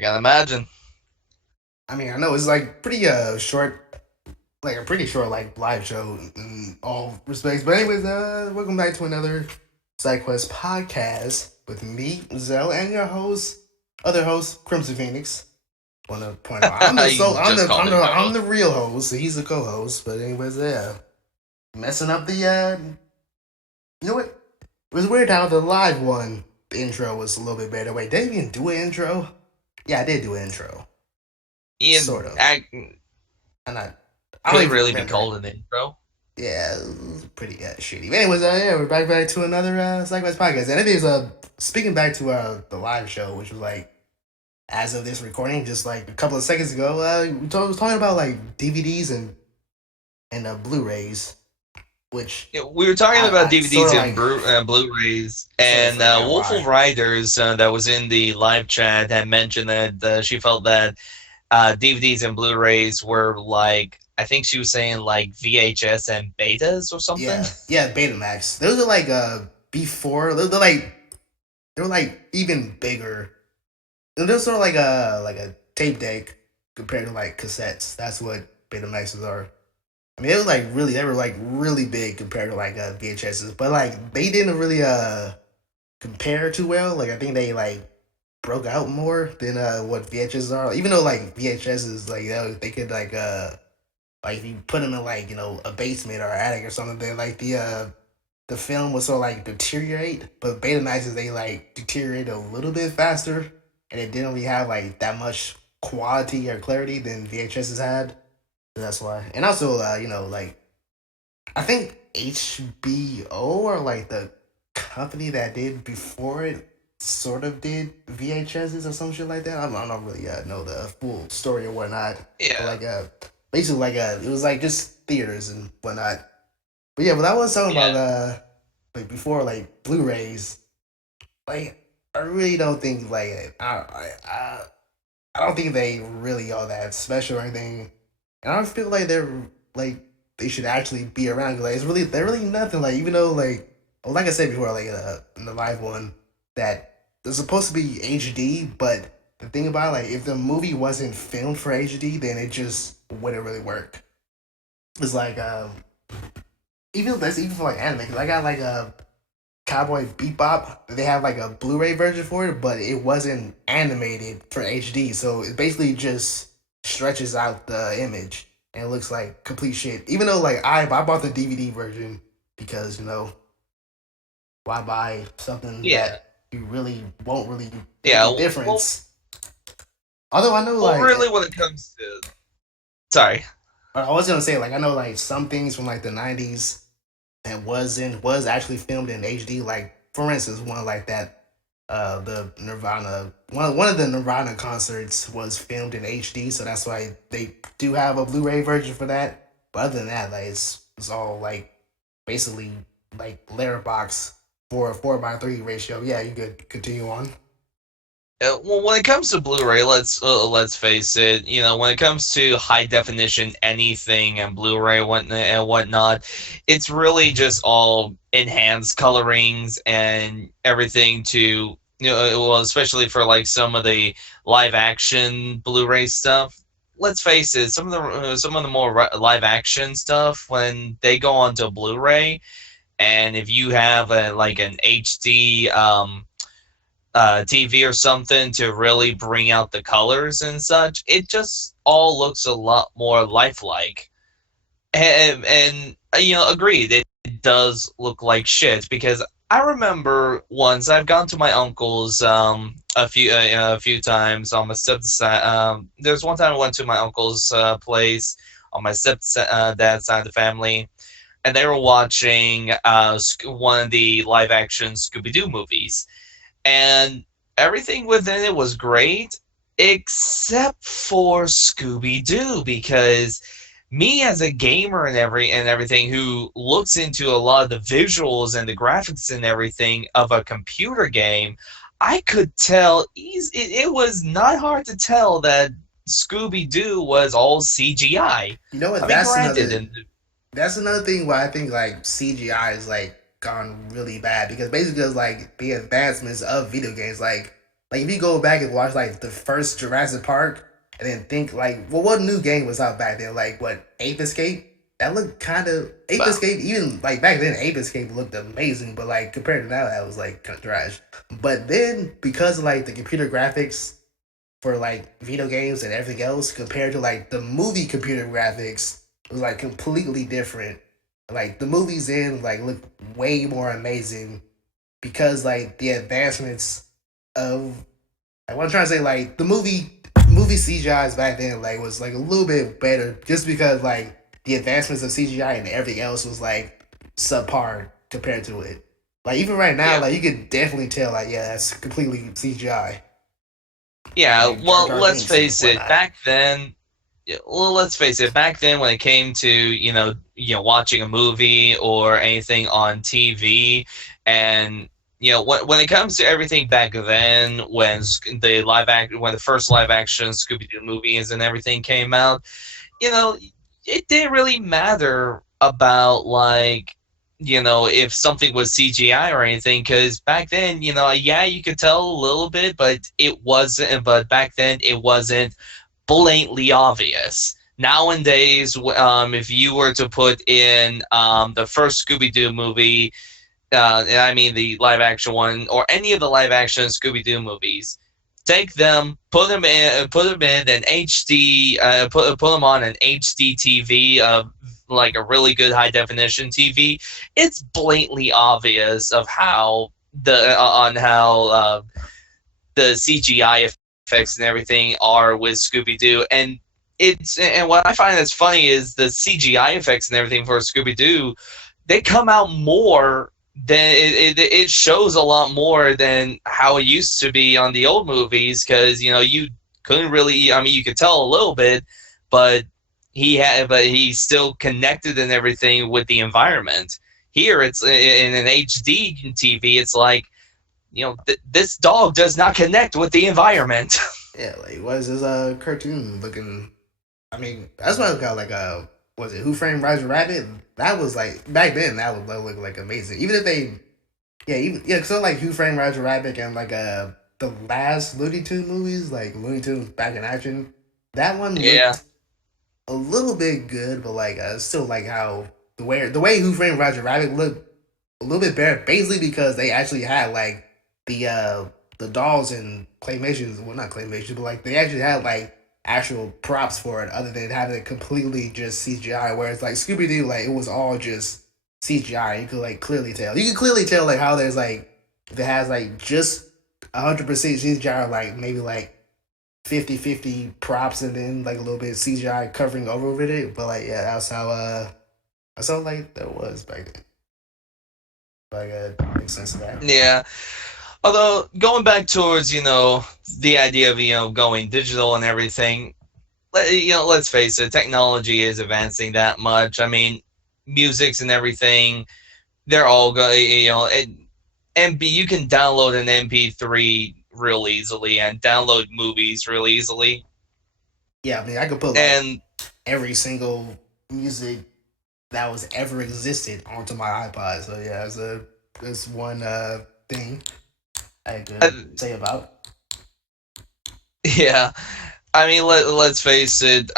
I can imagine. I mean, I know it's like pretty short, like a pretty short like live show in all respects. But anyways, welcome back to another Sidekuest podcast with me, Zell, and your host, other host, Crimson Phoenix. Want to point out, You just called him I'm the co-host. real host. So he's the co-host. But anyways, yeah, messing up the you know what? It was weird how the live one, the intro was a little bit better. Wait, did I even do an intro? Yeah, I did do an intro, Ian, sort of. could And I don't it even really be remember. called an intro? Yeah, it was pretty shitty. But anyways, yeah, we're back to another Sidewest podcast. And it is speaking back to the live show, which was like as of this recording, just like a couple of seconds ago, was talking about like DVDs and Blu-rays, which Yeah, we were talking about I DVDs and Blu-rays, sort of and forgot Wolf why. of Riders, that was in the live chat, had mentioned that she felt that DVDs and Blu-rays were like, I think she was saying like VHS and betas or something. Yeah, Betamax. Those are like before they're like even bigger. And they're sort of like a tape deck compared to like cassettes. That's what Betamaxes are. I mean, it was like really they were like really big compared to like VHSs, but like they didn't really compare too well. Like I think they like broke out more than what VHS are. Even though like VHS is like they could like if you put them in like a basement or attic or something, then like the film would sort of like deteriorate. But Betamaxes they like deteriorate a little bit faster, and it didn't really have like that much quality or clarity than VHSs had. So that's why. And also, like I think HBO or like the company that did before it sort of did VHSs or some shit like that. I don't really know the full story or whatnot, but Yeah, like basically like it was like just theaters and whatnot. But yeah, but I was talking about yeah. like before like Blu-rays. Like I really don't think like I don't think they really are that special or anything. And I don't feel like like they should actually be around. Like they're really nothing. Like even though like I said before, like in the live one that they're supposed to be HD, but the thing about like if the movie wasn't filmed for HD, then it just wouldn't really work. It's like even that's even for like anime. Cause I got like a Cowboy Bebop. They have like a Blu-ray version for it, but it wasn't animated for HD, so it basically just stretches out the image and it looks like complete shit. Even though like I bought the DVD version because why buy something Yeah, that you really won't really make yeah. a Well, difference? Although I know really, when it comes to, sorry. I was gonna say like I know like some things from like the '90s that was actually filmed in HD. Like for instance, one like that, the Nirvana one of the Nirvana concerts was filmed in HD, so that's why they do have a Blu-ray version for that. But other than that, like it's all like basically like letterbox for a 4:3 ratio. Yeah, you could continue on. Well, when it comes to Blu-ray, let's face it. You know, when it comes to high definition anything and Blu-ray and whatnot, it's really just all enhanced colorings and everything to well, especially for like some of the live action Blu-ray stuff. Let's face it, some of the more live action stuff when they go onto Blu-ray, and if you have like an HD TV or something to really bring out the colors and such, it just all looks a lot more lifelike. And agreed, it does look like shit because I remember once I've gone to my uncle's a few times on my stepdad. There's one time I went to my uncle's place on my stepdad's side of the family, and they were watching one of the live action Scooby Doo movies, and everything within it was great except for Scooby Doo, because me as a gamer and everything who looks into a lot of the visuals and the graphics and everything of a computer game, I could tell it was not hard to tell that Scooby Doo was all CGI. You know what? I mean, granted, and That's another thing why I think like CGI is like gone really bad because basically it's like the advancements of video games. Like Like if you go back and watch like the first Jurassic Park, and then think like, well, what new game was out back then? Like what Ape Escape? That looked kind of Ape Well, Escape. Even like back then, Ape Escape looked amazing, but like compared to now, that was like kind of trash. But then because of like the computer graphics for like video games and everything else, compared to like the movie computer graphics, it was like completely different. Like the movies in like look way more amazing because like the advancements of like what I'm trying to say, like the movie CGI's back then like was like a little bit better just because like the advancements of CGI and everything else was like subpar compared to it. Like even right now, yeah. like you could definitely tell like yeah, that's completely CGI. Yeah, Like Jar well, Jar let's Binks and face it. whatnot. Back then, yeah, well, let's face it. Back then, when it came to watching a movie or anything on TV, and when it comes to everything back then, when the first live action Scooby Doo movies and everything came out, you know, it didn't really matter about like if something was CGI or anything, because back then, yeah, you could tell a little bit, but it wasn't. But back then, it wasn't blatantly obvious. Nowadays, if you were to put in the first Scooby Doo movie, and I mean the live action one, or any of the live action Scooby Doo movies, take them, put them in an HD, put them on an HD TV, like a really good high definition TV. It's blatantly obvious of how the CGI effects and everything are with Scooby Doo, and what I find that's funny is the CGI effects and everything for Scooby Doo. They come out more than it shows a lot more than how it used to be on the old movies, because you couldn't really. I mean, you could tell a little bit, but he still connected and everything with the environment. Here, it's in an HD TV. It's like this dog does not connect with the environment. Yeah, like what is this cartoon looking? I mean, that's what I got like was it Who Framed Roger Rabbit? That was like back then that would look like amazing. Even if they so like Who Framed Roger Rabbit and like the last Looney Tune movies, like Looney Tunes Back in Action, that one Yeah, looked a little bit good, but like still like how the way Who Framed Roger Rabbit looked a little bit better, basically because they actually had like the uh the dolls and claymations, well not claymations, but like they actually had like actual props for it, other than having it completely just CGI. Whereas like Scooby Doo, like it was all just CGI. You could like clearly tell. You can clearly tell like how there's like if it has like just 100% CGI, or like maybe like 50-50 props and then like a little bit CGI covering over with it. But like yeah, that's how like that was back then. Like makes sense of that. yeah. Although going back towards the idea of going digital and everything, let's face it, technology is advancing that much. I mean, musics and everything, they're all going. You can download an MP3 real easily and download movies real easily, Yeah, I mean I could put like and every single music that was ever existed onto my iPod. So yeah, that's one thing I uh, could say about. yeah. I mean, let's face it.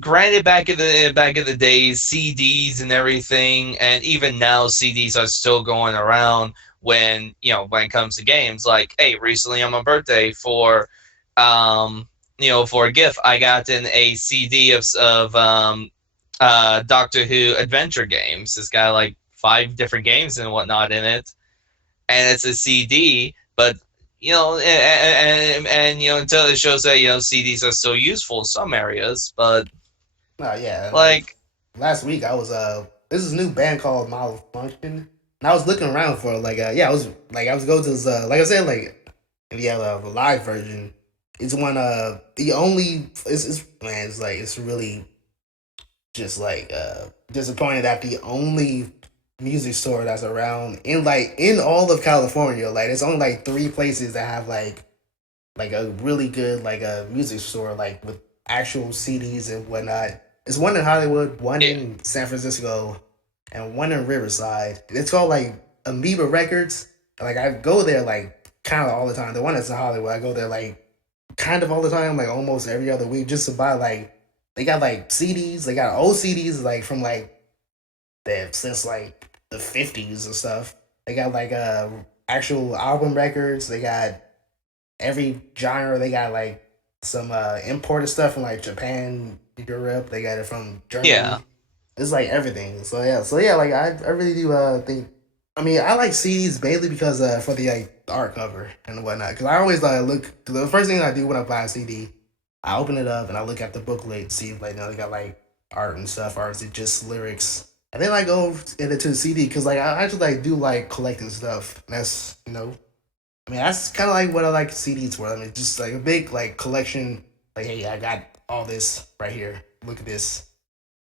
Granted, back in the days, CDs and everything, and even now, CDs are still going around when it comes to games. Like, hey, recently on my birthday for a gift, I got in a CD of Doctor Who adventure games. It's got like 5 different games and whatnot in it, and it's a CD, but until it shows that CDs are still useful in some areas, but Oh yeah, like like last week I was this is a new band called Malfunction, and I was looking around for like I was going to this like I said like if you have the live version, it's one the only it's man it's like it's really just like disappointed that the only music store that's around in all of California, like there's only like 3 places that have like a really good like a music store like with actual CDs and whatnot. It's one in Hollywood, one yeah, in San Francisco, and one in Riverside. It's called like Amoeba Records. Like I go there like kind of all the time. The one that's in Hollywood, I go there like kind of all the time, like almost every other week, just to buy like they got like CDs. They got old CDs like from like that since like the 50s and stuff. They got like actual album records. They got every genre. They got like some imported stuff from like Japan, Europe. They got it from Yeah. Germany. It's like everything. So yeah, like I really do think. I mean, I like CDs mainly because for the like the art cover and whatnot. Because I always look. The first thing I do when I buy a CD, I open it up and I look at the booklet, see if like they got like art and stuff, or is it just lyrics? And then I go into the CD because like I actually like do like collecting stuff. That's I mean that's kind of like what I like CDs for. I mean just like a big like collection. Like hey, I got all this right here. Look at this.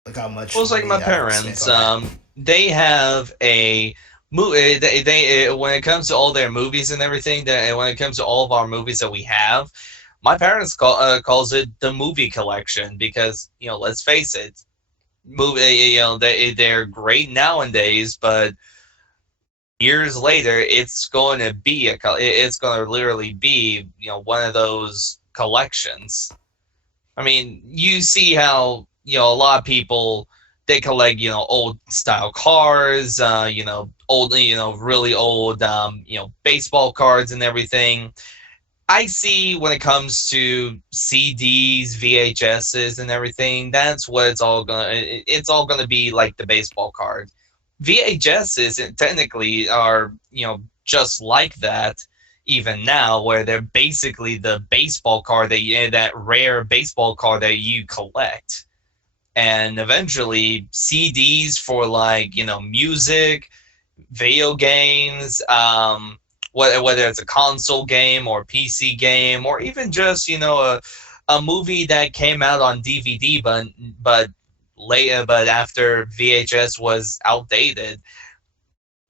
Look how Well, much it's like my money I've spent parents. on that. They have a movie. They when it comes to all their movies and everything, when it comes to all of our movies that we have, my parents calls it the movie collection because let's face it, movie they're great nowadays, but years later it's going to be it's going to literally be one of those collections. I mean, you see how a lot of people they collect old style cars, old really old baseball cards and everything. I see when it comes to CDs, VHSs, and everything. That's what it's all gonna be like the baseball card. VHSs technically are just like that even now, where they're basically the baseball card that rare baseball card that you collect. And eventually CDs for like music, video games, whether it's a console game or PC game, or even just a movie that came out on DVD, but later, but after VHS was outdated,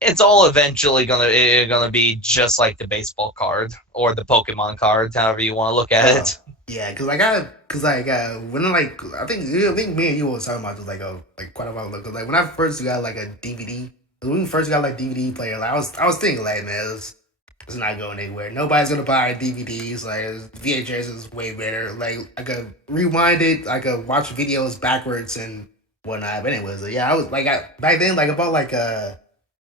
it's all eventually gonna be just like the baseball card or the Pokemon card, however you want to look at Oh it. yeah, cause like when like I think me and you were talking about this like quite a while ago. Cause like when I first got like a DVD, when we first got like DVD player, like, I was thinking like man, it's not going anywhere. Nobody's gonna buy DVDs. Like VHS is way better. Like I could rewind it. I could watch videos backwards and whatnot. But anyways, yeah, I was like back then like about like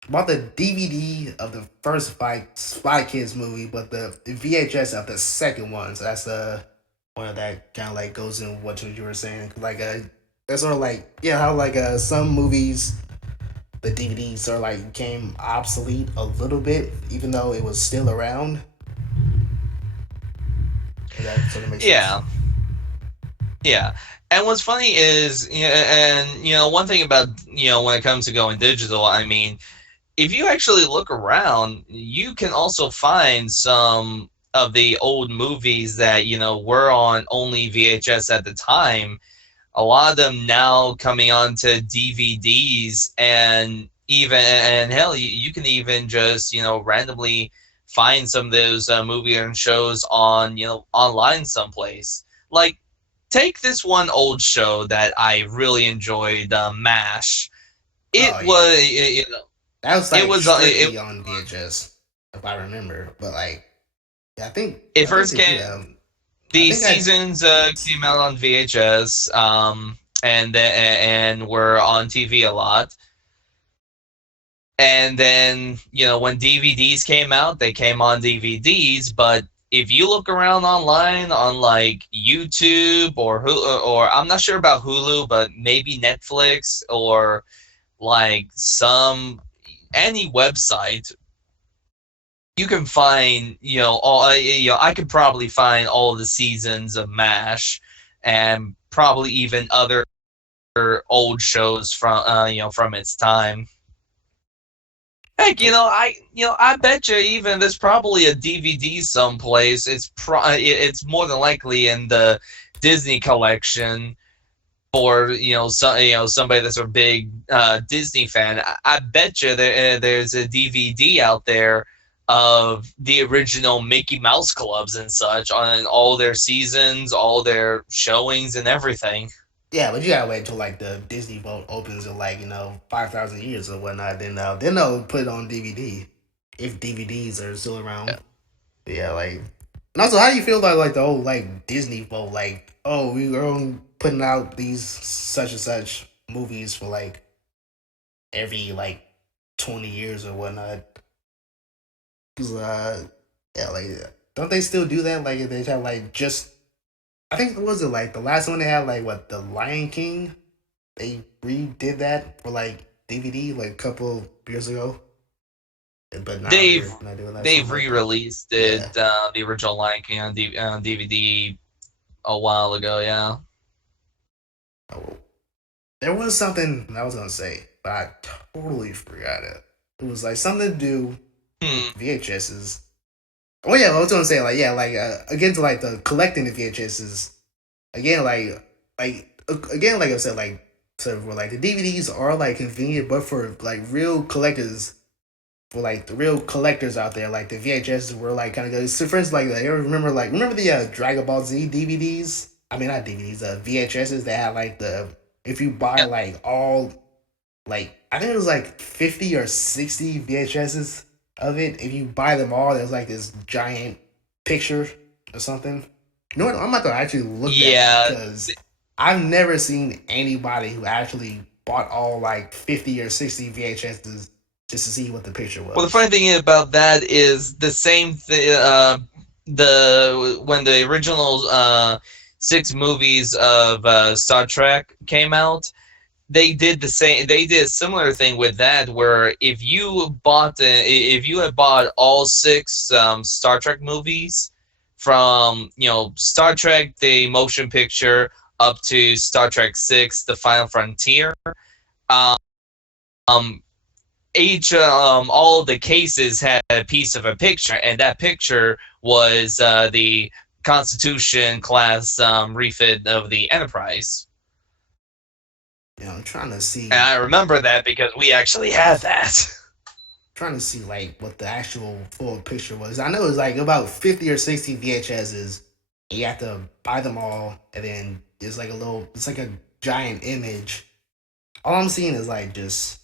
bought the DVD of the first Spy Kids movie, but the VHS of the second one. So that's one of that kind of like goes in what you were saying. Like that's sort of like yeah, how like some movies the DVD sort of like became obsolete a little bit, even though it was still around. If that sort of makes sense. Yeah, yeah. And what's funny is, and one thing about when it comes to going digital, I mean, if you actually look around, you can also find some of the old movies that were on only VHS at the time. A lot of them now coming onto DVDs, and hell, you can even just randomly find some of those movies and shows on online someplace. Like, take this one old show that I really enjoyed, MASH. It Oh yeah, was that was it like was strictly on VHS if I remember. But like yeah, it I think first they do came. that. I The think I seasons came out on VHS, and were on TV a lot. And then when DVDs came out, they came on DVDs. But if you look around online on like YouTube or Hulu, or I'm not sure about Hulu, but maybe Netflix or like any website, you can find all I could probably find all the seasons of MASH, and probably even other old shows from from its time. Heck, oh, I bet you even there's probably a DVD someplace. It's more than likely in the Disney collection, or somebody that's a big Disney fan. I bet you there's a DVD out there of the original Mickey Mouse clubs and such on all their seasons, all their showings, and everything. yeah, but you gotta wait until like the Disney Vault opens in like 5,000 years or whatnot. Then they'll put it on DVD if DVDs are still around. Yeah, like, and also, how do you feel about like the whole like Disney vote? Like, oh, we are putting out these such and such movies for like every like 20 years or whatnot. 'Cause, yeah, like, don't they still do that? Like, they have like just, I think what was it like the last one they had like what, the Lion King? They redid that for like DVD like a couple years ago, but now They've they're not doing that so they've much. re-released Yeah. it, the original Lion King on DVD a while ago. Yeah. Oh, there was something I was gonna say, but I totally forgot it. It was like something to do Hmm. with VHSs. Oh yeah, I was gonna say like, yeah, like, again, to like the collecting the VHSs again, again, like I said, like, so where like the DVDs are like convenient, but for like real collectors, for like the real collectors out there, like the VHS were like kind of good. So for instance, like, I remember the Dragon Ball Z DVDs. I mean, not DVDs, VHSs that had like the, if you buy Yeah. like all, like, I think it was like 50 or 60 VHSs of it. If you buy them all, there's like this giant picture or something. You know what? I'm not gonna actually look that up Yeah. because I've never seen anybody who actually bought all like 50 or 60 VHSs just to see what the picture Well, the was. funny thing about that is the same thing. The when the original six movies of Star Trek came out, they did the same. They did a similar thing with that, where if you had bought all six Star Trek movies from Star Trek the motion picture up to Star Trek Six, The Final Frontier. Um, each all of the cases had a piece of a picture, and that picture was the Constitution class refit of the Enterprise. I'm trying to And see, I remember that because we actually had that. like what the actual full picture was. I know it was like about 50 or 60 VHSs. And you have to buy them all, and then it's like a little, it's like a giant image. All I'm seeing is like just,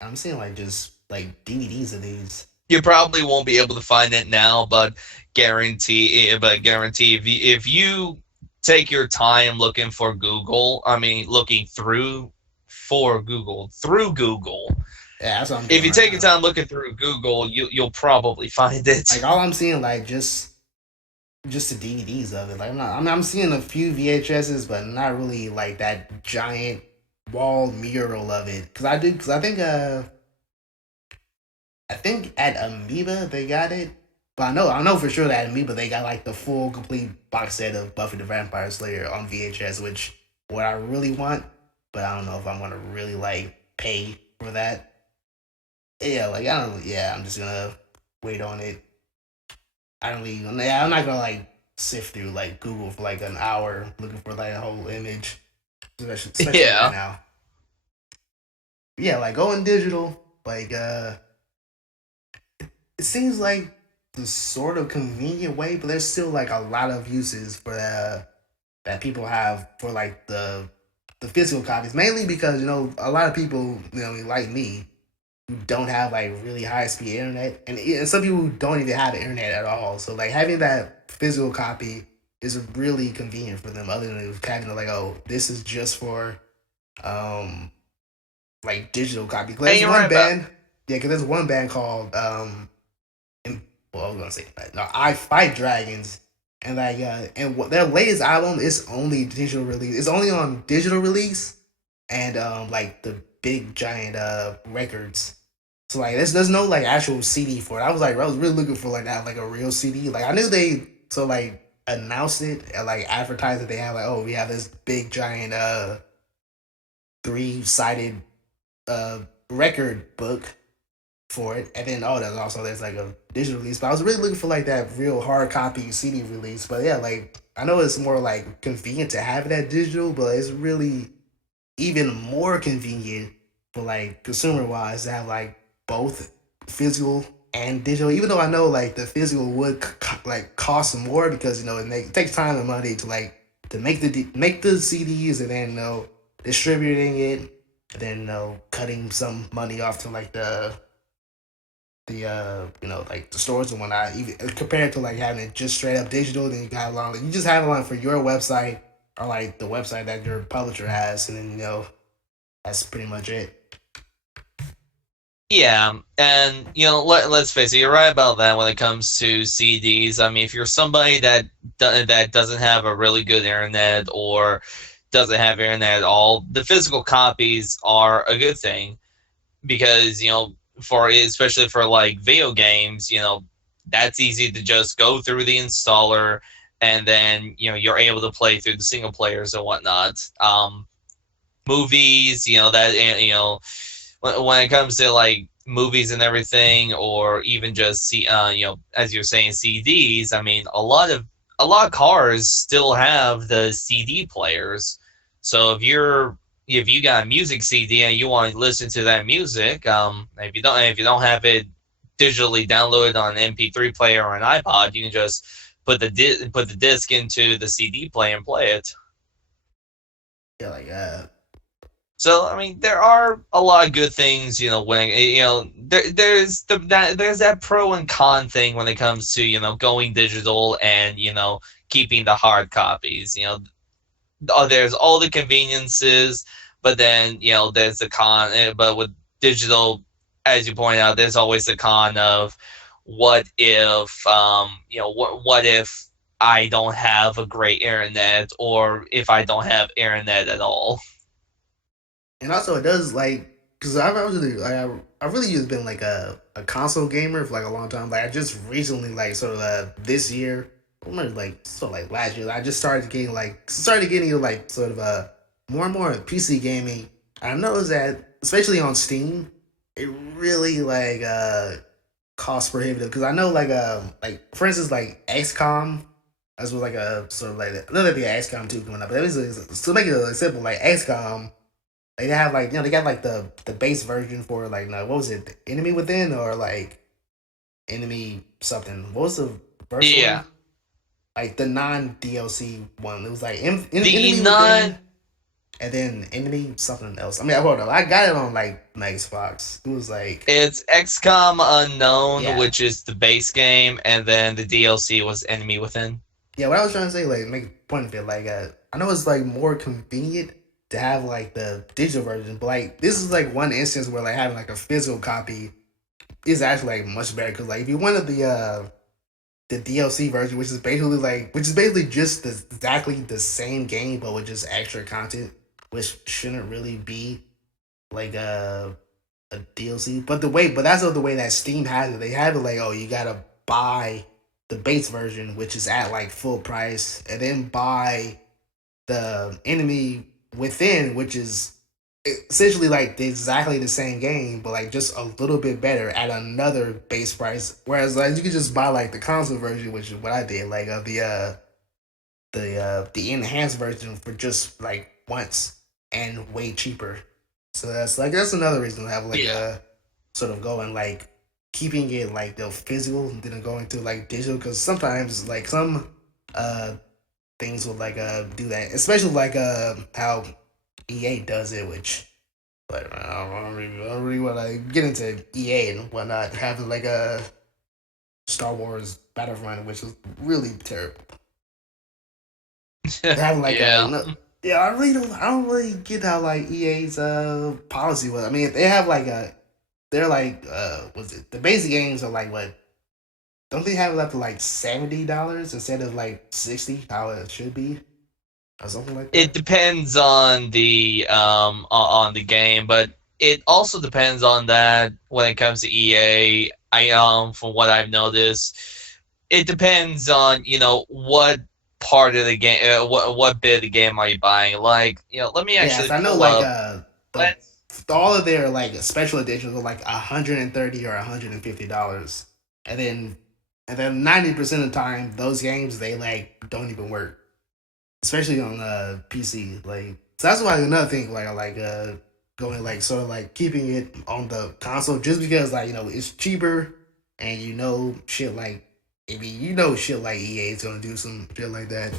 I'm seeing like just like DVDs of these. You probably won't be able to find it now, but guarantee if you take your time looking for Google, I mean looking through Google. Yeah, that's what I'm If doing you right take your now. time looking through Google, you'll probably find it. Like all I'm seeing like just the DVDs of it. Like I'm seeing a few VHSs, but not really like that giant wall mural of it. Because I think at Amoeba they got it. But I know for sure that at Amoeba they got like the full complete box set of Buffy the Vampire Slayer on VHS, which what I really want, but I don't know if I'm gonna really like pay for that. Yeah, like I don't. Yeah, I'm just gonna wait on it. I don't really. Yeah, I'm not gonna like sift through like Google for like an hour looking for like a whole image, especially right Yeah. now. Yeah, like going digital, like, it seems like the sort of convenient way, but there's still like a lot of uses for that people have for like the physical copies. Mainly because a lot of people like me who don't have like really high speed internet, and some people who don't even have internet at all. So like having that physical copy is really convenient for them. Other than having to like, oh, this is just for um like digital copy. 'Cause And there's you're one right about band, yeah, because there's one band called well, I was gonna say no, I Fight Dragons, and like, and what their latest album is only digital release. It's only on digital release, and like the big giant records. So like there's no like actual CD for it. I was really looking for like that, like a real CD. Like I knew they so like announced it and like advertised that they have like, oh, we have this big giant 3-sided record book for it, and then there's like a digital release. But I was really looking for like that real hard copy CD release. But yeah, like I know it's more like convenient to have that digital, but it's really even more convenient for like consumer wise to have like both physical and digital. Even though I know like the physical would like cost more because it takes time and money to like to make the CDs, and then distributing it, and then cutting some money off to like like the stores and whatnot. Even compared to like having it just straight up digital, then you got one. You just have one for your website or like the website that your publisher has, and then that's pretty much it. Yeah, and let's face it, you're right about that when it comes to CDs. I mean, if you're somebody that doesn't have a really good internet or doesn't have internet at all, the physical copies are a good thing because for especially for like video games, that's easy to just go through the installer and then you're able to play through the single players and whatnot. Movies, that when it comes to like movies and everything, or even just as you're saying, CDs. I mean, a lot of cars still have the CD players. So if you got a music CD and you want to listen to that music, if you don't have it digitally downloaded on an MP3 player or an iPod, you can just put the disc into the CD player and play it. Yeah, like So I mean, there are a lot of good things, when there's that pro and con thing when it comes to going digital and keeping the hard copies. There's all the conveniences, but then there's the con. But with digital, as you point out, there's always the con of what if what if I don't have a great internet, or if I don't have internet at all. and also it does like because I've really just been like a console gamer for like a long time. Like I just recently like sort of this year, or maybe like sort of like last year, I just started getting like sort of more and more PC gaming. I noticed that especially on Steam, it really like cost prohibitive because I know like for instance like XCOM. That's what like a sort of like another thing XCOM 2 coming up, but it was to make it like, simple like XCOM. They have like they got like the base version for like no, what was it, Enemy Within or like Enemy something. What was the first Yeah, one? Like the non DLC one. It was like the Enemy non Within and then Enemy something else. I mean, hold on, I got it on like my Xbox. It was like It's XCOM Unknown, yeah, which is the base game, and then the DLC was Enemy Within. yeah. What I was trying to say, like make a point of it, like I know it's like more convenient to have like the digital version, but like this is like one instance where like having like a physical copy is actually like much better because like if you wanted the DLC version, which is basically just exactly the same game but with just extra content, which shouldn't really be like a DLC. But that's not the way that Steam has it. They have it like, oh, you gotta buy the base version, which is at like full price, and then buy the Enemy Within, which is essentially like exactly the same game, but like just a little bit better at another base price. Whereas like you could just buy like the console version, which is what I did, like of the enhanced version for just like once and way cheaper. So that's another reason to have like Yeah. a sort of going like keeping it like the physical and then going to like digital because sometimes like some uh things will like do that, especially like how EA does it, which but I don't really want to get into EA and whatnot. Having like a Star Wars Battlefront, which is really terrible. Having like a Yeah. no, yeah, I don't really get how like EA's policy was. I mean, they have like they're like was it the basic games are like what? Don't they have it up to like $70 instead of like 60 how it should be or something like It that? depends on the game, but it also depends on that when it comes to EA. From what I've noticed, it depends on what part of the game, what bit of the game are you buying. Like let me Yes, actually I know pull like up. the Let's all of their like special editions are like $130 or $150. And then 90% of the time those games they like don't even work. Especially on PC. Like so that's why another thing like I like going like sort of like keeping it on the console just because like it's cheaper and shit like I mean shit like EA is gonna do some shit like that.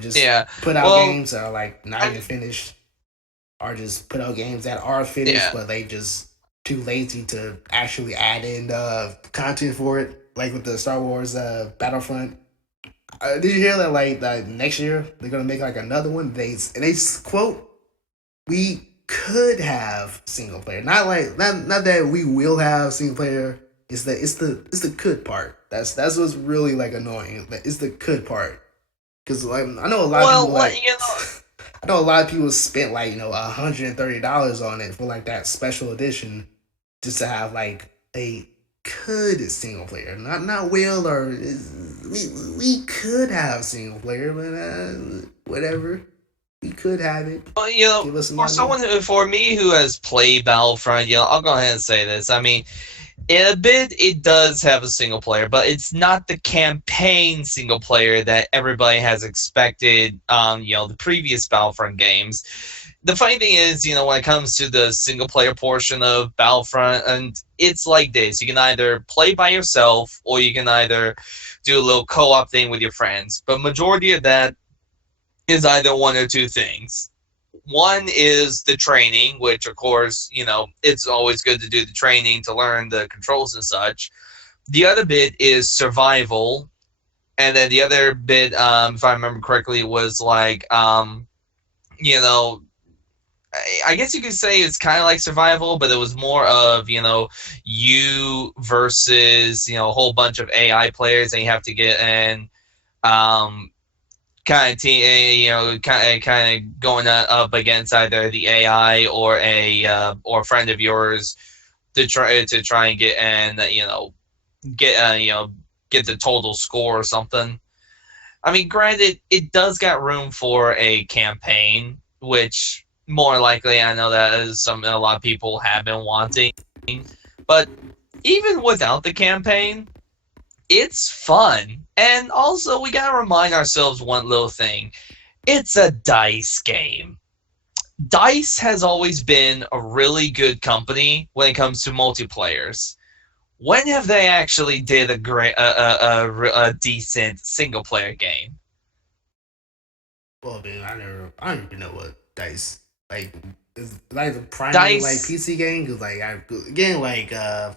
Just Yeah. put out Well, games that are like not I even finished or just put out games that are finished yeah. but they just too lazy to actually add in content for it, like with the Star Wars Battlefront. Did you hear that? Like next year they're gonna make like another one. They quote, we could have single player, not that we will have single player. It's the could part. That's what's really like annoying. It's the could part because like I know a lot of people Well, like. you know, I know a lot of people spent like $130 on it for like that special edition just to have like a could single player, not will or we could have single player, but whatever, we could have it. well, you know, Give us for money. for me who has played Battlefront, you know, I'll go ahead and say this. I mean, in a bit, it does have a single player, but it's not the campaign single player that everybody has expected. You know, the previous Battlefront games. The funny thing is, you know, when it comes to the single player portion of Battlefront, and it's like this: you can either play by yourself, or you can either do a little co-op thing with your friends. But majority of that is either one or two things. One is the training, which of course, you know, it's always good to do the training to learn the controls and such. The other bit is survival, and then the other bit, if I remember correctly, was like, you know, I guess you could say it's kind of like survival, but it was more of, you know, you versus, you know, a whole bunch of AI players, and you have to get in, um, kind of you know, kind of going up against either the AI or a friend of yours to try and get and you know you know get the total score or something. I mean, granted, it does got room for a campaign, which more likely I know that is something a lot of people have been wanting. But even without the campaign, it's fun. And also, we gotta remind ourselves one little thing: it's a dice game. Dice has always been a really good company when it comes to multiplayers. When have they actually did a decent single player game? Well, man, I don't even know what dice like is like the primary like Dice PC game because like again like I've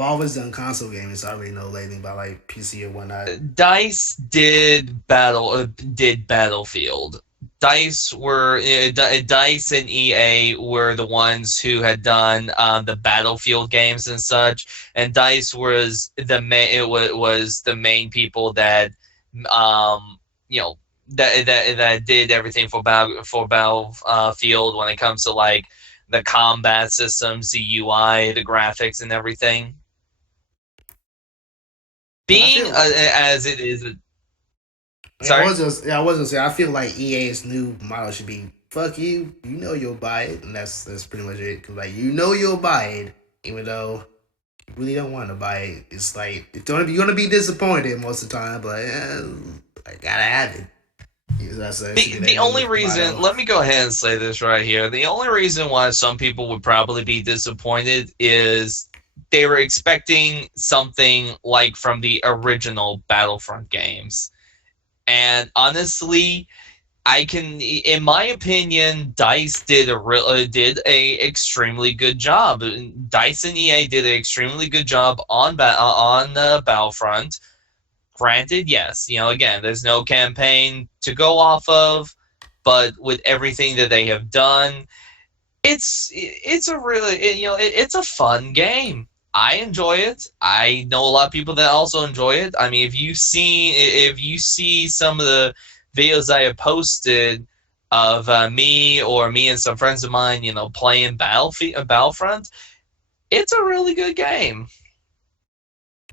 always done console games, so I already know anything about like PC or whatnot. Dice did Battlefield. Dice and EA were the ones who had done the Battlefield games and such, and Dice was was the main people that you know that did everything for Battlefield when it comes to like the combat systems, the UI, the graphics, and everything. And I Being feel as it is, yeah, sorry. I was just say I feel like EA's new model should be fuck you. You know you'll buy it, and that's pretty much it. Cause like you know you'll buy it, even though you really don't want to buy it. It's like you're gonna be disappointed most of the time, but I gotta have it. That's basically The their new only reason, motto. let me go ahead and say this right here. The only reason why some people would probably be disappointed is they were expecting something like from the original Battlefront games. And honestly, I can, in my opinion, Dice did a extremely good job. Dice and EA did an extremely good job on Battlefront. Granted, yes, you know, again, there's no campaign to go off of, but with everything that they have done, it's a really you know it's a fun game. I enjoy it. I know a lot of people that also enjoy it. I mean, if you see some of the videos I have posted of me and some friends of mine, you know, playing Battlefront, it's a really good game.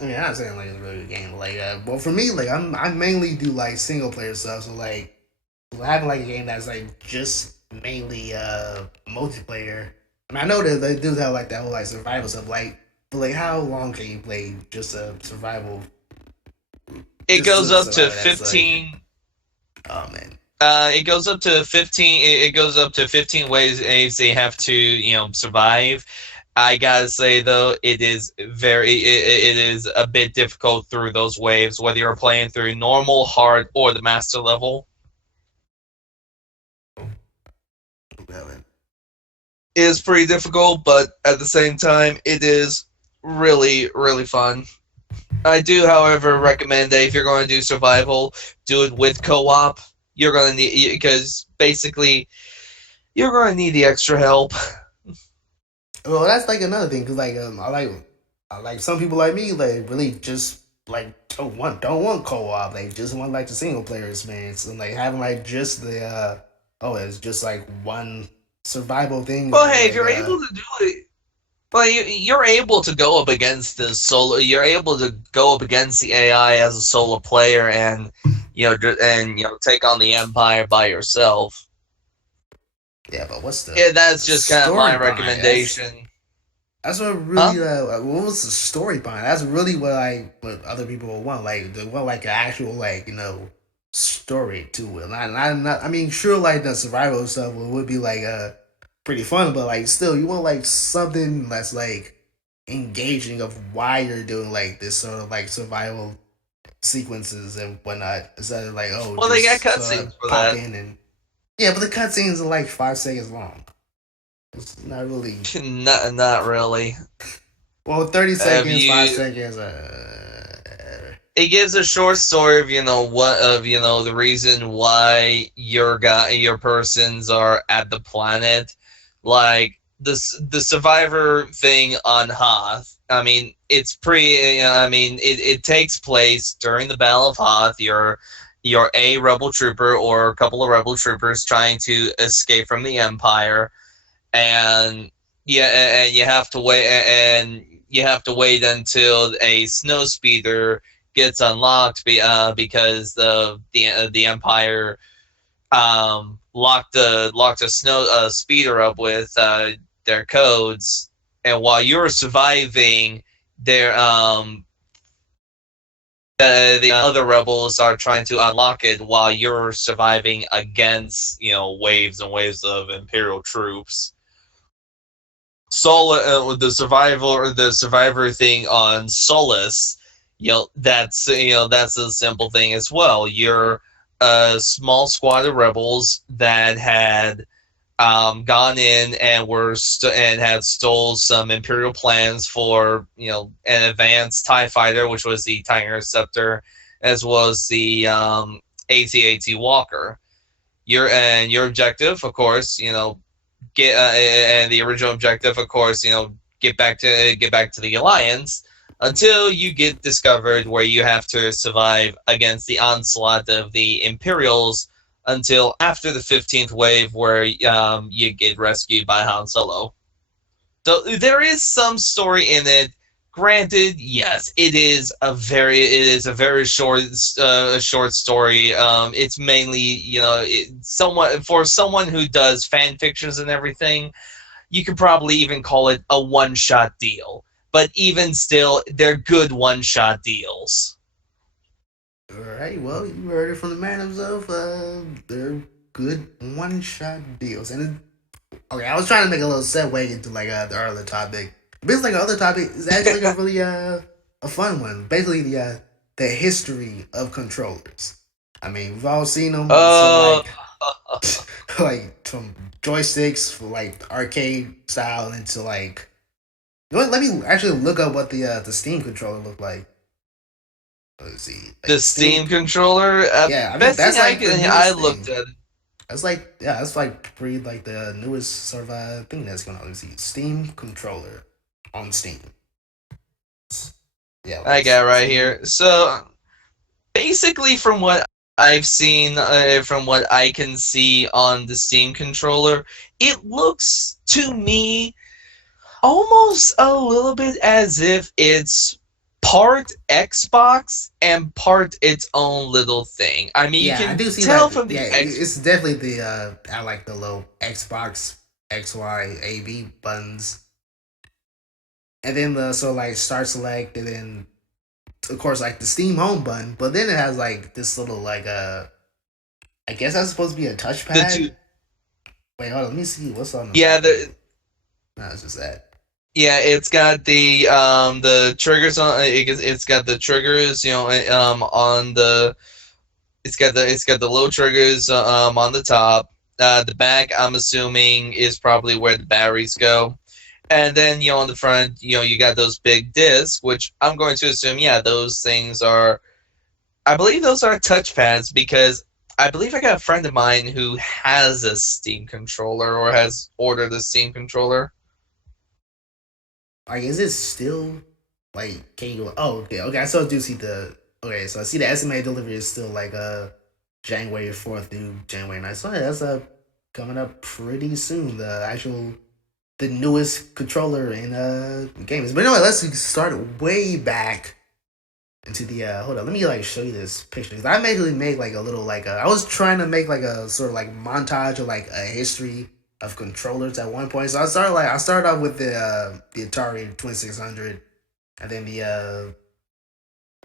I mean, I'm not saying like it's a really good game. Like, well, for me, like I mainly do like single player stuff. So like having like a game that's like just mainly multiplayer. I mean, I know that they do have like that whole like survival stuff. Like, but like, how long can you play just a survival? It Just goes a up to survival that's like, 15. oh man. It goes up to 15. It goes up to 15 ways they have to, you know, survive. I gotta say though, it is a bit difficult through those waves, whether you're playing through normal, hard, or the master level. is pretty difficult, but at the same time, it is really, really fun. I do, however, recommend that if you're going to do survival, do it with co-op. You're going to need, because basically you're going to need the extra help. Well, that's like another thing because I like some people like me like really just like don't want co-op. They just want like the single player experience and like having like just the it's just like one survival thing is Well, really hey, if like you're able to do it, well, you're able to go up against the solo. You're able to go up against the AI as a solo player, and take on the Empire by yourself. yeah. But what's Yeah, that's the just kind of story my behind it? recommendation. That's what Huh? really what was the story behind it? That's really what other people would want. Like they want like an actual like story to it. Not I mean sure like the survival stuff would be like pretty fun, but like still you want like something that's like engaging of why you're doing like this sort of like survival sequences and whatnot instead of like Well, they got just sort cutscenes of for pop that. in and yeah, but the cutscenes are like 5 seconds long. It's not really Not really. 30 Have seconds, five you? seconds. It gives a short story of the reason why your persons are at the planet, like the survivor thing on Hoth. I mean, it's pretty. I mean, it takes place during the Battle of Hoth. You're a rebel trooper or a couple of rebel troopers trying to escape from the Empire, and yeah, and you have to wait until a snow speeder gets unlocked because the Empire locked a snow speeder up with their codes, and while you're surviving, their the other rebels are trying to unlock it while you're surviving against waves and waves of Imperial troops. The survivor thing on Solus, that's a simple thing as well. You're a small squad of rebels that had gone in and and had stole some Imperial plans for an advanced Tie fighter, which was the Tie Interceptor, as well as the AT-AT Walker. Your objective, of course, get and the original objective, of course, get back to the Alliance until you get discovered, where you have to survive against the onslaught of the Imperials until after the 15th wave, where you get rescued by Han Solo. So there is some story in it. Granted, yes, it is a very short story. It's mainly for someone who does fan fictions and everything. You could probably even call it a one-shot deal. But even still, they're good one-shot deals. All right, well, you heard it from the man himself. They're good one-shot deals, and okay, I was trying to make a little segue into like the other topic. Basically, like other topic is actually like a really a fun one. Basically, the history of controllers. I mean, we've all seen them. So Uh, like like from joysticks for like arcade style into like. Let me actually look up what the Steam controller looked like. Let's see, the like Steam Steam. controller. Yeah, I think Best thing that's like the I newest looked thing. at. That's like pretty like the newest sort of thing that's going on. Let's see, Steam controller on Steam. Yeah, I let's got see, right Steam. here. So basically, from what I've seen, from what I can see on the Steam controller, it looks to me almost a little bit as if it's part Xbox and part its own little thing. I mean, you Yeah, I can do see tell like from the X. it's definitely the I like the little Xbox XYAV buttons, and then the so like start select, and then of course like the Steam home button, but then it has like this little like I guess that's supposed to be a The touchpad. two, Wait, hold on, let me see what's on the yeah, back of it. No, it's just that. it's got the triggers on. It's got the triggers, on the. It's got the low triggers on the top. The back, I'm assuming, is probably where the batteries go. And then, on the front, you got those big discs, which I'm going to assume, yeah, those things are, I believe those are touchpads because I believe I got a friend of mine who has a Steam controller or has ordered a Steam controller. Like, is it still like? Can you? Oh, okay, okay. I still do see the. Okay, so I see the estimated delivery is still like January 4th through January 9th. So yeah, that's coming up pretty soon. The newest controller in games. But anyway, let's start way back into the hold on. Let me like show you this picture because I basically made like a little I was trying to make like a sort of like montage of like a history of controllers at one point. So I started off with the Atari 2600 and then the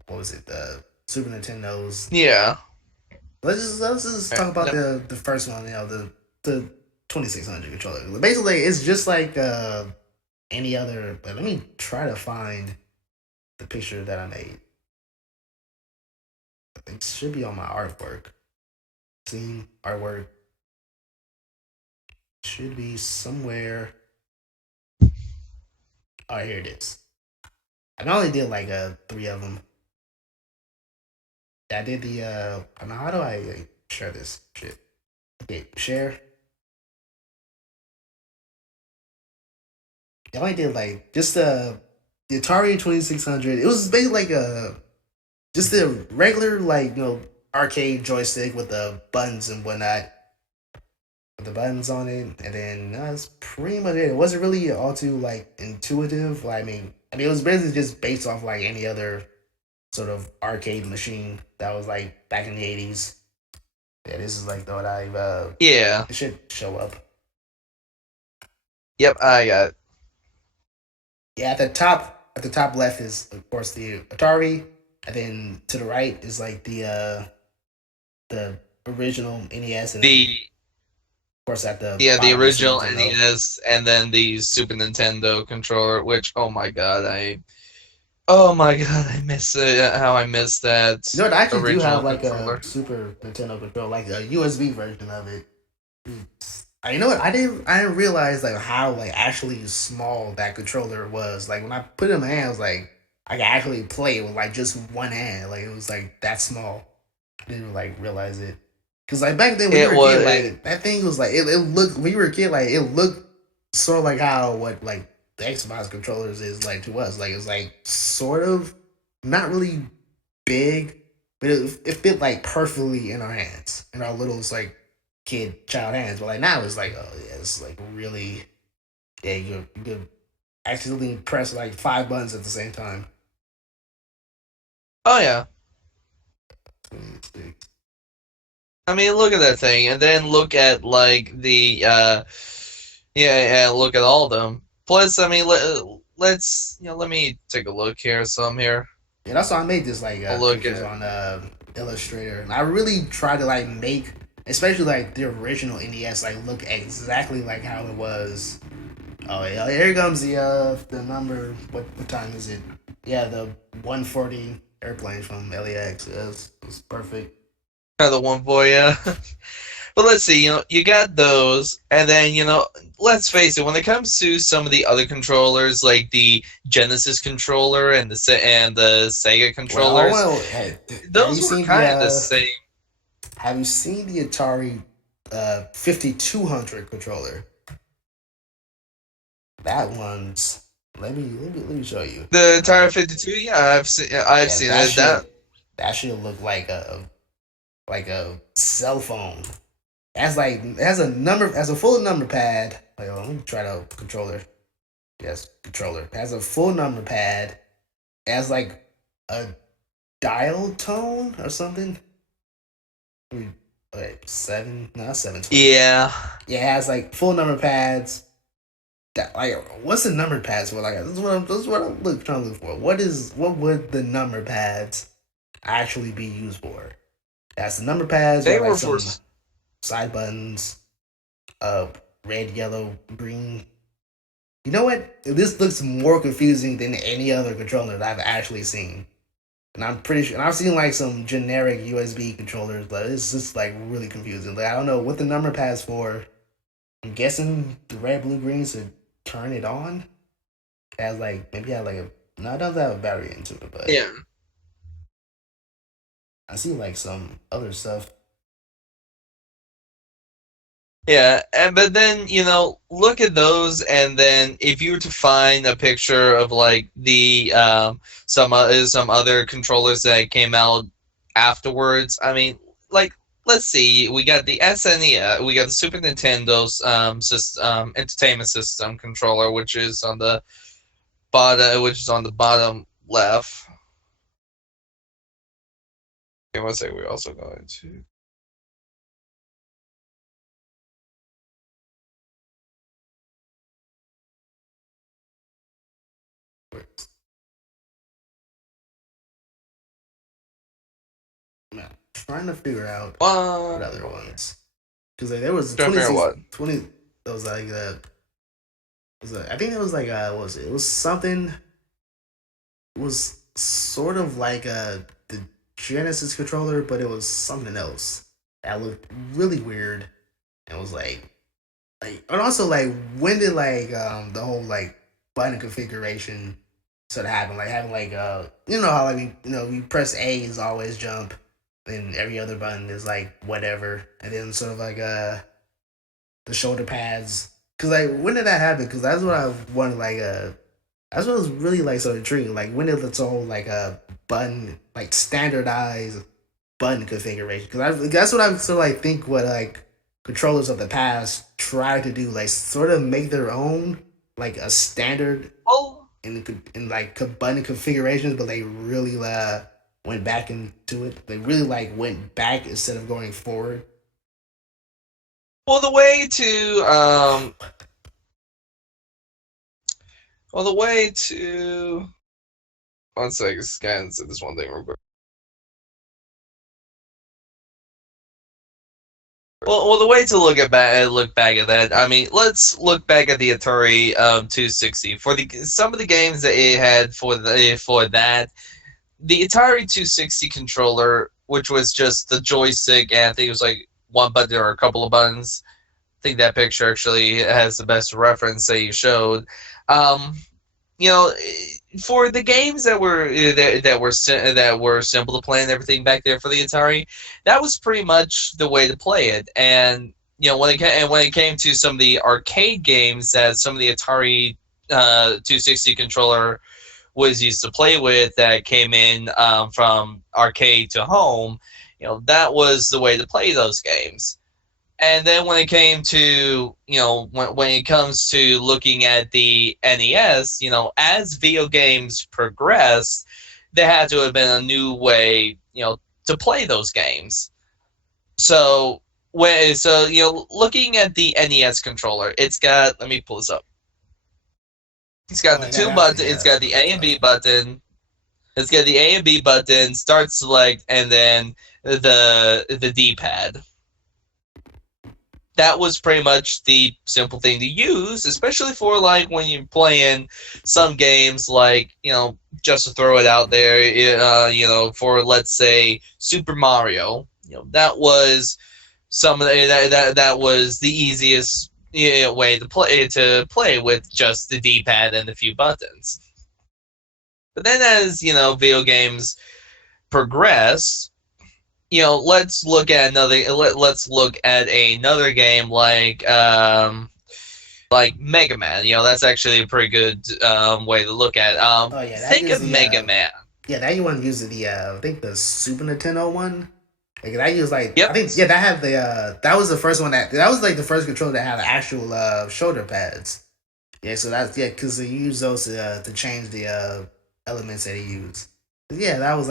what was it, the Super Nintendo's. Yeah. Let's just talk about Yep. the first one. The 2600 controller. Basically, it's just like any other. But let me try to find the picture that I made. It should be on my artwork. Scene artwork should be somewhere. Oh, here it is. I only did like three of them. I did the now how do I share this shit? Okay, share. I only did like just the Atari 2600. It was basically like a just a regular like arcade joystick with the buttons and whatnot, with the buttons on it, and then that's pretty much it. It wasn't really all too like intuitive. I mean, it was basically just based off like any other sort of arcade machine that was like back in the 80s. Yeah, this is like the what I Yeah. it should show up. Yep, I got. Yeah, at the top left is of course the Atari, and then to the right is like the original NES, and then The of course at the Yeah, the bottom the Super original Nintendo. NES and then the Super Nintendo controller, which oh my god, I miss it. How I miss that You know what? I actually do original have like a controller. Super Nintendo controller, like a USB version of it. You know what? I didn't realize like how like actually small that controller was. Like when I put it in my hand, I was like I could actually play with like just one hand. Like it was like that small. I didn't like realize it. Cause like back then when you It were a kid, was like that thing was like it looked when you were a kid, like it looked sort of like how what like the Xbox controllers is like to us. Like it's like sort of not really big, but it fit like perfectly in our hands, in our little like kid child hands. But like now it's like, oh yeah, it's like really, yeah, you could accidentally press like five buttons at the same time. Oh yeah. I mean, look at that thing, and then look at like the yeah, look at all of them. Plus, I mean, let's let me take a look here. Some here. Yeah, that's why I made this like A look pictures at. on Illustrator, and I really try to like make, especially like the original NES, like look exactly like how it was. Oh yeah, here comes the number. What time is it? Yeah, the 140 airplane from LAX. It's perfect. The one boy, yeah. But let's see, you got those, and then let's face it. When it comes to some of the other controllers, like the Genesis controller and the Sega Well, I controllers, want to. Hey, those were kind of the same. have you seen the Atari 5200 controller? That one's. Let me show you. The Uh, Atari 52, yeah, I've yeah, seen it. That that should look like a cell phone. It has a number, has a full number pad. Like, let me try to controller. Yes, controller. It has a full number pad. It has like a dial tone or something. Wait, seven? No, 720. yeah, Yeah, it has like full number pads. That like, what's the number pads for? Like, this is what I'm trying to look for. What would the number pads actually be used for? That's the number pads they or like were for. some side buttons, uh, red, yellow, green. You know what? This looks more confusing than any other controller that I've actually seen. And I'm pretty sure, and I've seen like some generic USB controllers, but it's just like really confusing. Like I don't know what the number pads for. I'm guessing the red, blue, greens to turn it on. It has like maybe have like a no, it doesn't have a battery into it, but Yeah. I see like some other stuff. Yeah, and but then look at those, and then if you were to find a picture of like the some other controllers that came out afterwards, I mean, like let's see, we got the SNES, we got the Super Nintendo's entertainment system controller, which is on the bottom left. Okay, one second, we're also going to. I'm trying to figure out what What? other ones because like, there was Trying to figure out 26, what? 20. That was like I think it was like what was it? It was something. It was sort of like the Genesis controller, but it was something else that looked really weird. And was and also like when did like the whole like button configuration sort of happen? Like having like you know how like we press A is always jump, then every other button is like whatever, and then sort of like the shoulder pads. Cause like when did that happen? Cause that's what I wanted that's what was really like so intriguing. Like when did this whole like a button like standardized button configuration? Because that's what I sort of like think what like controllers of the past try to do, like sort of make their own like a standard Well, in like button configurations, but they really went back into it. They really like went back instead of going forward. well, the way to the way to. One second, scan this one thing real quick. Well, the way to look back at that. I mean, let's look back at the Atari 260 for the some of the games that it had for that. The Atari 260 controller, which was just the joystick, and I think it was like one button or a couple of buttons. I think that picture actually has the best reference that you showed. Um, you know, for the games that were simple to play and everything back there for the Atari, that was pretty much the way to play it. And when it came to some of the arcade games that some of the Atari 260 controller was used to play with that came in from arcade to home, that was the way to play those games. And then when it came to when it comes to looking at the NES, as video games progressed, there had to have been a new way to play those games. So looking at the NES controller, it's got, let me pull this up. It's got Oh, the yeah, two that's buttons. yeah, It's got the A and B button. It's got the A and B button, start select, and then the D pad. That was pretty much the simple thing to use, especially for like when you're playing some games like, just to throw it out there, for let's say Super Mario, that was that was the easiest way to play with just the D-pad and a few buttons. But then as, video games progressed, let's look at let's look at another game like Mega Man. That's actually a pretty good way to look at. Oh yeah, that Think is of the Mega Man. yeah that you want to use the I think the Super Nintendo one. Like that use like I Yep. think that had the that was the first one that was like the first controller that had the actual shoulder pads. Yeah, so that's because they use those to change the elements that he used. Yeah, that was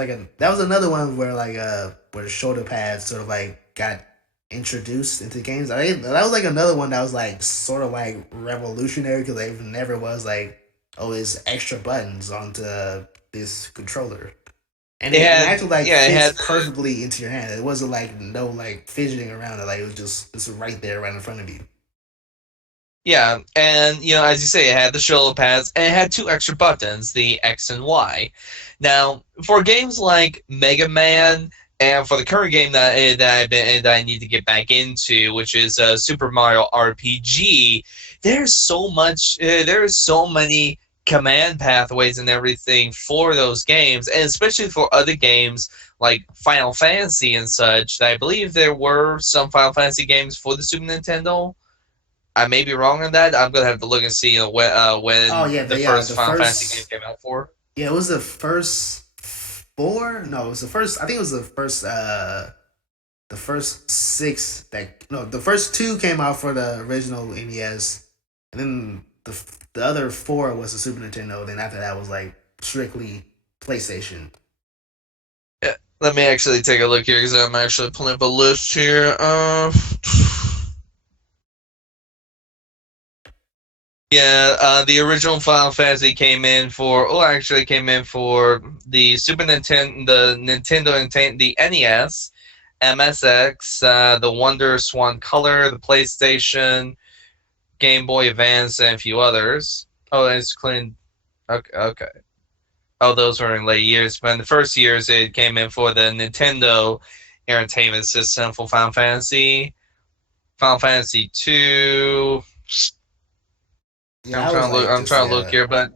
another one where like where the shoulder pads sort of like got introduced into games. That was like another one that was like sort of like revolutionary because there never was like always extra buttons onto this controller. And it actually like It fits had perfectly into your hand. It wasn't like no like fidgeting around it. Like it was just right there, right in front of you. Yeah, and as you say, it had the shoulder pads and it had two extra buttons, the X and Y. Now, for games like Mega Man, and for the current game that I need to get back into, which is Super Mario RPG, there's so many command pathways and everything for those games, and especially for other games like Final Fantasy and such. I believe there were some Final Fantasy games for the Super Nintendo. I may be wrong on that. I'm gonna have to look and see Oh when yeah, the first the Final Fantasy game first came out for. yeah, it was the first four. No, it was the first. I think it was the first six that no, the first two came out for the original NES, and then the other four was the Super Nintendo. Then after that was like strictly PlayStation. Yeah, let me actually take a look here because I'm actually pulling up a list here. Yeah, the original Final Fantasy came in for. Oh, actually, came in for the Super Nintendo, the NES, MSX, the Wonder Swan Color, the PlayStation, Game Boy Advance, and a few others. Oh, and it's clean. Okay, okay. Oh, those were in late years, but in the first years, it came in for the Nintendo Entertainment System for Final Fantasy, Final Fantasy 2. Yeah, I was like I'm just trying to look here, but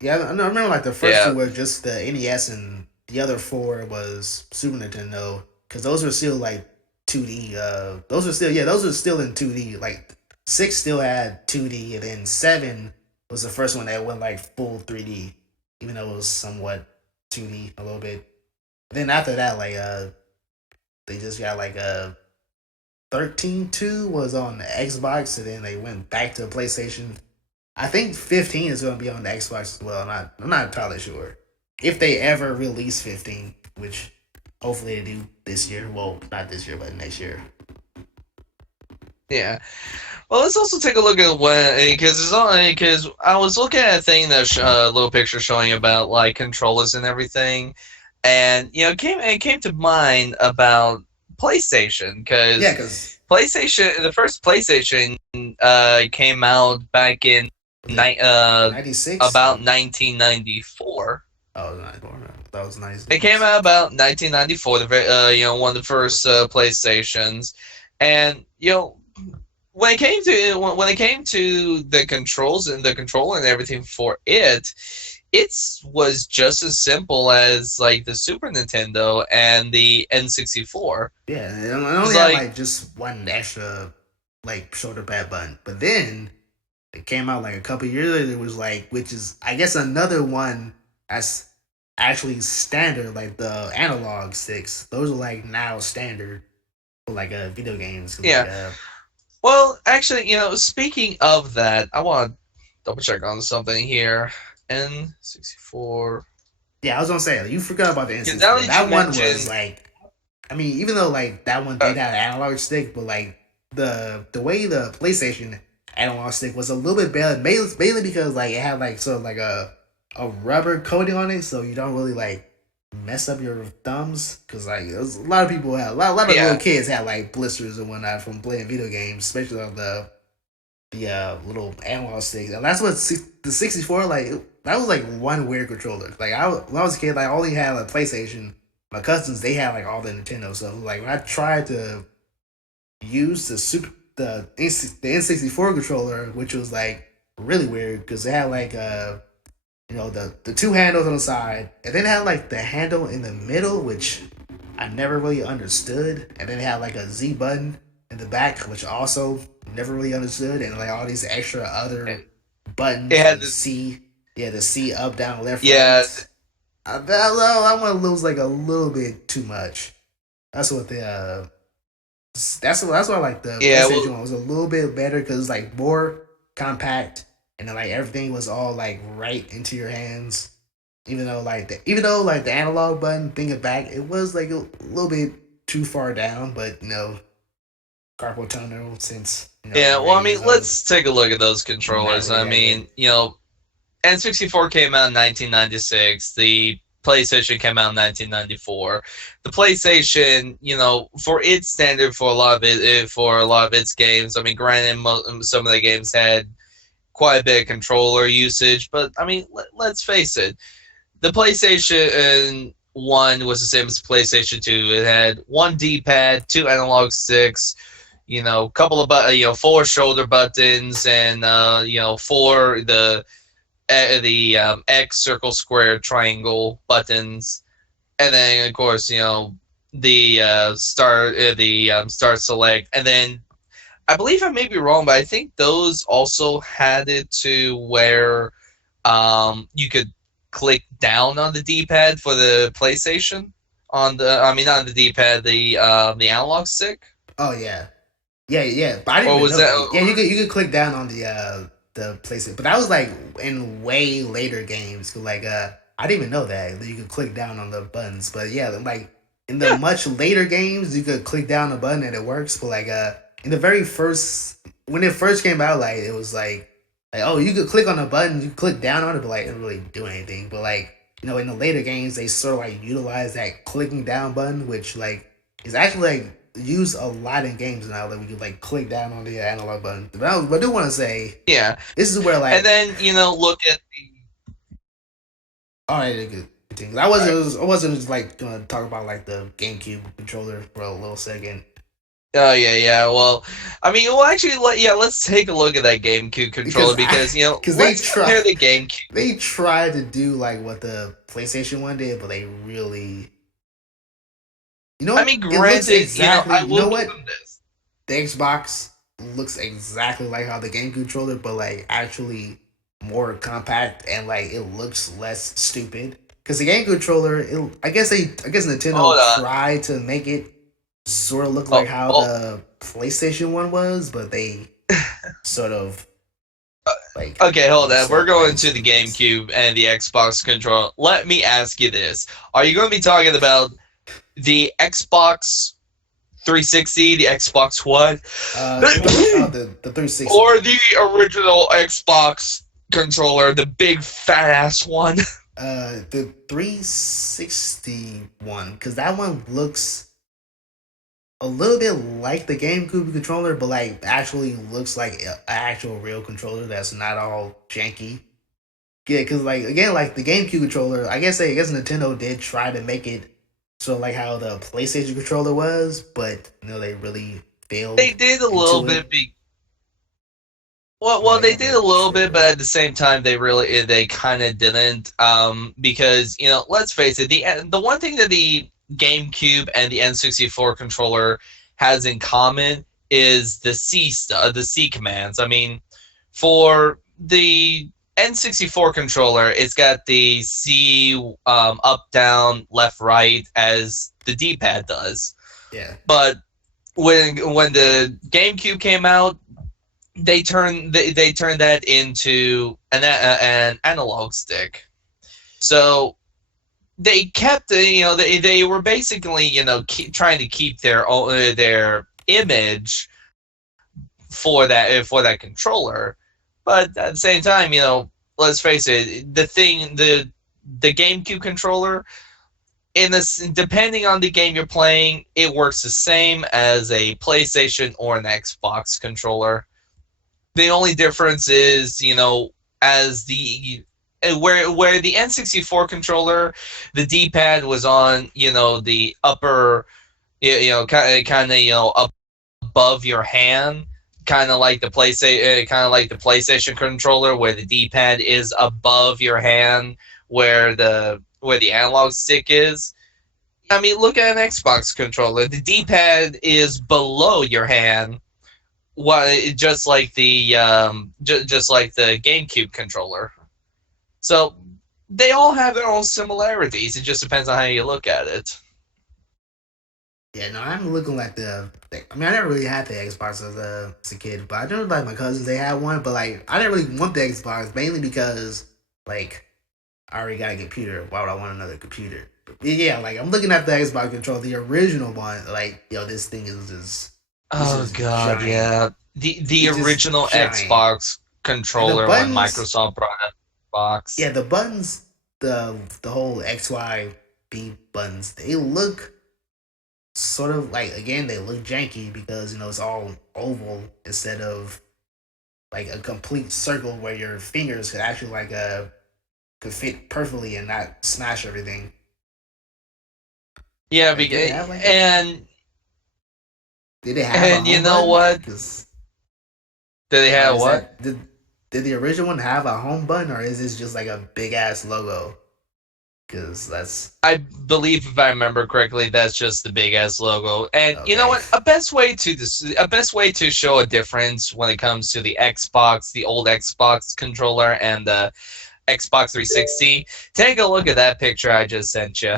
yeah. I remember like the first yeah, two were just the NES, and the other four was Super Nintendo because those were still like 2D. Those were still in 2D. Like six still had 2D, and then seven was the first one that went like full 3D, even though it was somewhat 2D a little bit. Then after that, like they just got like 13.2 was on the Xbox, and then they went back to PlayStation. I think 15 is going to be on the Xbox as well. I'm not entirely sure if they ever release 15, which hopefully they do this year. Well, not this year, but next year. yeah. Well, let's also take a look at when because I was looking at a thing a little picture showing about like controllers and everything, and it came to mind about PlayStation Yeah, because because the first PlayStation came out back in was it '96? about 1994. Oh, '94. That was It came '96. out about 1994. One of the first PlayStations, and when it came to the controls and the controller and everything for it, it was just as simple as like the Super Nintendo and the N64. Yeah, and it It's only had like like just one extra like shoulder pad button, but then it came out like a couple years later. It was like, which is I guess another one that's actually standard, like the analog sticks. Those are like now standard for like video games. Like yeah. Well, actually, speaking of that, I want to double check on something here. N64. yeah, I was gonna say like, you forgot about the Yeah, now N64. that you That one was mentioned, like, I mean, even though like that one uh, did have an analog stick, but like the way the PlayStation analog stick was a little bit better, mainly because like it had like sort of like a rubber coating on it, so you don't really like mess up your thumbs. Because like a lot of people had a lot of little yeah, kids had like blisters and whatnot from playing video games, especially on the little analog sticks. And that's what the 64 like. That was like one weird controller. Like when I was a kid, like I only had a PlayStation. My cousins they had like all the Nintendo stuff. Like when I tried to use the N64 controller, which was like really weird because it had like the two handles on the side, and then it had like the handle in the middle, which I never really understood, and then it had like a Z button in the back, which also never really understood, and like all these extra other it buttons, had the this. C, yeah, the C up, down, left, Yeah, right. I want to lose like a little bit too much. That's what the that's why like the yeah. PlayStation Well, one was a little bit better because it's like more compact and then like everything was all like right into your hands. Even though like the analog button thinking back, it was like a little bit too far down, but carpal tunnel since yeah. you're Well, I 8 years mean, old, let's take a look at those not controllers. really I that good. mean, N64 came out in 1996. The PlayStation came out in 1994. The PlayStation, for its standard, for a lot of its games. I mean, granted, some of the games had quite a bit of controller usage, but I mean, let's face it, the PlayStation 1 was the same as PlayStation 2. It had one D-pad, two analog sticks, couple of 4 shoulder buttons, and four the X, circle, square, triangle buttons, and then of course start select, and then I believe I may be wrong, but I think those also had it to where you could click down on the D-pad for the PlayStation not on the D-pad, the analog stick. Oh yeah, yeah. But I didn't Or even was know that? that. Yeah, you could click down on the PlayStation, but that was like in way later games. 'Cause, like I didn't even know that you could click down on the buttons. But yeah, like in the much later games, you could click down the button and it works. But like in the very first, when it first came out, like it was like oh, you could click on the button, you click down on it, but like it didn't really do anything. But like in the later games, they sort of like utilize that clicking down button, which like is actually like used a lot in games now that we can like click down on the analog button. But I do want to say, Yeah, this is where like, and then look at the. all right, good. I wasn't just like gonna talk about like the GameCube controller for a little second. Oh yeah. Well, I mean, actually, let's take a look at that GameCube controller because let's compare the GameCube. They tried to do like what the PlayStation 1 did, but they really, I mean, granted, exactly, I will what? give them this. The Xbox looks exactly like how the GameCube controller, but like actually more compact and like it looks less stupid. Because the GameCube controller, I guess Nintendo tried to make it sort of look like how the PlayStation 1 was, but they sort of like. Okay, hold on. We're going to the GameCube and the Xbox controller. Let me ask you this: are you going to be talking about the Xbox 360, the Xbox One, the 360, or the original Xbox controller, the big fat ass one? The 360 one, because that one looks a little bit like the GameCube controller, but like actually looks like an actual real controller that's not all janky. Yeah, because like again, like the GameCube controller, I guess Nintendo did try to make it so like how the PlayStation controller was, but they really failed. They did a little bit. Well, they did a little bit, but at the same time, they kind of didn't. Because let's face it, the one thing that the GameCube and the N64 controller has in common is the C commands. I mean, for the N64 controller, it's got the C up, down, left, right as the D-pad does. Yeah. But when the GameCube came out, they turned that into an analog stick. So they kept they were basically trying to keep their image for that controller, but at the same time, let's face it, the GameCube controller, depending on the game you're playing, it works the same as a PlayStation or an Xbox controller. The only difference is, as where the N64 controller, the D-pad was on, the upper, kind of, up above your hand, kind of like the PlayStation controller, where the D-pad is above your hand, where the analog stick is. I mean, look at an Xbox controller. The D-pad is below your hand. Just like the GameCube controller. So they all have their own similarities. It just depends on how you look at it. Yeah, no, I'm looking at I never really had the Xbox as a kid, but I know like my cousins, they had one, but like I didn't really want the Xbox mainly because like I already got a computer. Why would I want another computer? But yeah, like I'm looking at the Xbox controller, the original one. Like, this thing is just. Oh god, giant. Yeah. The original Xbox controller when Microsoft brought out the box. Yeah, the buttons the whole X Y B buttons, they look sort of like, again, they look janky because it's all oval instead of like a complete circle where your fingers could actually could fit perfectly and not smash everything. Yeah, Like, did they have like that? and Did they have a and you home know button? what? Because Do they or have is what? that did the original one have a home button, or is this just like a big ass logo? Because that's I believe, if I remember correctly, that's just the big ass logo. And you know okay. what? A best way to show a difference when it comes to the Xbox, the old Xbox controller, and the Xbox 360. Take a look at that picture I just sent you.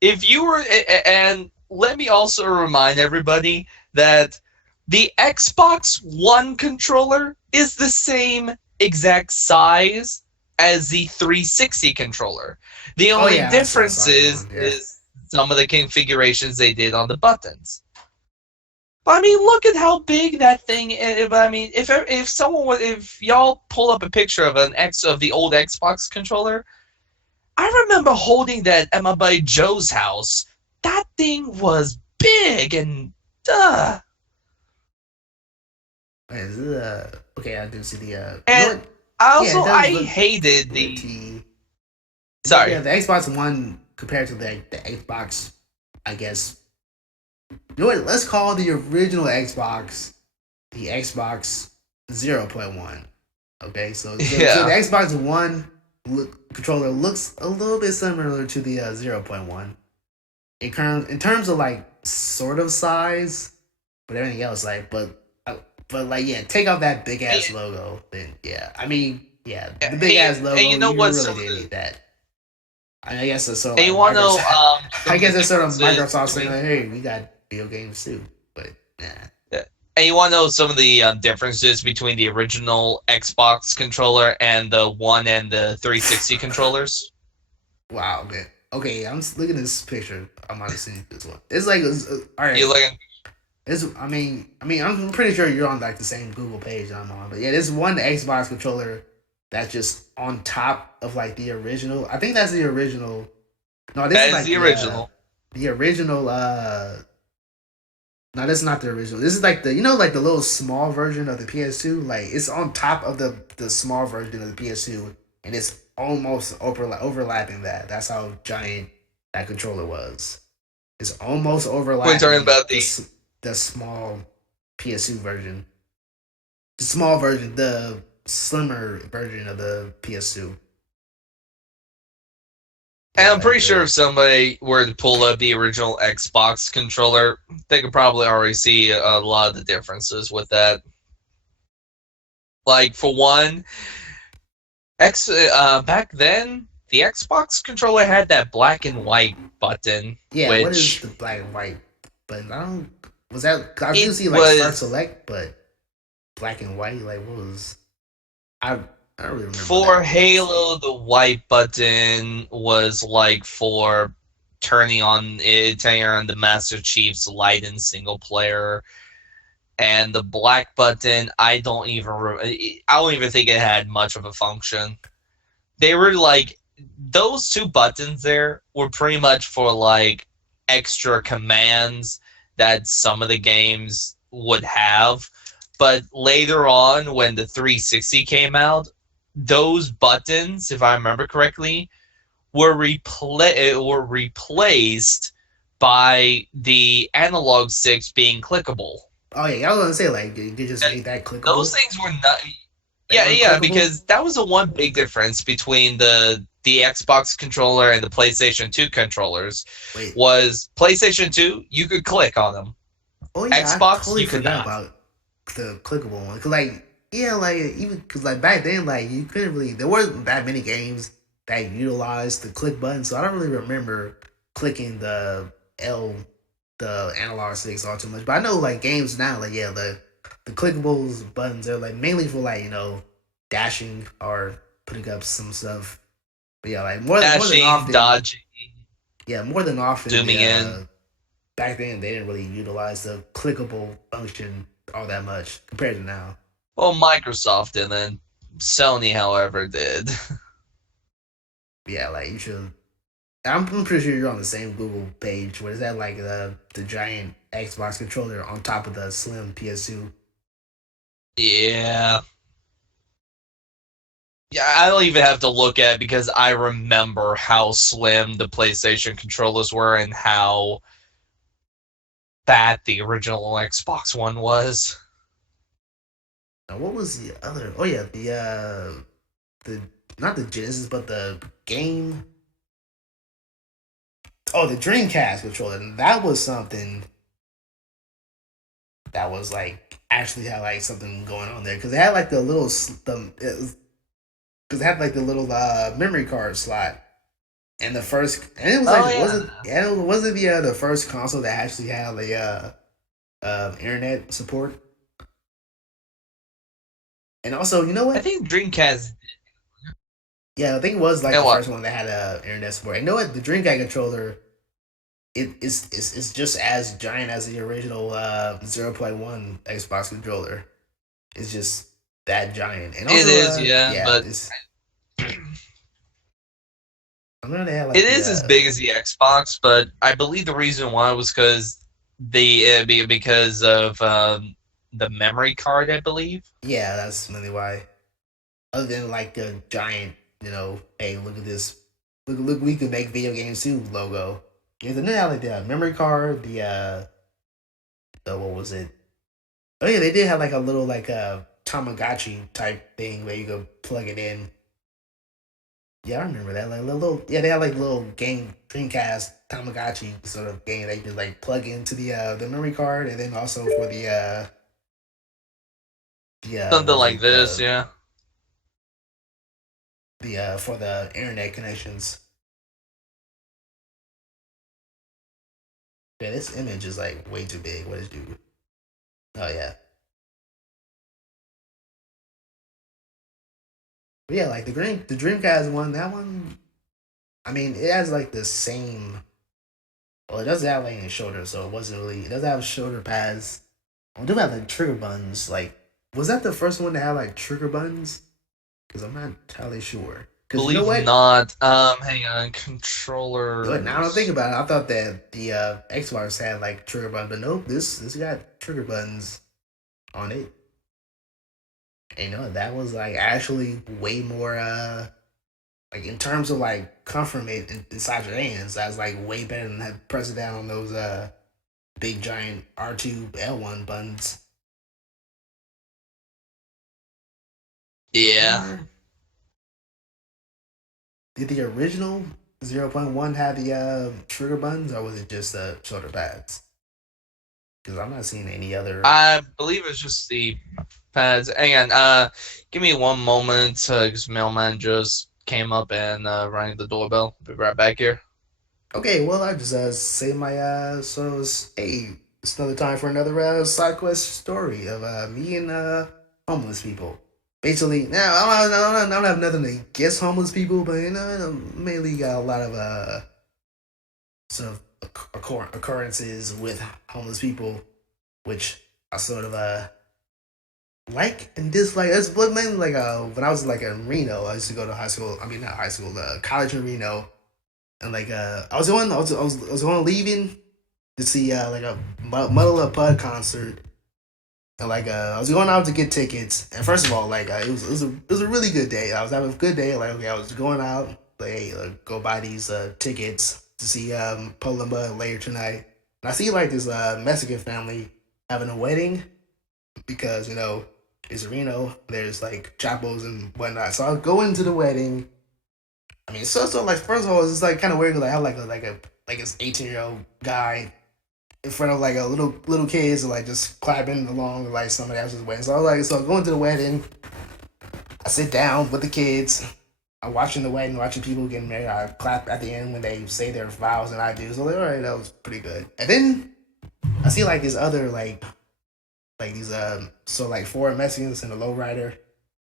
If you were, and let me also remind everybody that the Xbox One controller is the same exact size as the 360 controller. The Oh only yeah, I difference saw you on. Yeah. is some of the configurations they did on the buttons. But I mean, look at how big that thing is. I mean, if y'all pull up a picture of the old Xbox controller, I remember holding that at my buddy Joe's house. That thing was big and Wait, is it, okay, I do see the you know and what? Yeah, it I does look hated the pretty. Yeah, sorry. the Xbox One compared to the Xbox, I guess. You know what? Let's call the original Xbox the Xbox 0.1. Okay, so the Yeah. Xbox One controller looks a little bit similar to the 0.1 in terms of like sort of size, but everything else but like yeah, take off that big ass logo. Then yeah, I mean yeah, the big ass And you logo, know you what? really didn't need that. I guess it's sort of And you like want to know Microsoft. some I of the guess it's sort of differences Microsoft saying between like, hey, we got video games too, but nah. and you want to know some of the differences between the original Xbox controller and the One and the 360 controllers? Wow, man. Okay, I'm just looking at this picture. I might have seen this one. It's like, all right. You looking? I'm pretty sure you're on like the same Google page I'm on, but yeah, there's one Xbox controller that's just on top of like the original. I think that's the original. No, this That is is like the original. the original. No, this is not the original. This is like like the little small version of the PS2. Like it's on top of the small version of the PS2, and it's almost overlapping that. That's how giant that controller was. It's almost We're talking overlapping about the small PS2 version. The small version, the slimmer version of the PS2. and Yeah, I'm pretty like sure if somebody were to pull up the original Xbox controller, they could probably already see a lot of the differences with that. Like for one, back then the Xbox controller had that black and white button, yeah. What is which the black and white button? I don't. Was that? I do it see like start was select, but black and white. Like what was? I I don't really remember what for that was. Halo. The white button was like for turning on the Master Chief's light in single player, and the black button I don't even think it had much of a function. They were like those two buttons there were pretty much for like extra commands that some of the games would have. But later on, when the 360 came out, those buttons, if I remember correctly, were replaced by the analog sticks being clickable. Oh yeah, I was gonna say like they just And made that those clickable. things were not. They weren't Yeah, clickable. because that was the one big difference between the Xbox controller and the PlayStation 2 controllers. Wait. Was PlayStation 2 you could click on them. Oh yeah, I Xbox totally you could forgot not. about the clickable one. Cause like yeah, like even cause like back then like you couldn't really there weren't that many games that utilized the click button, so I don't really remember clicking L the analog sticks all too much. But I know like games now like yeah the clickables buttons are like mainly for like dashing or putting up some stuff. But yeah, like more than Dashing, often, dodging, yeah, more than often zooming the in. back then they didn't really utilize the clickable function all that much compared to now. Well, Microsoft didn't. Sony, however, did. Yeah, like you should. I'm pretty sure you're on the same Google page. What is that like the giant Xbox controller on top of the slim PS2? Yeah. Yeah, I don't even have to look at it because I remember how slim the PlayStation controllers were and how bad the original Xbox One was. Now, what was the other? Oh yeah, the not the Genesis, but the game. Oh, the Dreamcast controller. And that was something that was like actually had like something going on there because it had like the little because it had like the little memory card slot. And the first, and it was Oh like, was yeah. it? And was it the first console that actually had like internet support? And also, you know I what? think Dreamcast. Yeah, I think it was like And the what? first one that had internet support. And you know what? The Dreamcast controller, it's just as giant as the original 0.1 Xbox controller. It's just that giant. And It also, is, yeah, yeah, but it's. I remember they had it like the is as big as the Xbox. But I believe the reason why was because of the memory card. I believe. yeah, that's mainly why. Other than like the giant, hey, look at this, look, we could make video games too logo. Yeah, they had like the memory card, the what was it? Oh yeah, they did have like a little like a Tamagotchi type thing where you could plug it in. Yeah, I remember that. Like little, yeah, they had like little game Dreamcast Tamagotchi sort of game that you could like plug into the memory card, and then also for the Something what was like it this, yeah. the for the internet connections. Yeah, this image is like way too big. What is do? Oh yeah, but yeah, like the Dreamcast one. That one, I mean, it has like the same. Well, it doesn't have like any shoulder, so it wasn't really. It doesn't have shoulder pads. It do have like trigger buttons. Like, was that the first one to have like trigger buttons? Because I'm not entirely sure. Because you know Believe what? not. Hang on. Now I don't think Controllers. about it. I thought that the Xbox had like trigger buttons, but nope. This got trigger buttons on it. And that was like actually way more like in terms of like comfort inside your hands, that's like way better than pressing down on those big giant R2 L1 buttons. Yeah. Or did the original 0.1 have the trigger buttons, or was it just shoulder pads? Because I'm not seeing any other. I believe it's just the pads. Hang on. Give me one moment. Because mailman just came up and rang the doorbell. Be right back here. Okay, well, I just say my hey, it's another time for another side quest story of me and homeless people. Basically, now I don't have nothing against homeless people, but I mainly got a lot of sort of occurrences with homeless people, which I sort of like and dislike. That's mainly like when I was like in Reno, I used to go to high school. I mean, not high school, college in Reno, and like I was going leaving to see like a Muddle Up Pud concert. And like I was going out to get tickets, and first of all, like it was a really good day. I was having a good day. Like okay, I was going out, like hey, go buy these tickets to see Polar Mud later tonight. And I see like this Mexican family having a wedding because it's Reno. There's like chapels and whatnot. So I'll go into the wedding. I mean, so like first of all, it's like kind of weird. Like I have like this 18-year-old guy in front of like a little kids like just clapping along with like somebody else's wedding. So I was like, so going to the wedding, I sit down with the kids. I'm watching the wedding, watching people getting married. I clap at the end when they say their vows and I do. So like, all right, that was pretty good. And then I see like this other like these so like four Mexicans and a lowrider.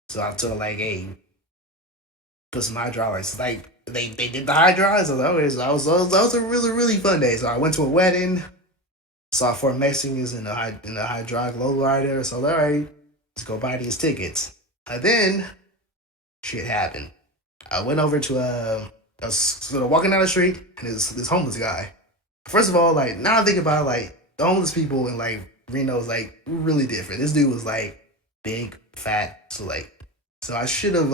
So I'm sort of like, hey, put some hydraulics. Like they did the hydraulics. I was like, okay, that was a really fun day. So I went to a wedding. Saw four Mexicans in the hydraulic lowrider. So all right, let's go buy these tickets. And then shit happened. I went over to I was sort of walking down the street, and this homeless guy. First of all, like now I think about it, like the homeless people in like Reno is like really different. This dude was like big, fat, so I should have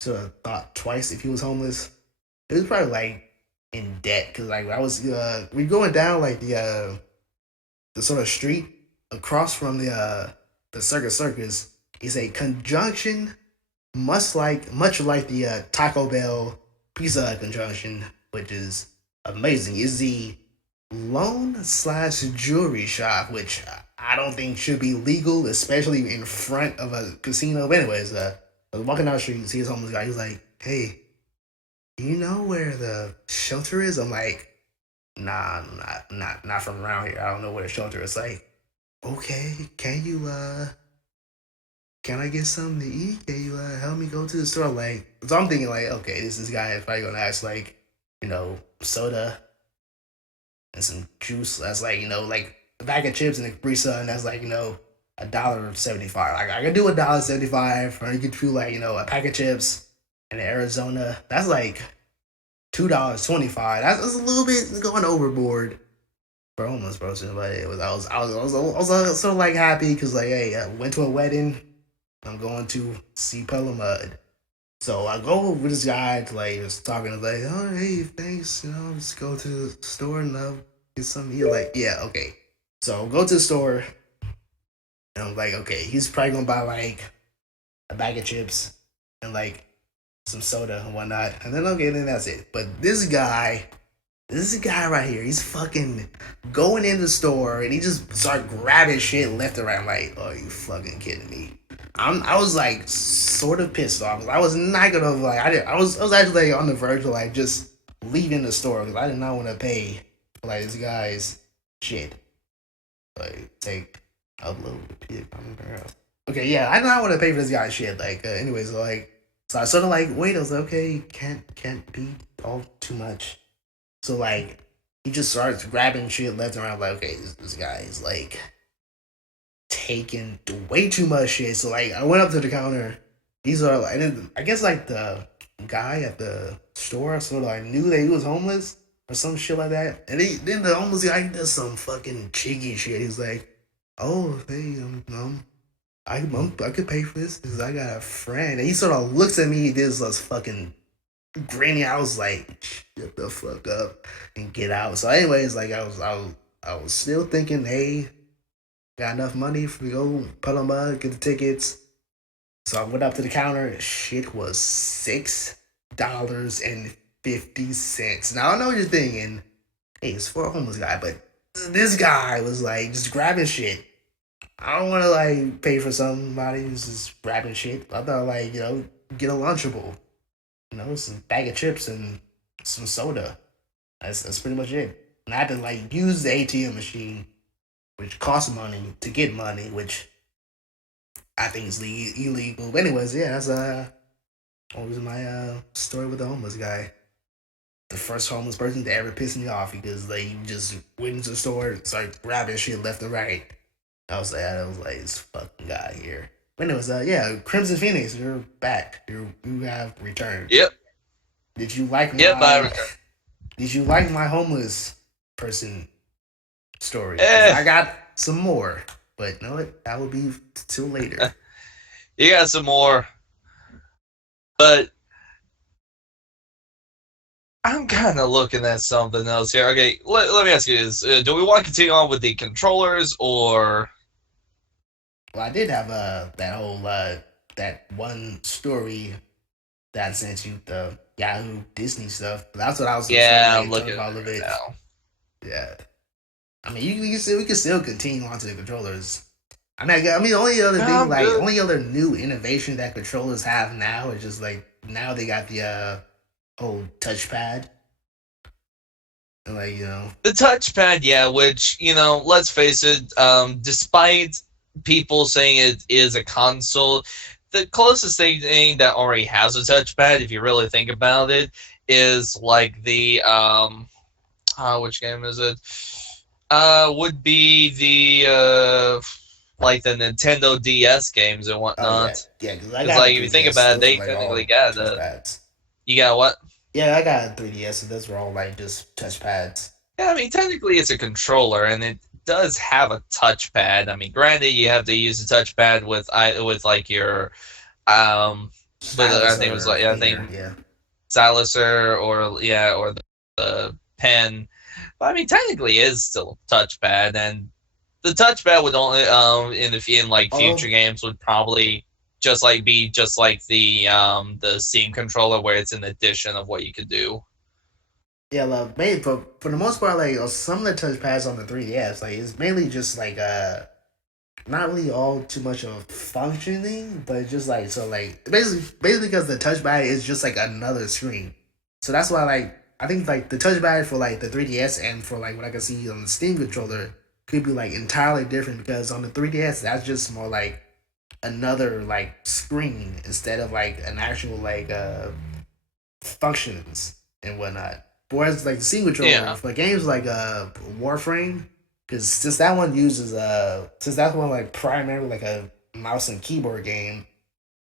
sort of thought twice if he was homeless. It was probably like in debt because like I was we going down like the sort of street across from the Circus. Is a conjunction much like the Taco Bell Pizza Hut conjunction, which is amazing. Is the loan slash jewelry shop, which I don't think should be legal, especially in front of a casino. But anyways, I was walking down the street, see this homeless guy. He's like, "Hey, do you know where the shelter is?" I'm like, "Nah, not from around here. I don't know where the shelter is." Like, okay, can I get something to eat? Can you help me go to the store? Like, so I'm thinking like, okay, this guy is probably gonna ask like, soda and some juice. That's like, like a bag of chips and a Capri Sun. And that's like, $1.75. Like I can do $1.75 or you could do like, a pack of chips in Arizona. That's like $2.25. That's a little bit going overboard for a homeless person, but I was sort of like happy because like, hey, I went to a wedding. I'm going to see Puddle Mud. So I go with this guy to like just talking to like, oh hey, thanks, just go to the store and get something. He's like, yeah, okay. So I go to the store and I'm like, okay, he's probably gonna buy like a bag of chips and like some soda and whatnot. And then okay, then that's it. But this is a guy right here. He's fucking going in the store and he just start grabbing shit left and right. I'm like, oh, you fucking kidding me? I was like sort of pissed off. I was not gonna like I was actually like, on the verge of like just leaving the store because I did not want to pay for like this guy's shit. Like take upload it. Okay, yeah, I did not want to pay for this guy's shit. Like, anyways, like so I sort of like wait. I was like, okay, can't be all too much. So like he just starts grabbing shit left and right. I'm like, okay, this guy is like taking way too much shit. So like I went up to the counter. These are like, and I guess like the guy at the store sort of like knew that he was homeless or some shit like that. And then the homeless guy does some fucking cheeky shit. He's like, "Oh, hey, I could pay for this because I got a friend." And he sort of looks at me. This was fucking grinning. I was like, "Shut the fuck up and get out." So, anyways, like I was still thinking, hey. Got enough money for me to go put on mud, get the tickets. So I went up to the counter. Shit was $6.50. Now I know what you're thinking. Hey, it's for a homeless guy, but this guy was like just grabbing shit. I don't want to like pay for somebody who's just grabbing shit. I thought like get a Lunchable, some bag of chips and some soda. That's pretty much it. And I had to like use the ATM machine which costs money to get money, which I think is illegal. But anyways, yeah, that's what was my story with the homeless guy. The first homeless person to ever piss me off because they just went into the store, started grabbing shit left and right. I was like, this fucking guy here. But anyways, yeah, Crimson Phoenix, you're back. You have returned. Yep. Did you like Yep, I my? returned. Did you like my homeless person story? Eh, I got some more, but no, that will be till later. you got some more, but I'm kind of looking at something else here. Okay, let me ask you this: do we want to continue on with the controllers, or Well, I did have that whole that one story that I sent you, the Yahoo Disney stuff. That's what I was yeah, like, I'm looking talking at about it right now. Yeah, I mean, we can still continue on to the controllers. I mean, the only other No, thing, I'm like, good. only other new innovation that controllers have now is just like now they got the whole touchpad, and like The touchpad, yeah, which, let's face it, despite people saying it is a console, the closest thing that already has a touchpad, if you really think about it, is like the, which game is it? Would be the, like the Nintendo DS games and Oh yeah, whatnot. yeah. Because I Because got like a if you think 3DS. about it, Those are they like technically all got touch the pads. you got what? Yeah, I got a 3DS, so those were all like just touch pads. Yeah, I mean technically it's a controller and it does have a touchpad. I mean, granted you have to use the touchpad with like your um, with I Stylus think it was or like I finger. think Yeah. Silencer or yeah or the pen. But I mean technically it is still a touchpad and the touchpad would only in like future Although games would probably just like be just like the Steam controller where it's an addition of what you could do. yeah, like mainly for the most part, like some of the touch pads on the 3DS, like it's mainly just like not really all too much of functioning, but just like so like basically because the touchpad is just like another screen. So that's why like I think like the touchpad for like the 3DS and for like what I can see on the Steam controller could be like entirely different because on the 3DS that's just more like another like screen instead of like an actual like functions and whatnot. Whereas like the Steam controller Yeah, for games like Warframe, because since that one uses since that's one like primarily like a mouse and keyboard game,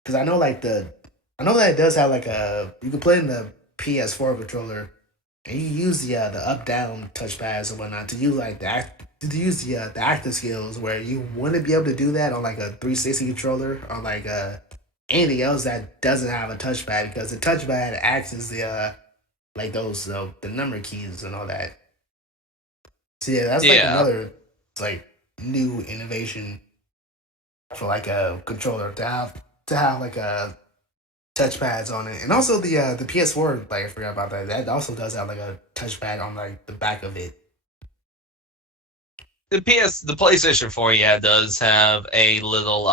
because I know that it does have like a you can play in the PS4 controller and you use the up down touchpads and whatnot to use like the active skills where you wouldn't be able to do that on like a 360 controller or like anything else that doesn't have a touchpad because the touchpad acts as the like those the number keys and all that. So yeah, that's like yeah. another like new innovation for like a controller to have like a touchpads on it, and also the PS4. Like I forgot about that. That also does have like a touchpad on like the back of it. The PlayStation 4 yeah does have a little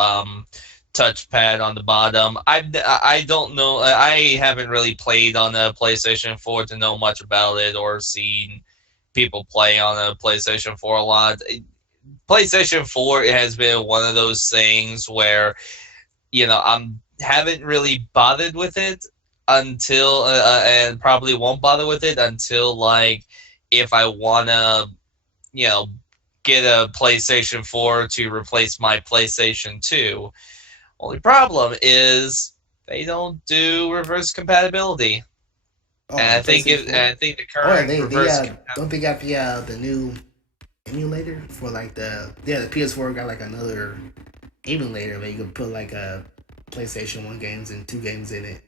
touchpad on the bottom. I don't know. I haven't really played on a PlayStation 4 to know much about it or seen people play on a PlayStation 4 a lot. PlayStation 4 has been one of those things where I'm haven't really bothered with it until and probably won't bother with it until like if I wanna you know get a PlayStation 4 to replace my PlayStation 2. Only problem is they don't do reverse compatibility, Oh, and the PlayStation and 4. I think the Oh yeah, current reverse don't they got the new emulator for like the PS4 got like another emulator where you can put like a PlayStation 1 games and 2 games in it.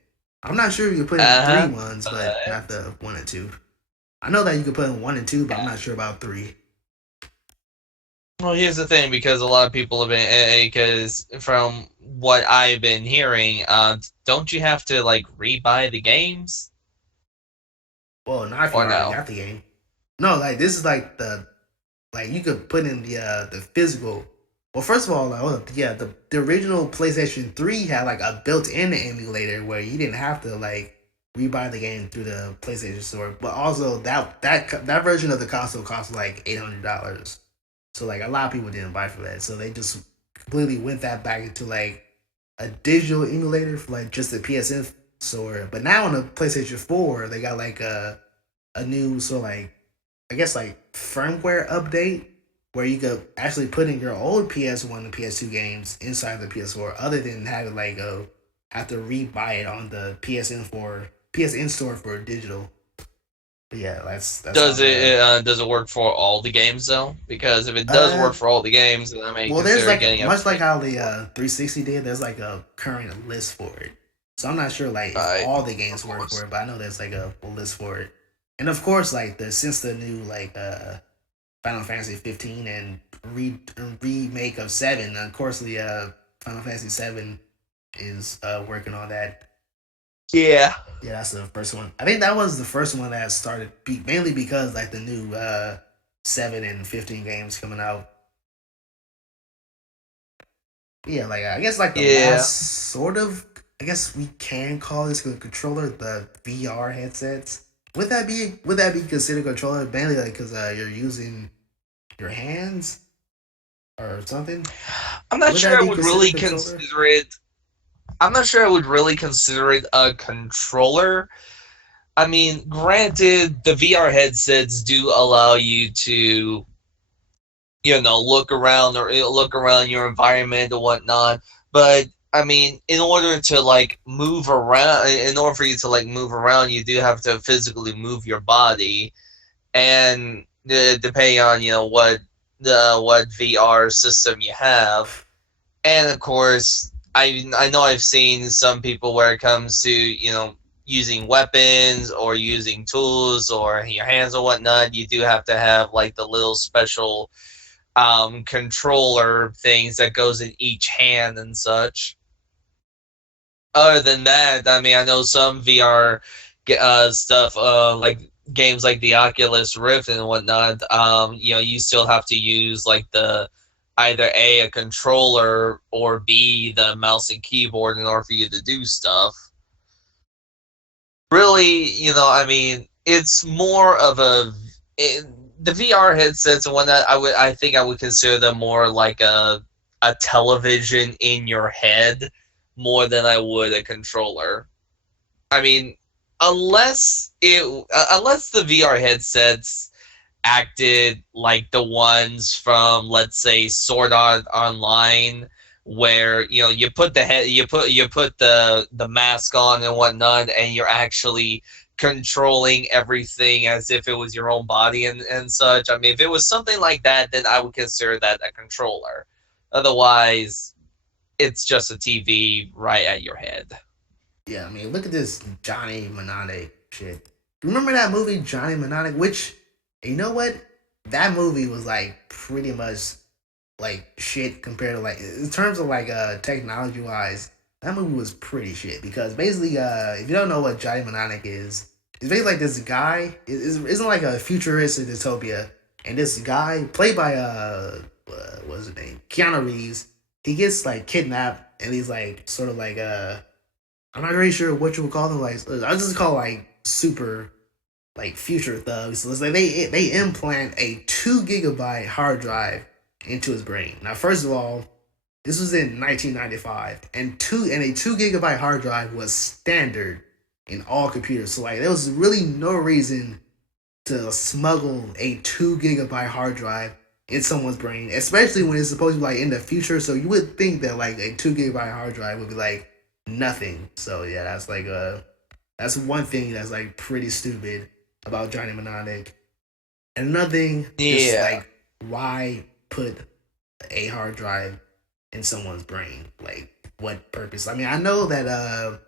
I'm not sure you can put in three uh ones, uh, but not the 1 and 2. I know that you can put in 1 and 2, but I'm not sure about 3. well, here's the thing, because a lot of people have been, because from what I've been hearing, don't you have to like rebuy the games Well, not if you or already no? got the game. No, like this is like like you could put in the physical. Well, first of all, like, yeah, the original PlayStation 3 had like a built-in emulator where you didn't have to like rebuy the game through the PlayStation Store. But also that version of the console cost like $800. So like a lot of people didn't buy for that. So they just completely went that back into like a digital emulator for like just the PSN store. But now on the PlayStation 4, they got like a new sort of like I guess like firmware update where you could actually put in your old PS1 and PS2 games inside the PS4, other than having like have to rebuy it on the PSN store for digital. But yeah, that's how the Does it work for all the games though? Because if it does uh work for all the games, then I may well there's consider like getting a much like how the PS4. 360 did, there's like a current list for it. So I'm not sure like if Right, all the of games work for course. it, but I know there's like a list for it. And of course like the since the new like Final Fantasy 15 and remake of 7. Of course, the Final Fantasy 7 is working on that. Yeah. Yeah, that's the first one. I think that was the first one that started mainly because like the new 7 and 15 games coming out. Yeah, like I guess like the Yeah. last sort of I guess we can call this a controller the VR headsets. Would that be considered a controller mainly like because you're using your hands or something? I'm not Would sure that I be would considered really controller? consider it. I'm not sure I would really consider it a controller. I mean, granted, the VR headsets do allow you to look around or look around your environment or whatnot. But I mean, in order to like move around, in order for you to like move around, you do have to physically move your body, and depending on what VR system you have, and of course, I know I've seen some people where it comes to using weapons or using tools or your hands or whatnot, you do have to have like the little special controller things that goes in each hand and such. Other than that, I mean, I know some VR stuff, like games like the Oculus Rift and whatnot. You still have to use like the either a controller or b the mouse and keyboard in order for you to do stuff. Really, I mean, it's more of the VR headsets and whatnot. I think I would consider them more like a television in your head more than I would a controller. I mean, unless the VR headsets acted like the ones from, let's say, Sword Art Online, where you put the head, you put the mask on and whatnot, and you're actually controlling everything as if it was your own body and such. I mean, if it was something like that, then I would consider that a controller. Otherwise, it's just a TV right at your head. Yeah, I mean, look at this Johnny Mnemonic shit. Remember that movie Johnny Mnemonic? Which, you know what? That movie was like pretty much like shit compared to like in terms of like technology wise. That movie was pretty shit because basically, if you don't know what Johnny Mnemonic is, it's basically like this guy. Isn't like a futuristic dystopia, and this guy played by what's his name? Keanu Reeves. He gets like kidnapped, and he's like sort of like I'm not really sure what you would call them. Like I just call like super like future thugs. So it's like they implant a 2 GB hard drive into his brain. Now, first of all, this was in 1995, and a 2 GB hard drive was standard in all computers. So like there was really no reason to smuggle a 2 GB hard drive in someone's brain, especially when it's supposed to be like in the future. So you would think that like a 2 GB hard drive would be like nothing. So yeah, that's like that's one thing that's like pretty stupid about Johnny Mnemonic. And another thing, just Yeah. like why put a hard drive in someone's brain? Like what purpose? I mean, I know that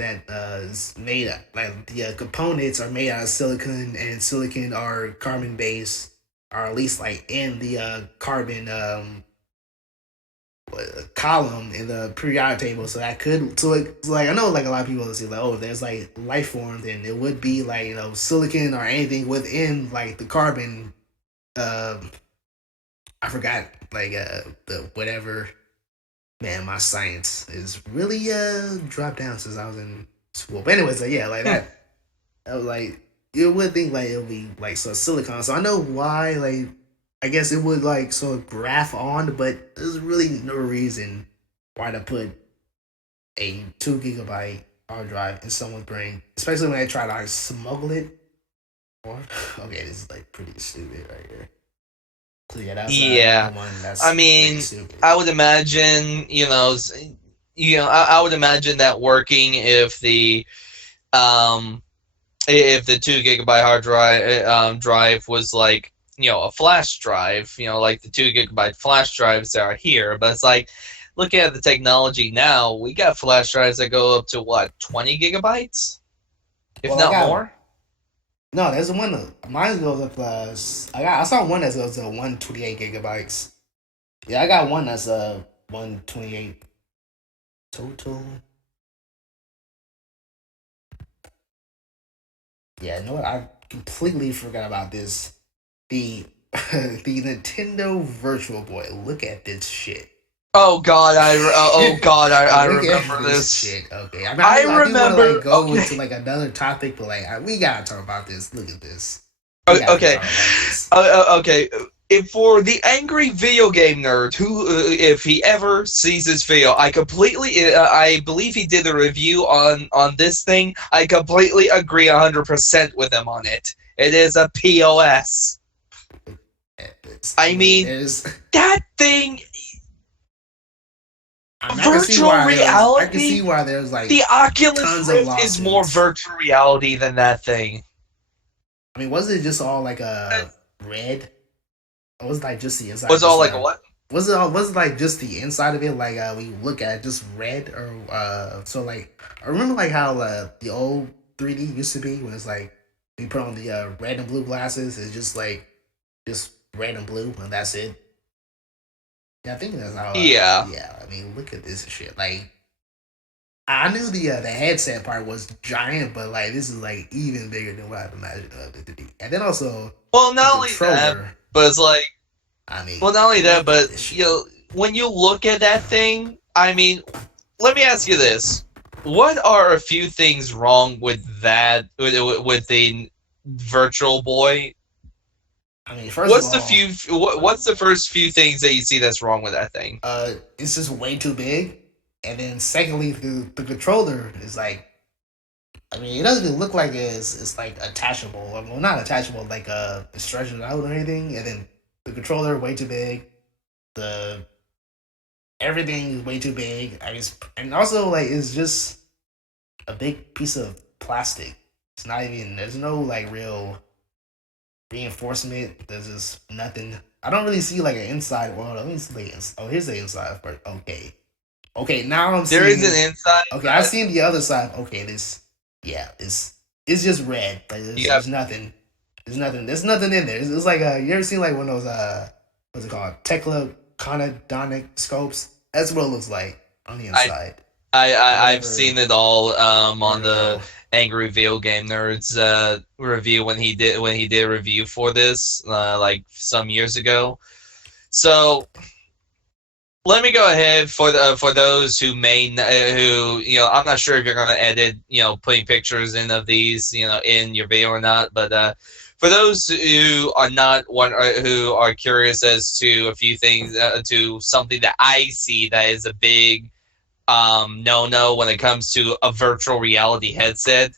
is made like the components are made out of silicon, and silicon are carbon based, or at least like in the carbon column in the periodic table. So that could so like I know like a lot of people say like, oh, there's like life form, then it would be like silicon or anything within like the carbon. I forgot like the whatever. Man, my science is really dropped down since I was in school. But anyways, like, yeah, like that. I was like, you would think like it would be like so silicon. So I know why, like, I guess it would like sort of graph on, but there's really no reason why to put a 2 GB hard drive in someone's brain, especially when they try to like smuggle it. Or okay, this is like pretty stupid right here. So yeah, that's Yeah. one that's I pretty mean, stupid. I would imagine, I would imagine that working um if the 2 GB hard drive was like a flash drive, like the 2 GB flash drives that are here. But it's like looking at the technology now, we got flash drives that go up to what, 20 GB, if Well, I not got more. no. There's one. Mine goes up. I saw one that goes to 128 GB. Yeah, I got one that's 128 total. Yeah, you know what? I completely forgot about this. The the Nintendo Virtual Boy. Look at this shit. Oh God, I Look at remember this this. shit. Okay, I mean, I I do want to remember. like go Okay. into like another topic, but like we gotta talk about this. Look at this. We gotta Okay. talk about this. Okay. If for the angry video game nerd who, if he ever sees this video, I believe he did a review on this thing. I completely agree 100% with him on it. It is a POS. I mean, there's. that thing, I mean, virtual I can see reality. why there's like The Oculus tons of Rift is more lawsuits. virtual reality than that thing. I mean, wasn't it just all like red? Or was it like just the inside? Was all Just like a what? was it like just the inside of it? Like when you look at it, just red or so like I remember like how the old 3D used to be when it's like you put on the red and blue glasses. It's just like just red and blue and that's it. Yeah, I think that's how. Yeah. Yeah, I mean, look at this shit. Like I knew the headset part was giant, but like this is like even bigger than what I'd imagined it to be. And then also Well, the not only that, controller. but it's like, I mean, well, not only that, look at but this shit. you know, when you look at that thing, I mean, let me ask you this: what are a few things wrong with that with the Virtual Boy? I mean, first of all, What's the first few things that you see that's wrong with that thing? it's just way too big. And then secondly, the controller is like, I mean, it doesn't even look like it's like attachable. Well, not attachable, like it stretches out or anything. And then the controller way too big. The everything is way too big. I mean, and also like it's just a big piece of plastic. It's not even. There's no like real reinforcement. There's just nothing. I don't really see like an inside world. Let me see the oh, here's the inside part. Okay, okay. Now I'm There is seeing. an inside, Okay, I've but seen the other side. Okay, this. Yeah, it's just red. Like you have there's nothing. There's nothing. There's nothing in there. It's like you ever seen like one of those what's it called? Tekla conodonic scopes. That's what it looks like on the I inside. I've Whatever. seen it all on Whatever the called. Angry Video Game Nerds review when he did a review for this like some years ago. So let me go ahead for those who who I'm not sure if you're going to edit putting pictures in of these in your video or not, but for those who are not who are curious as to a few things to something that I see that is a big no when it comes to a virtual reality headset.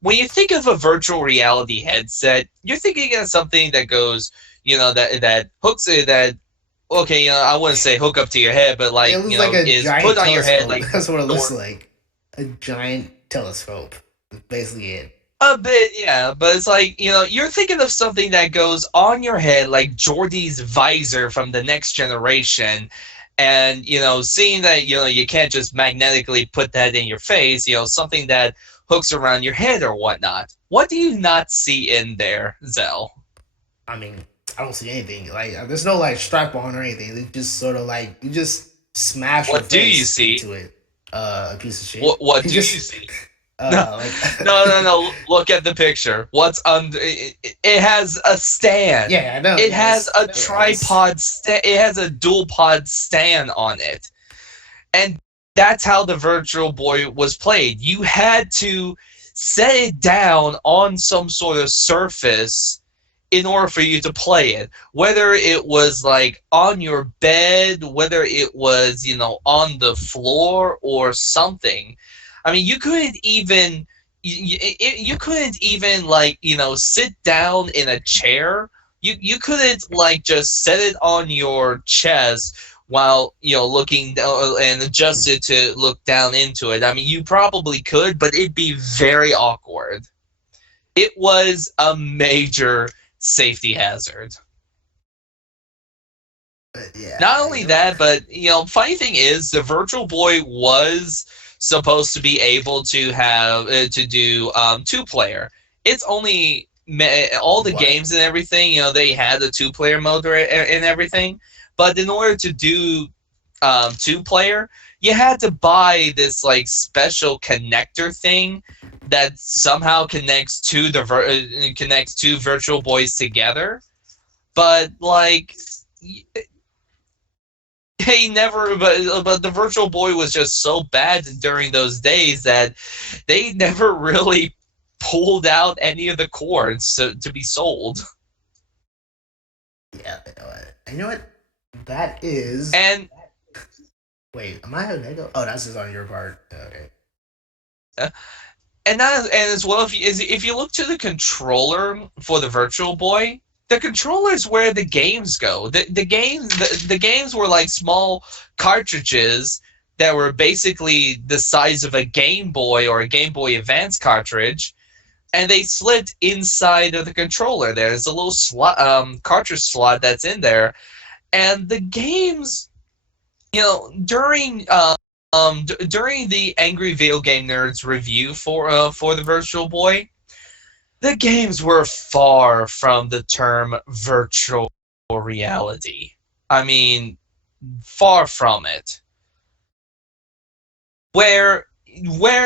When you think of a virtual reality headset, you're thinking of something that goes, that hooks it, that okay, I wouldn't say hook up to your head, but It like, looks like a is put giant on your head telescope. like That's what it looks or like. A giant telescope. That's basically it. a bit, yeah, but it's like, you're thinking of something that goes on your head like Jordy's visor from the Next Generation. And, seeing that, you can't just magnetically put that in your face, something that hooks around your head or whatnot. What do you not see in there, Zell? I mean, I don't see anything. Like there's no like strap on or anything. They just sort of like you just smash your What do you face see? into it. A piece of shit. What You do you just see? No, like no. Look at the picture. What's under? It has a stand. yeah, I know. It has Yes, a yes. tripod. It has a dual pod stand on it, and that's how the Virtual Boy was played. You had to set it down on some sort of surface in order for you to play it. Whether it was like on your bed, whether it was, on the floor or something. I mean, you couldn't even like, sit down in a chair. You couldn't like just set it on your chest while looking down and adjust it to look down into it. I mean, you probably could, but it'd be very awkward. It was a major safety hazard. But yeah, Not only that, but funny thing is, the Virtual Boy was supposed to be able to have to do two-player. It's only all the what? games and everything. They had the two-player mode and everything, but in order to do two-player, you had to buy this like special connector thing that somehow connects two Virtual Boys together. But like they never, but the Virtual Boy was just so bad during those days that they never really pulled out any of the cords to be sold. Yeah, you know what? You know what? That is. And Wait, am I having an echo? Oh, that's just on your part. Okay. uh, and as well, if you look to the controller for the Virtual Boy, the controllers where the games go. The games were like small cartridges that were basically the size of a Game Boy or a Game Boy Advance cartridge, and they slid inside of the controller. There's a little slot, cartridge slot that's in there, and the games, during the Angry Video Game Nerds review for the Virtual Boy, the games were far from the term virtual reality. I mean, far from it. Where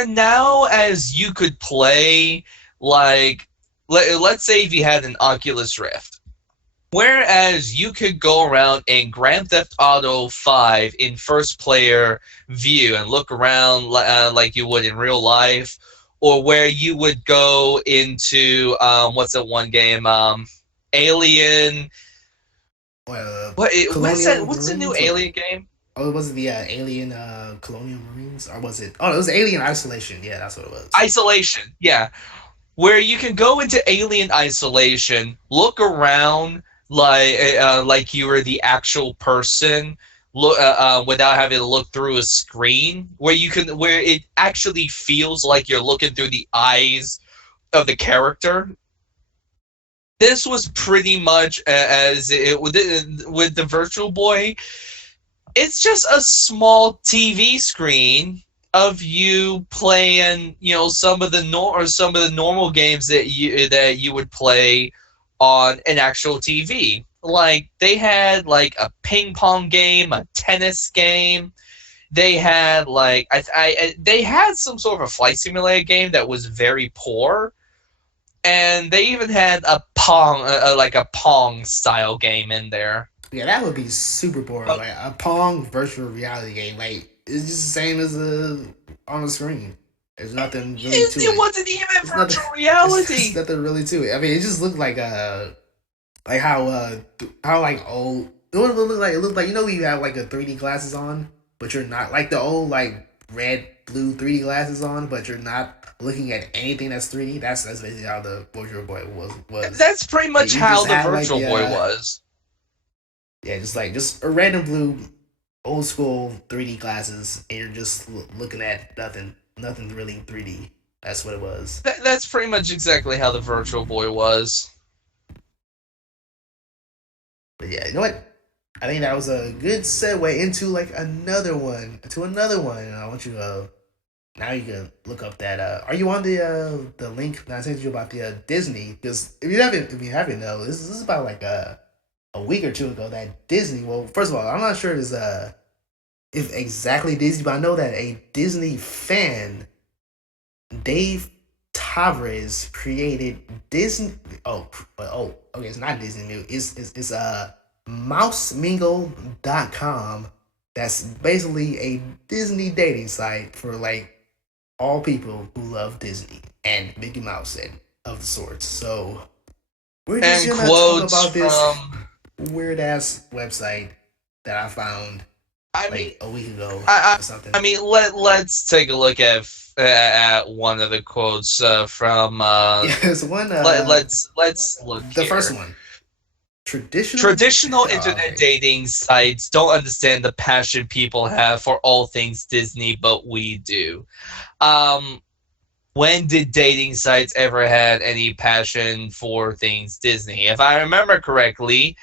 now, as you could play, like, let's say if you had an Oculus Rift, whereas you could go around in Grand Theft Auto 5 in first player view and look around like you would in real life, or where you would go into what's that one game, Alien. What's that? What's the new Alien game? Oh, it was the Alien Colonial Marines, or was it? Oh, it was Alien Isolation. Yeah, that's what it was. Isolation, yeah, where you can go into Alien Isolation, look around like you were the actual person, look without having to look through a screen, where it actually feels like you're looking through the eyes of the character. This was pretty much as it with the Virtual Boy. It's just a small TV screen of you playing, some of the normal games that you would play on an actual TV. Like, they had like a ping pong game, a tennis game. They had like they had some sort of a flight simulator game that was very poor, and they even had a Pong style game in there. Yeah, that would be super boring. Like a Pong virtual reality game. Like, it's just the same as on the screen. There's nothing really to it. It wasn't even virtual reality. There's nothing really to it. I mean, it just looked like how like old. It looked like you have like the 3D glasses on, but you're not like the old like red blue 3D glasses on, but you're not looking at anything that's 3D. That's basically how the Virtual Boy was. That's pretty much how the Virtual Boy was. Yeah, just a random blue, old school 3D glasses, and you're just looking at nothing really 3D. That's what it was. That's pretty much exactly how the Virtual Boy was. But yeah, you know what? I think that was a good segue into like another one. And I want you to now you can look up that. Are you on the link that I sent you about the Disney? Because if you haven't know, this is about like a week or two ago that Disney. Well, first of all, I'm not sure if exactly Disney, but I know that a Disney fan, Dave Tavares, created Disney. Okay, it's not Disney New. It's mousemingle.com. That's basically a Disney dating site for like all people who love Disney and Mickey Mouse and of the sorts. So we're just gonna talk about this weird ass website that I found a week ago or something. I mean, let's take a look at one of the quotes from. Yes, one. Let's look. The here. first one. Traditional internet dating sites don't understand the passion people have for all things Disney, but we do. When did dating sites ever had any passion for things Disney? If I remember correctly,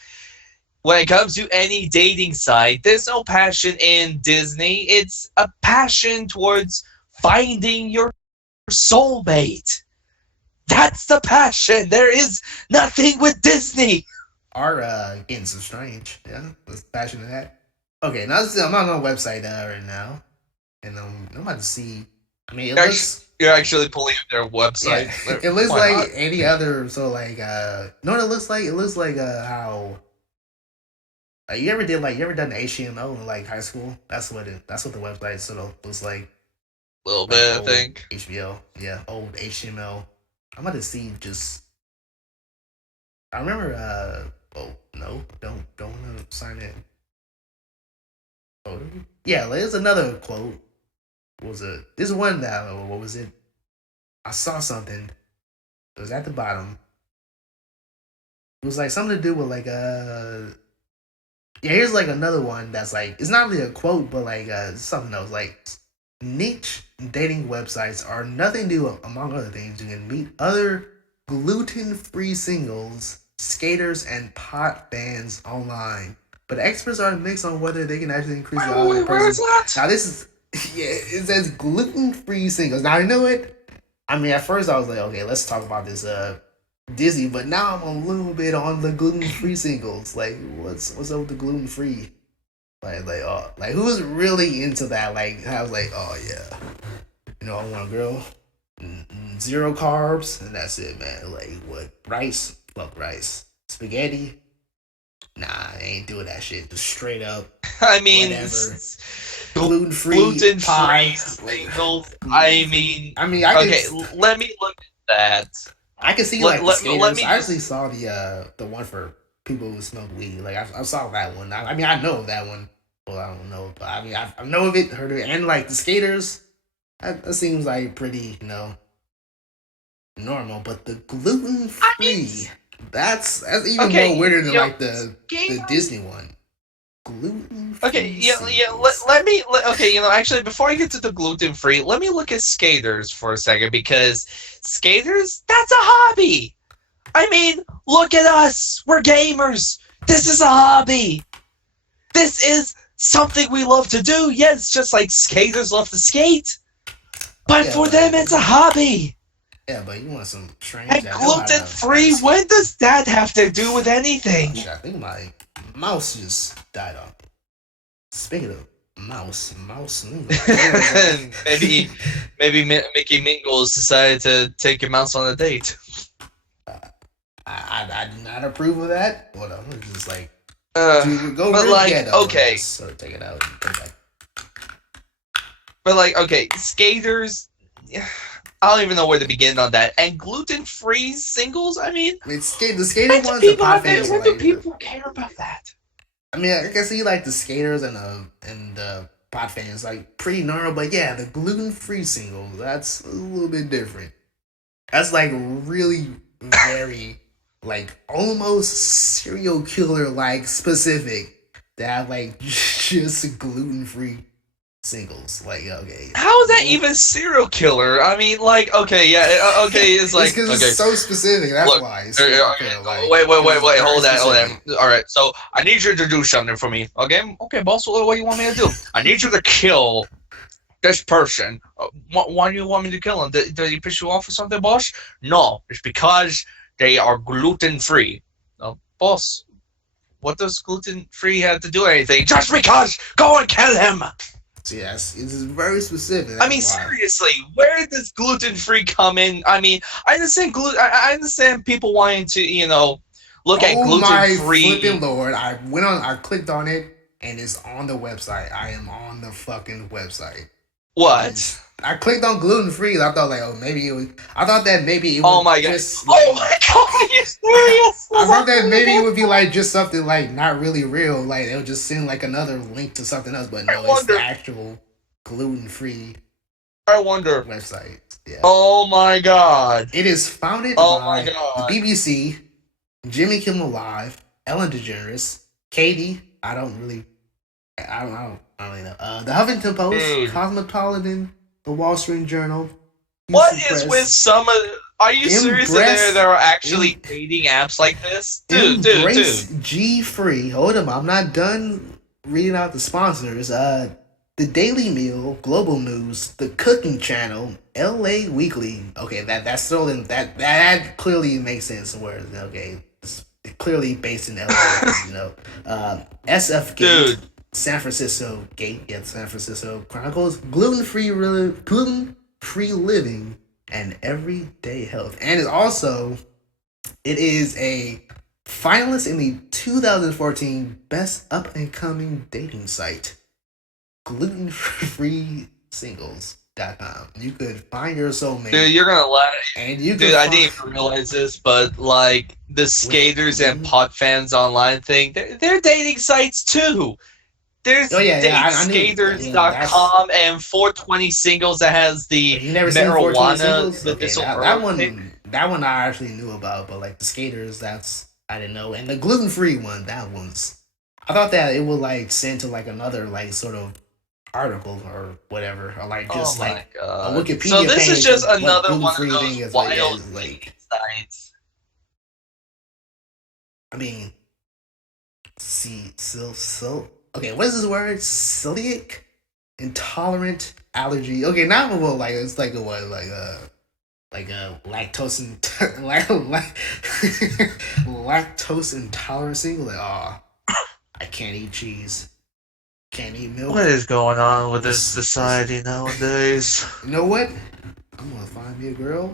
when it comes to any dating site, there's no passion in Disney. It's a passion towards finding your soulmate. That's the passion. There is nothing with Disney. Getting so strange. Yeah, what's the passion of that? Okay, now I'm on a website right now, and I'm about to see. I mean, you're actually pulling up their website. Yeah, it looks like any other. So like, no, it looks like how. You ever done HTML in like high school? That's what the website sort of looks like. A little bit, I think. HBO, yeah, old HTML. I'm about to see just. I remember. Oh no! Don't want to sign in. Oh yeah, there's another quote. What was it? This one now. What was it? I saw something. It was at the bottom. It was like something to do with like yeah, here's like another one that's like it's not really a quote, but like something else. Like niche dating websites are nothing new among other things. You can meet other gluten-free singles, skaters, and pot fans online. But experts are mixed on whether they can actually increase the odds of a Where is person. that? Now this is yeah, it says gluten-free singles. Now I know it. I mean, at first I was like, okay, let's talk about this Disney, but now I'm a little bit on the gluten-free singles. Like, what's up with the gluten-free? Like who's really into that? Like, I was like, oh yeah, I want a girl, zero carbs, and that's it, man. Like, what rice? Fuck rice, spaghetti. Nah, I ain't doing that shit. Just straight up, I mean, whatever. Gluten-free gluten-free pie. singles. I mean, I okay, can, let me look at that. I can see Let- like the let- let skaters. me I just- actually saw the one for people who smoke weed. Like I saw that one. I mean, I know of that one. Well, I don't know, but I mean, I know of it, heard of it, and like the skaters. That seems like pretty, normal. But the gluten free, that's even okay, more weirder than you know, like the skaters- Disney one. Gluten free. Okay, okay, actually, before I get to the gluten free, let me look at skaters for a second because skaters, that's a hobby. I mean, look at us. We're gamers. This is a hobby. This is something we love to do. Yes, just like skaters love to skate. But Yeah, for but- them, it's a hobby. Yeah, but you want some strange. And gluten free, when does that have to do with anything? I think my mouse just died off. Speaking of mouse. maybe Mickey Mingles decided to take your mouse on a date. I do not approve of that. What else? It's just like, But go like, really ghetto. okay. Just sort of take it out and put it back. But like, okay, skaters. I don't even know where to begin on that. And gluten-free singles. I mean, It's the when skating do ones. The people, pot fans. when do Like, people care about that? I mean, I can see like the skaters and the pot fans like pretty normal, but yeah, the gluten free singles that's a little bit different. That's like really very like almost serial killer like specific. To have like just gluten free singles. Like, okay. How is that even serial killer? I mean, like, okay, yeah, okay, it's like, because okay. it's so specific. That's Look, why. It's okay, serial killer, like, wait, it's very hold specific. on. All right, so I need you to do something for me, okay? Okay, boss, what do you want me to do? I need you to kill this person. Why do you want me to kill him? Did he piss you off or something, boss? No, it's because they are gluten-free. Boss, what does gluten-free have to do with anything? Just because! Go and kill him! Yes, it's very specific. I mean, that's why. seriously, where does gluten-free come in? I mean, I understand I understand people wanting to, look at Oh my gluten-free. flipping lord! I clicked on it, and it's on the website. I am on the fucking website. What? I clicked on gluten free. I thought like, oh, maybe it was. I thought that maybe it. Oh would my god! just, Oh my god! Are you serious? I thought that maybe it would be like just something like not really real. Like it would just send like another link to something else. But no, it's the actual gluten free I wonder. website. Yeah. Oh my god! It is founded Oh by my god! the BBC, Jimmy Kimmel Live, Ellen DeGeneres, Katie. I don't really know. The Huffington Post, Dude. Cosmopolitan, the Wall Street Journal. What Houston is Press, with some of? Are you serious that there are actually Im- dating apps like this, dude? Embrace G Free? Hold on, I'm not done reading out the sponsors. The Daily Meal, Global News, the Cooking Channel, LA Weekly. Okay, that's still in that clearly makes sense. Where okay, it's clearly based in LA. SF Gate, Dude. San Francisco Gate, yeah, San Francisco Chronicles, gluten free living, and everyday health, and it is a finalist in the 2014 Best Up and Coming Dating Site. Glutenfreesingles.com. You could find your soulmate. Dude, you're gonna laugh. And you Dude, could I didn't even realize this, but like the skaters and pot fans online thing, they're dating sites too. There's dateskaters.com and 420 singles that has the you never seen 420 marijuana singles? Okay, medicinal that herb thing. one I actually knew about, but like the skaters, that's I didn't know. And the gluten free one, that one's. I thought that it would like send to like another like sort of article or whatever, or like Oh just my like a god. So Wikipedia this is page just of what another gluten one of free thing those is. Like, yeah, wild it's meme like. sites. I mean, see, okay, what is this word? Celiac intolerant allergy. Okay, now I'm like it's like a what like a lactose lactose intolerance. Like, oh, I can't eat cheese, can't eat What milk. is going on with this This society nowadays? you know what? I'm gonna find me a girl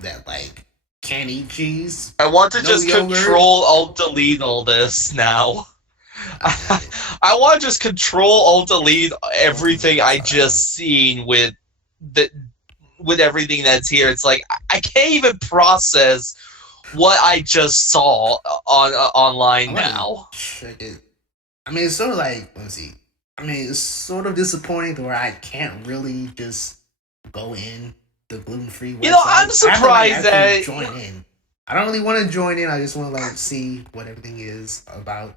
that like can't eat cheese, I want to no just yogurt. control alt delete all this now. I, I want to just control alt delete everything I uh, just seen the with everything that's here. It's like I can't even process what I just saw on I online want to now. check it. I mean, it's sort of like let's see. I mean, it's sort of disappointing where I can't really just go in the gluten free I'm website. I have to like surprised actually that join in. I don't really want to join in. I just want to like see what everything is about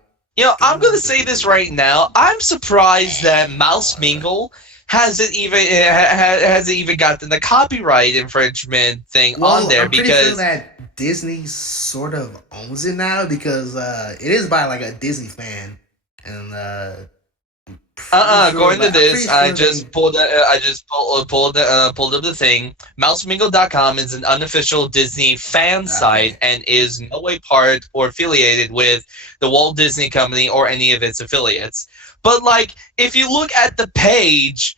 I'm gonna gluten say this free. right now. I'm surprised that And Mouse Mingle hasn't even gotten the copyright infringement thing on well, there I'm pretty sure because that Disney sort of owns it now because it is by like a Disney fan, and pretty sure. According to But I'm pretty this, I sure just they. pulled pulled up the thing. MouseMingle.com is an unofficial Disney fan site Okay. and is no way part or affiliated with the Walt Disney Company or any of its affiliates. But like, if you look at the page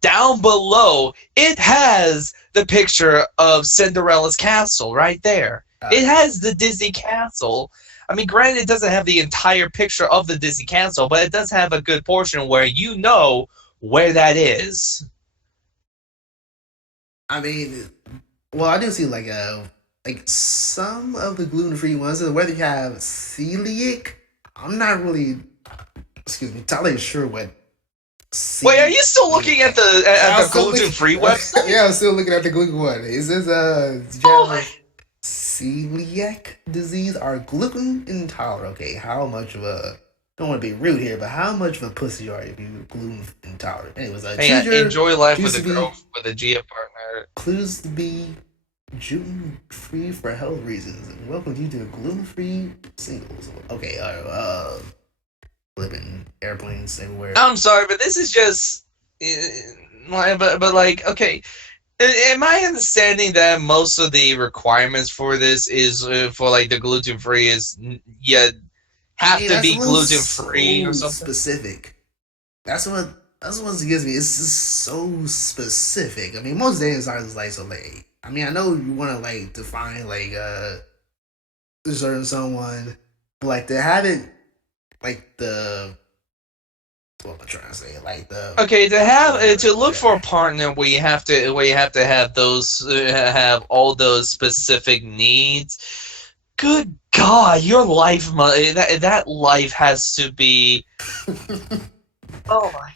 down below, it has the picture of Cinderella's castle right there. It Okay. has the Disney castle. I mean, granted, it doesn't have the entire picture of the Disney castle, but it does have a good portion where you know where that is. I mean, well, I do see like some of the gluten free ones. Whether you have celiac, I'm not really. Excuse me, entirely sure what Wait, are you still celiac. looking at the Yeah, I'm still gluten looking. free website? Yeah, I'm still looking at the gluten one. Is this do you Oh, have celiac disease or gluten intolerant? Okay, how much of a don't want to be rude here, but how much of a pussy are you if you're gluten intolerant? Anyways, hey, enjoy life choose with a to be girl with a GF partner. choose to be gluten free for health reasons, and welcome you to gluten free singles. Okay, living airplanes everywhere. I'm sorry, but this is just, but like, okay, am I understanding that most of the requirements for this is for like the gluten free is you I have mean, to that's a be little gluten free or so something? specific. That's what gives me. It's just so specific. I mean, most dating sites like so like. I mean, I know you want to like define like certain someone, but like to have it like the what am I trying to say? Like the Okay, to have whatever. to look for Yeah. a partner where you have to have those have all those specific needs. Good God, your life that life has to be. Oh my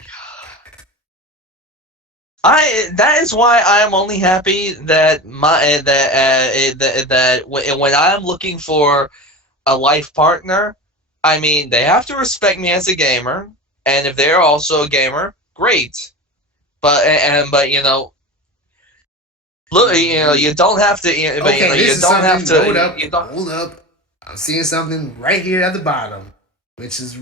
I that is why I am only happy that when I'm looking for a life partner, I mean they have to respect me as a gamer, and if they're also a gamer, great. But look, you don't have to, but Okay, you this is don't have something. to, Hold up, you don't. hold up. I'm seeing something right here at the bottom, which is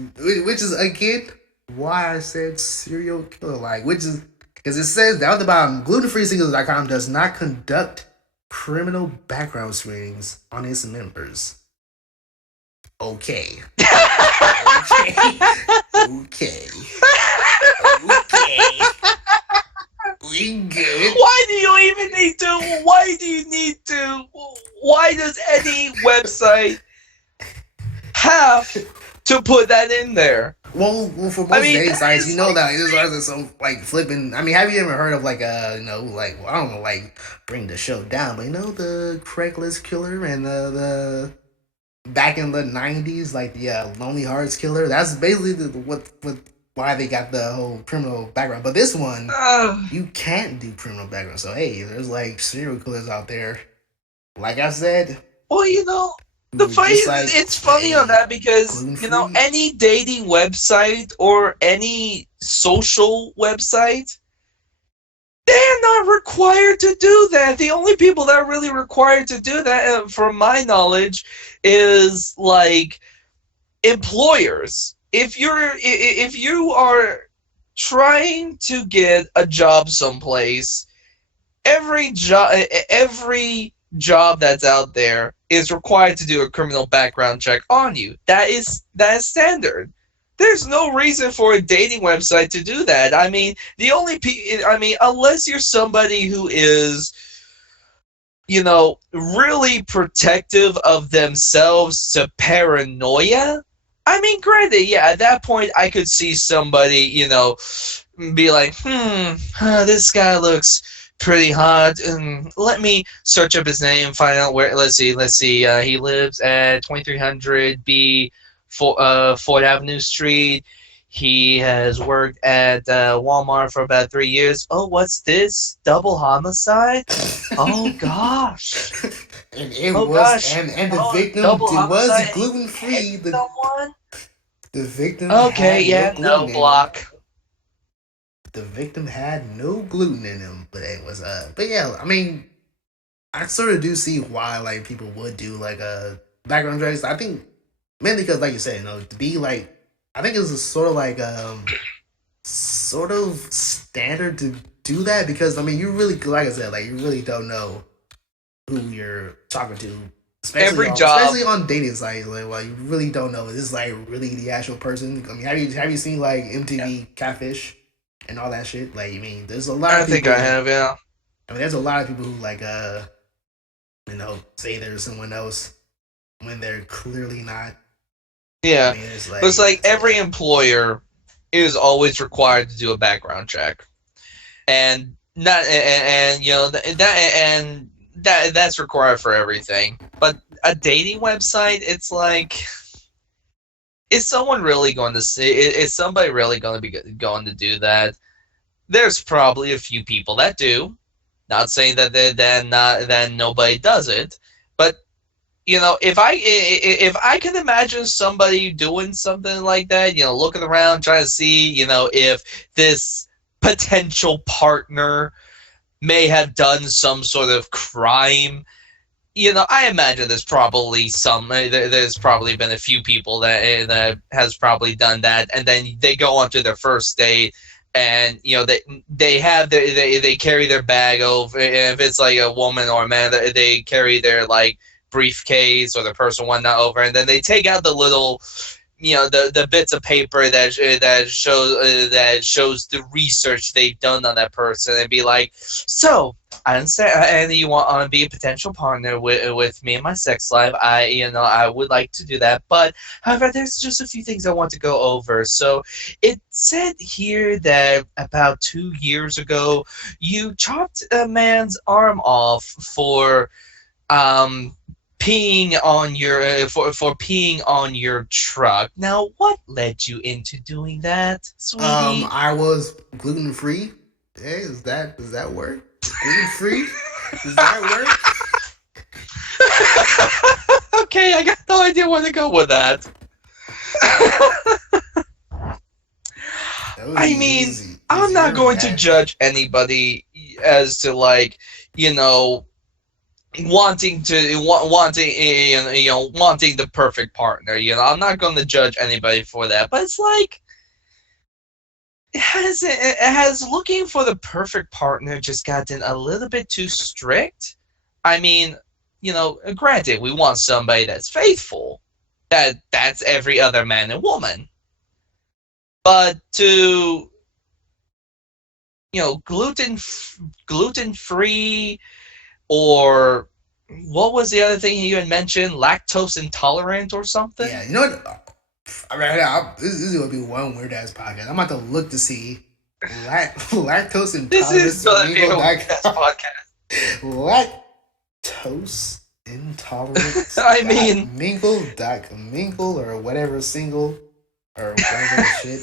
again why I said serial killer like, which is because it says down at the bottom, glutenfreesingles.com does not conduct criminal background screenings on its members. Okay, okay, okay, okay. We good. Why do you even need to? Why do you need to? Why does any website have to put that in there? Well, for I most mean, dating that sites, you is know like, that like, this is so like flipping. I mean, have you ever heard of like like well, I don't know, like bring the show down, but you know the Craigslist killer and the back in the '90s, like the Lonely Hearts killer. That's basically what why they got the whole criminal background. But this one, uh, you can't do criminal background. So hey, there's like serial killers out there. Like I said, well, you know. The Who funny, just like, it's funny on hey, that because gluten free. any dating website or any social website, they're not required to do that. The only people that are really required to do that, from my knowledge, is like employers. If you are trying to get a job someplace, every job that's out there is required to do a criminal background check on you. That is standard. There's no reason for a dating website to do that. I mean, unless you're somebody who is, really protective of themselves to paranoia. I mean, granted, yeah, at that point I could see somebody, be like, this guy looks pretty hot. Let me search up his name, find out where. Let's see. He lives at 2300 B, Fort Avenue Street. He has worked at Walmart for about 3 years. Oh, what's this? Double homicide? Oh gosh. And it Oh was, gosh. and the Oh, victim double was homicide. And gluten he hit free. someone. The victim Okay, had no yeah, no gluten in him. block. The victim had no gluten in him, but it was But yeah, I mean, I sort of do see why like people would do like a background checks. I think mainly because, like you said, to be like, I think it's a sort of like sort of standard to do that because I mean, you really, like I said, like you really don't know who you're talking to, Every job. especially on dating sites. Like, well, you really don't know is this like really the actual person. I mean, have you seen like MTV Catfish and all that shit? Like, I mean, there's a lot I of think people. I have, yeah. I mean, there's a lot of people who like say there's someone else when they're clearly not. I Yeah. mean, it's But it's like so every yeah. employer is always required to do a background check. And not and that's required for everything. But a dating website, it's like, is someone really going to see? Is somebody really going to be going to do that? There's probably a few people that do. Not saying that then nobody does it, but if I can imagine somebody doing something like that, looking around trying to see, if this potential partner may have done some sort of crime. I imagine there's probably been a few people that has probably done that, and then they go on to their first date, and they carry their bag over. If it's like a woman or a man, they carry their like briefcase or their personal whatnot over, and then they take out the little, the bits of paper that shows the research they've done on that person, and be like, so I understand, and you want to be a potential partner with me in my sex life. I would like to do that, but however, there's just a few things I want to go over. So it said here that about 2 years ago, you chopped a man's arm off for um peeing on your for peeing on your truck. Now, what led you into doing that, sweetie? I was gluten free. Hey, does that work? Gluten free? Does that work? Okay, I got no idea where to go with that. That was I mean, easy. I'm not Easier going to had. judge anybody as to, like, wanting to wanting the perfect partner. I'm not going to judge anybody for that, but it's like, has looking for the perfect partner just gotten a little bit too strict? I mean, granted, we want somebody that's faithful. That's every other man and woman. But to gluten free, or what was the other thing you had mentioned? Lactose intolerant or something? Yeah, you know what? This is gonna be one weird ass podcast. I'm about to look to see lactose This is intolerance gonna be a weird ass mingle.com. podcast. Lactose intolerance I dot mean, mingle or whatever single or whatever shit.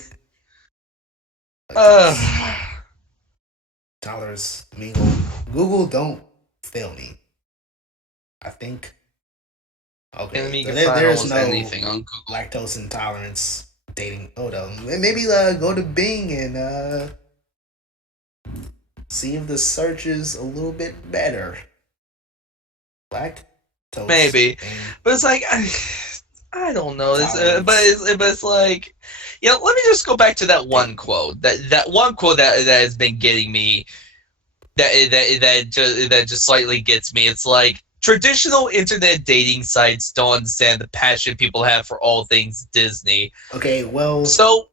Lactose uh, tolerance mingle. Google, don't fail me. I think And Okay, you so can find there's almost no anything on Google. lactose intolerance dating. Hold on, maybe go to Bing and see if the search is a little bit better. Lactose Maybe, but it's like I don't know. intolerance. But it's like, let me just go back to that one quote. That one quote that has been getting me. That just slightly gets me. It's like traditional internet dating sites don't understand the passion people have for all things Disney. Okay, well, So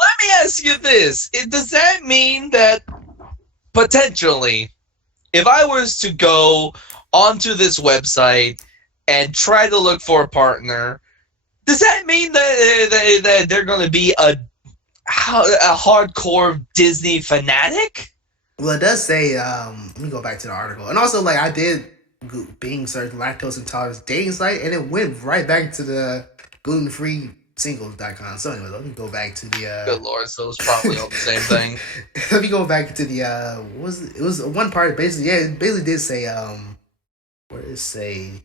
let me ask you this: does that mean that potentially, if I was to go onto this website and try to look for a partner, does that mean that they're going to be a hardcore Disney fanatic? well, it does say. Let me go back to the article, and also like I did Bing search lactose intolerance dating site, and it went right back to the gluten-free singles.com. So anyway, let me go back to the Good lord, so it's probably all the same thing. let me go back to the what was it? It was one part basically. Yeah, it basically did say what did it say?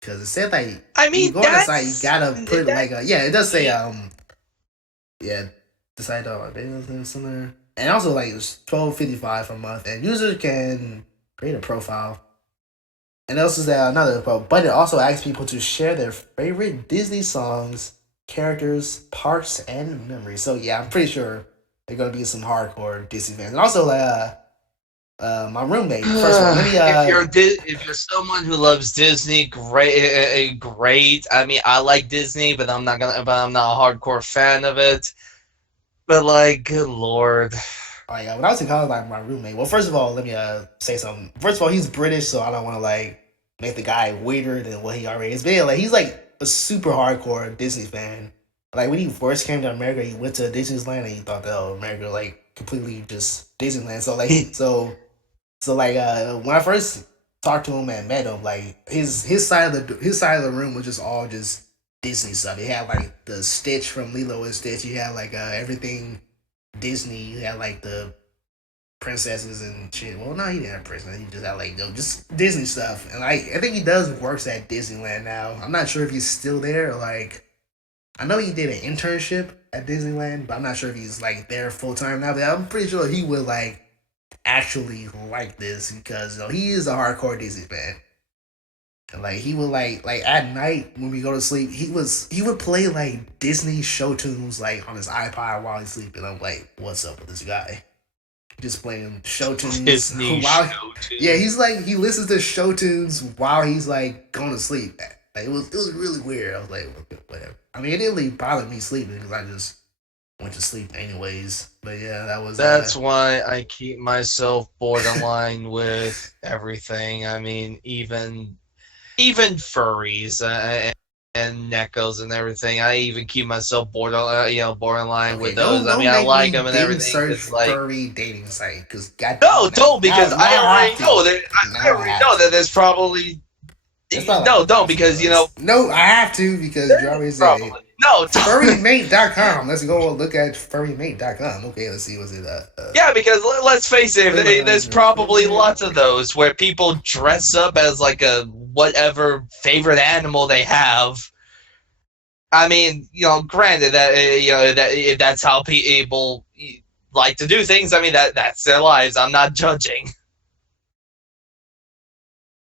Because it said like I when you mean, go on the site, you gotta put that. like a yeah. It does say yeah, the site somewhere, and also like it's $12.55 a month, and users can create a profile. And it also says another quote, but it also asks people to share their favorite Disney songs, characters, parks, and memories. So yeah, I'm pretty sure they're gonna be some hardcore Disney fans. And also my roommate. First of all, let me If you're someone who loves Disney, great. I mean, I like Disney, but I'm not a hardcore fan of it. But like, good lord. oh yeah, when I was in college, like my roommate. Well, first of all, let me say something. First of all, he's British, so I don't want to like make the guy weirder than what he already is. But yeah, like he's like a super hardcore Disney fan. Like when he first came to America, he went to Disneyland and he thought that America like completely just Disneyland. So like so like when I first talked to him and met him, like his side of the room was just all just Disney stuff. He had like the Stitch from Lilo and Stitch. You had like everything Disney. You had like the princesses and shit. Well, no, he didn't have princesses. He just had like just Disney stuff. And like I think he does works at Disneyland now. I'm not sure if he's still there. Like I know he did an internship at Disneyland, but I'm not sure if he's like there full time now. But I'm pretty sure he would like actually like this because he is a hardcore Disney fan. And like he would like at night when we go to sleep, he would play like Disney show tunes like on his iPod while he's sleeping. I'm like, what's up with this guy? Just playing show tunes Disney while show tunes. yeah, he's like he listens to show tunes while he's like going to sleep. Like, it was really weird. I was like, whatever. I mean, it didn't really bother me sleeping because I just went to sleep anyways. But yeah, that was That's why I keep myself borderline with everything. I mean, even furries and neckos and everything. I even keep myself borderline okay. with those. I Don't mean, I make like me them and Bing everything. search It's like furry dating site because goddamn. no, don't because I now I have already to. know that Now I already I have know to. that there's probably It's not like no, a don't because no, I have to because you already said it. probably no, don't. Furrymate.com. Let's go look at furrymate.com. Okay, let's see what's it. Yeah, because let's face it, there's probably lots of those where people dress up as like a whatever favorite animal they have. I mean, granted that that if that's how people like to do things, I mean that's their lives. I'm not judging.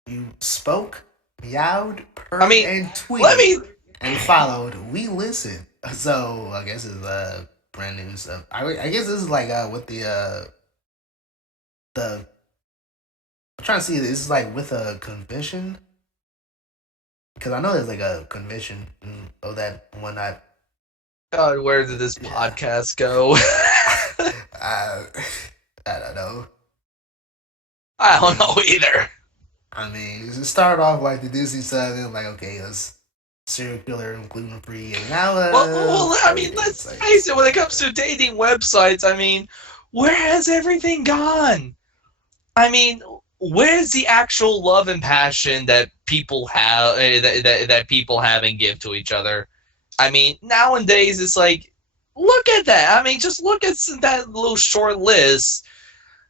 You spoke, meowed, I purred, mean, and let tweeted, me. and followed. We listened. So I guess it's brand new stuff. I guess this is like with the I'm trying to see this is like with a convention because I know there's like a convention of that and whatnot. God, where did this Yeah. podcast go? I I don't know. I don't know either. I mean, it started off like the Disney stuff, and like okay, it's serial killer and gluten free, and now I mean, let's face it. When it comes to dating websites, I mean, where has everything gone? I mean, where's the actual love and passion that people have that people have and give to each other? I mean, nowadays it's like, look at that. I mean, just look at that little short list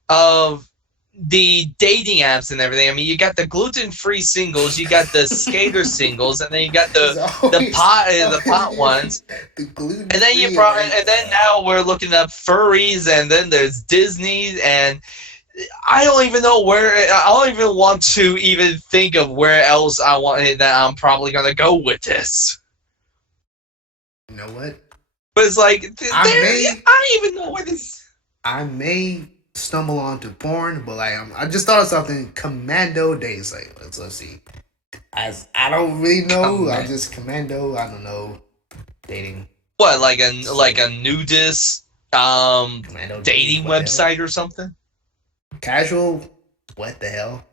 of the dating apps and everything. I mean, you got the gluten-free singles, you got the skater singles, and then you got It's always the pot ones. the gluten And then free and then and then now we're looking up furries, and then there's Disney, and I don't even know where. I don't even want to even think of where else that I'm probably gonna go with this. you know what? But it's like I I don't even know where this. may stumble onto porn, but like I just thought of something. Commando days. Like let's see. As I don't really know. I just commando. I don't know. Dating. What, like a nudist Commando dating website or something? Casual. What the hell?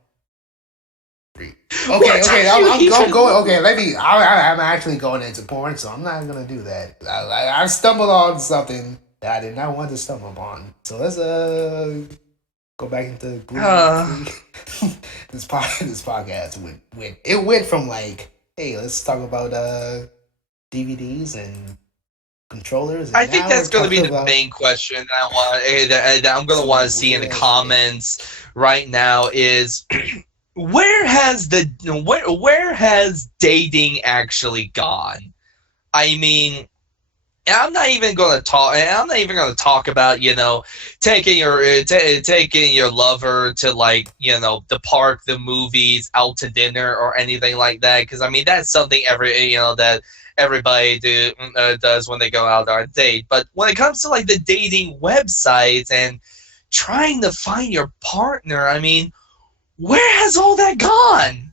Okay. I'm going. Okay, I'm actually going into porn, so I'm not gonna do that. I stumbled on something that I did not want to stumble upon. So let's go back into gluten free. this podcast went from like, hey, let's talk about DVDs and controllers. And I think that's going to be the main question that I'm going to want to see in the comments right now is where has dating actually gone? I mean, I'm not even going to talk about, taking your lover to, like, the park, the movies, out to dinner or anything like that, because I mean that's something that everybody does when they go out on a date. But when it comes to like the dating websites and trying to find your partner, I mean, where has all that gone?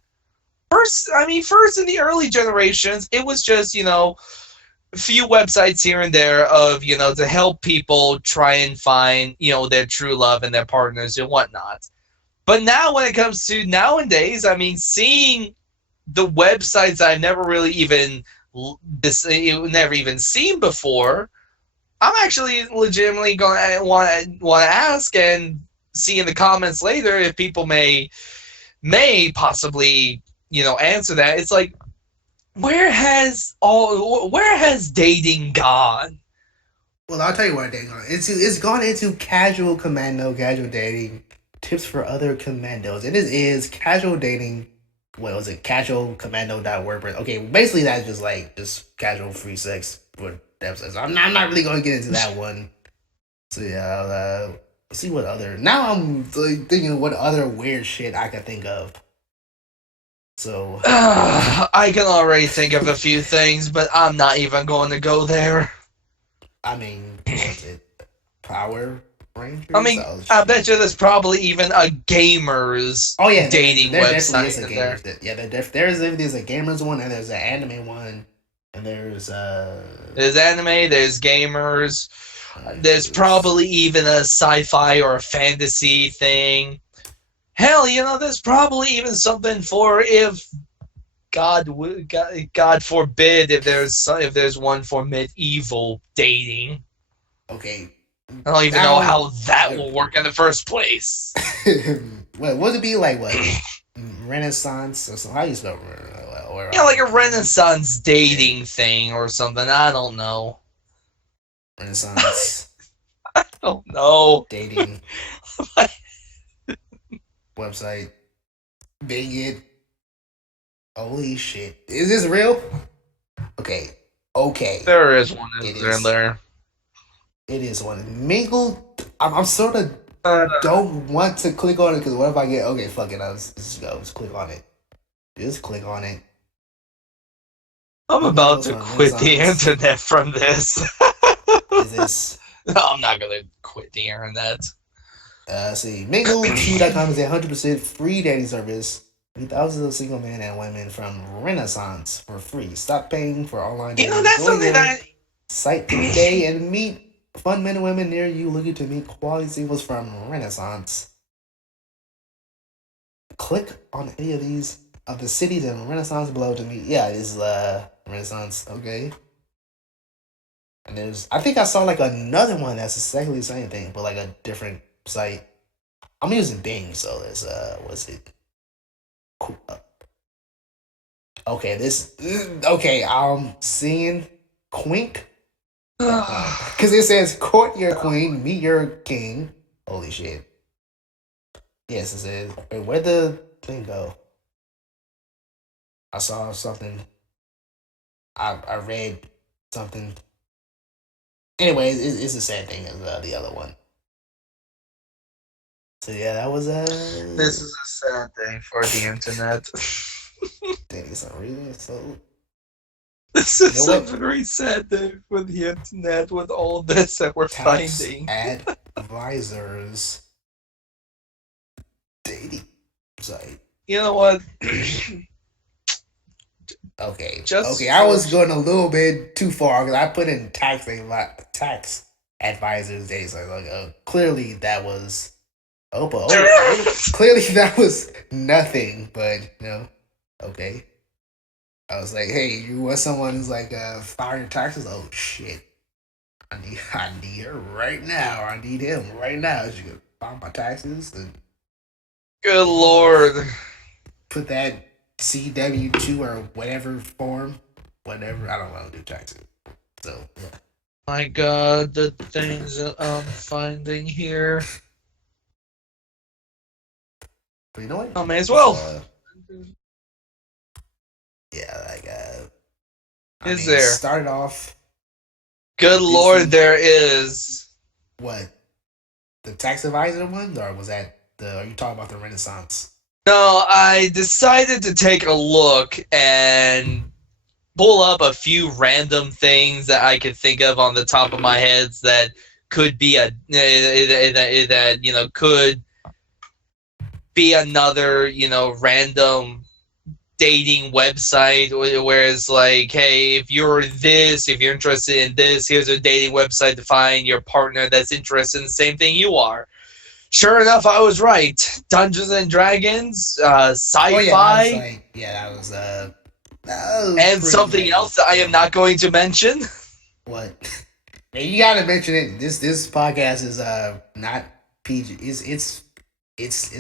First in the early generations, it was just, a few websites here and there of, to help people try and find, their true love and their partners and whatnot. But now when it comes to nowadays, I mean, seeing the websites I've never even seen before, I'm actually legitimately going to want to ask and see in the comments later if people may possibly, answer that. It's like, where has dating gone? Well, I'll tell you where dating gone. It's gone into casual dating, tips for other commandos. It is casual dating. What was it? Casualcommando.wordpress. Okay, basically that's just casual free sex for websites. I'm not really going to get into that one. So yeah, let's see what other. Now I'm thinking of what other weird shit I could think of. So I can already think of a few things, but I'm not even going to go there. I mean, what was it? Power Rangers? I mean, I bet you there's probably even a gamers dating website in there. There's a gamers one, and there's an anime one, and there's anime, there's gamers, there's probably even a sci-fi or a fantasy thing. Hell, there's probably even something for if God forbid if there's one for medieval dating. Okay. I don't even know how that will work in the first place. What would it be like? What Renaissance or something? How do you spell? Like a Renaissance dating thing or something. I don't know. Renaissance. I don't know. Dating. Website. Bing it. Holy shit. Is this real? Okay. There is one in there. It is one. Mingle. I'm sort of don't want to click on it because what if I get. Okay, fuck it. Let's go. Just click on it. Just click on it. I'm about to quit the internet from this. Is this. No, I'm not going to quit the internet. See, Mingle2.com is a 100% free dating service with thousands of single men and women from Renaissance for free. Stop paying for online dating. That's something that site today and meet fun men and women near you looking to meet quality singles from Renaissance. Click on any of the cities in Renaissance below to meet. Yeah, it is Renaissance. Okay. And I think I saw like another one that's exactly the same thing, but like a different site. I'm using Bing, so there's what's it? Cool. Okay, I'm seeing Quink. Because it says court your queen, meet your king. Holy shit. Yes, it says. Wait, where'd the thing go? I saw something. I read something. Anyways, it's the same thing as the other one. So yeah, that was This is a sad day for the internet. dang, it's unreal. So This you know is a what? very sad day for the internet with all this that we're Tax finding. advisors dating site. You know what? Okay, Just okay. I was going a little bit too far because I put in tax advisors dating site. Like, clearly that was clearly that was nothing. But okay. I was like, hey, you want someone who's like file your taxes? Oh shit. I need her right now. I need him right now. She could file my taxes and Good lord. put that CW2 or whatever form. Whatever. I don't want to do taxes. So yeah. My god, the things that I'm finding here. But you know what? I may as well. Yeah, like started off. Good lord, there is. What? The tax advisor one? Or was that are you talking about the Renaissance? No, I decided to take a look and pull up a few random things that I could think of on the top of my head that could be could be another, random dating website where it's like, hey, if you're interested in this, here's a dating website to find your partner that's interested in the same thing you are. Sure enough, I was right. Dungeons and Dragons, sci-fi, that was and something else that I am not going to mention. What? Hey, you gotta mention it. This podcast is not PG. It's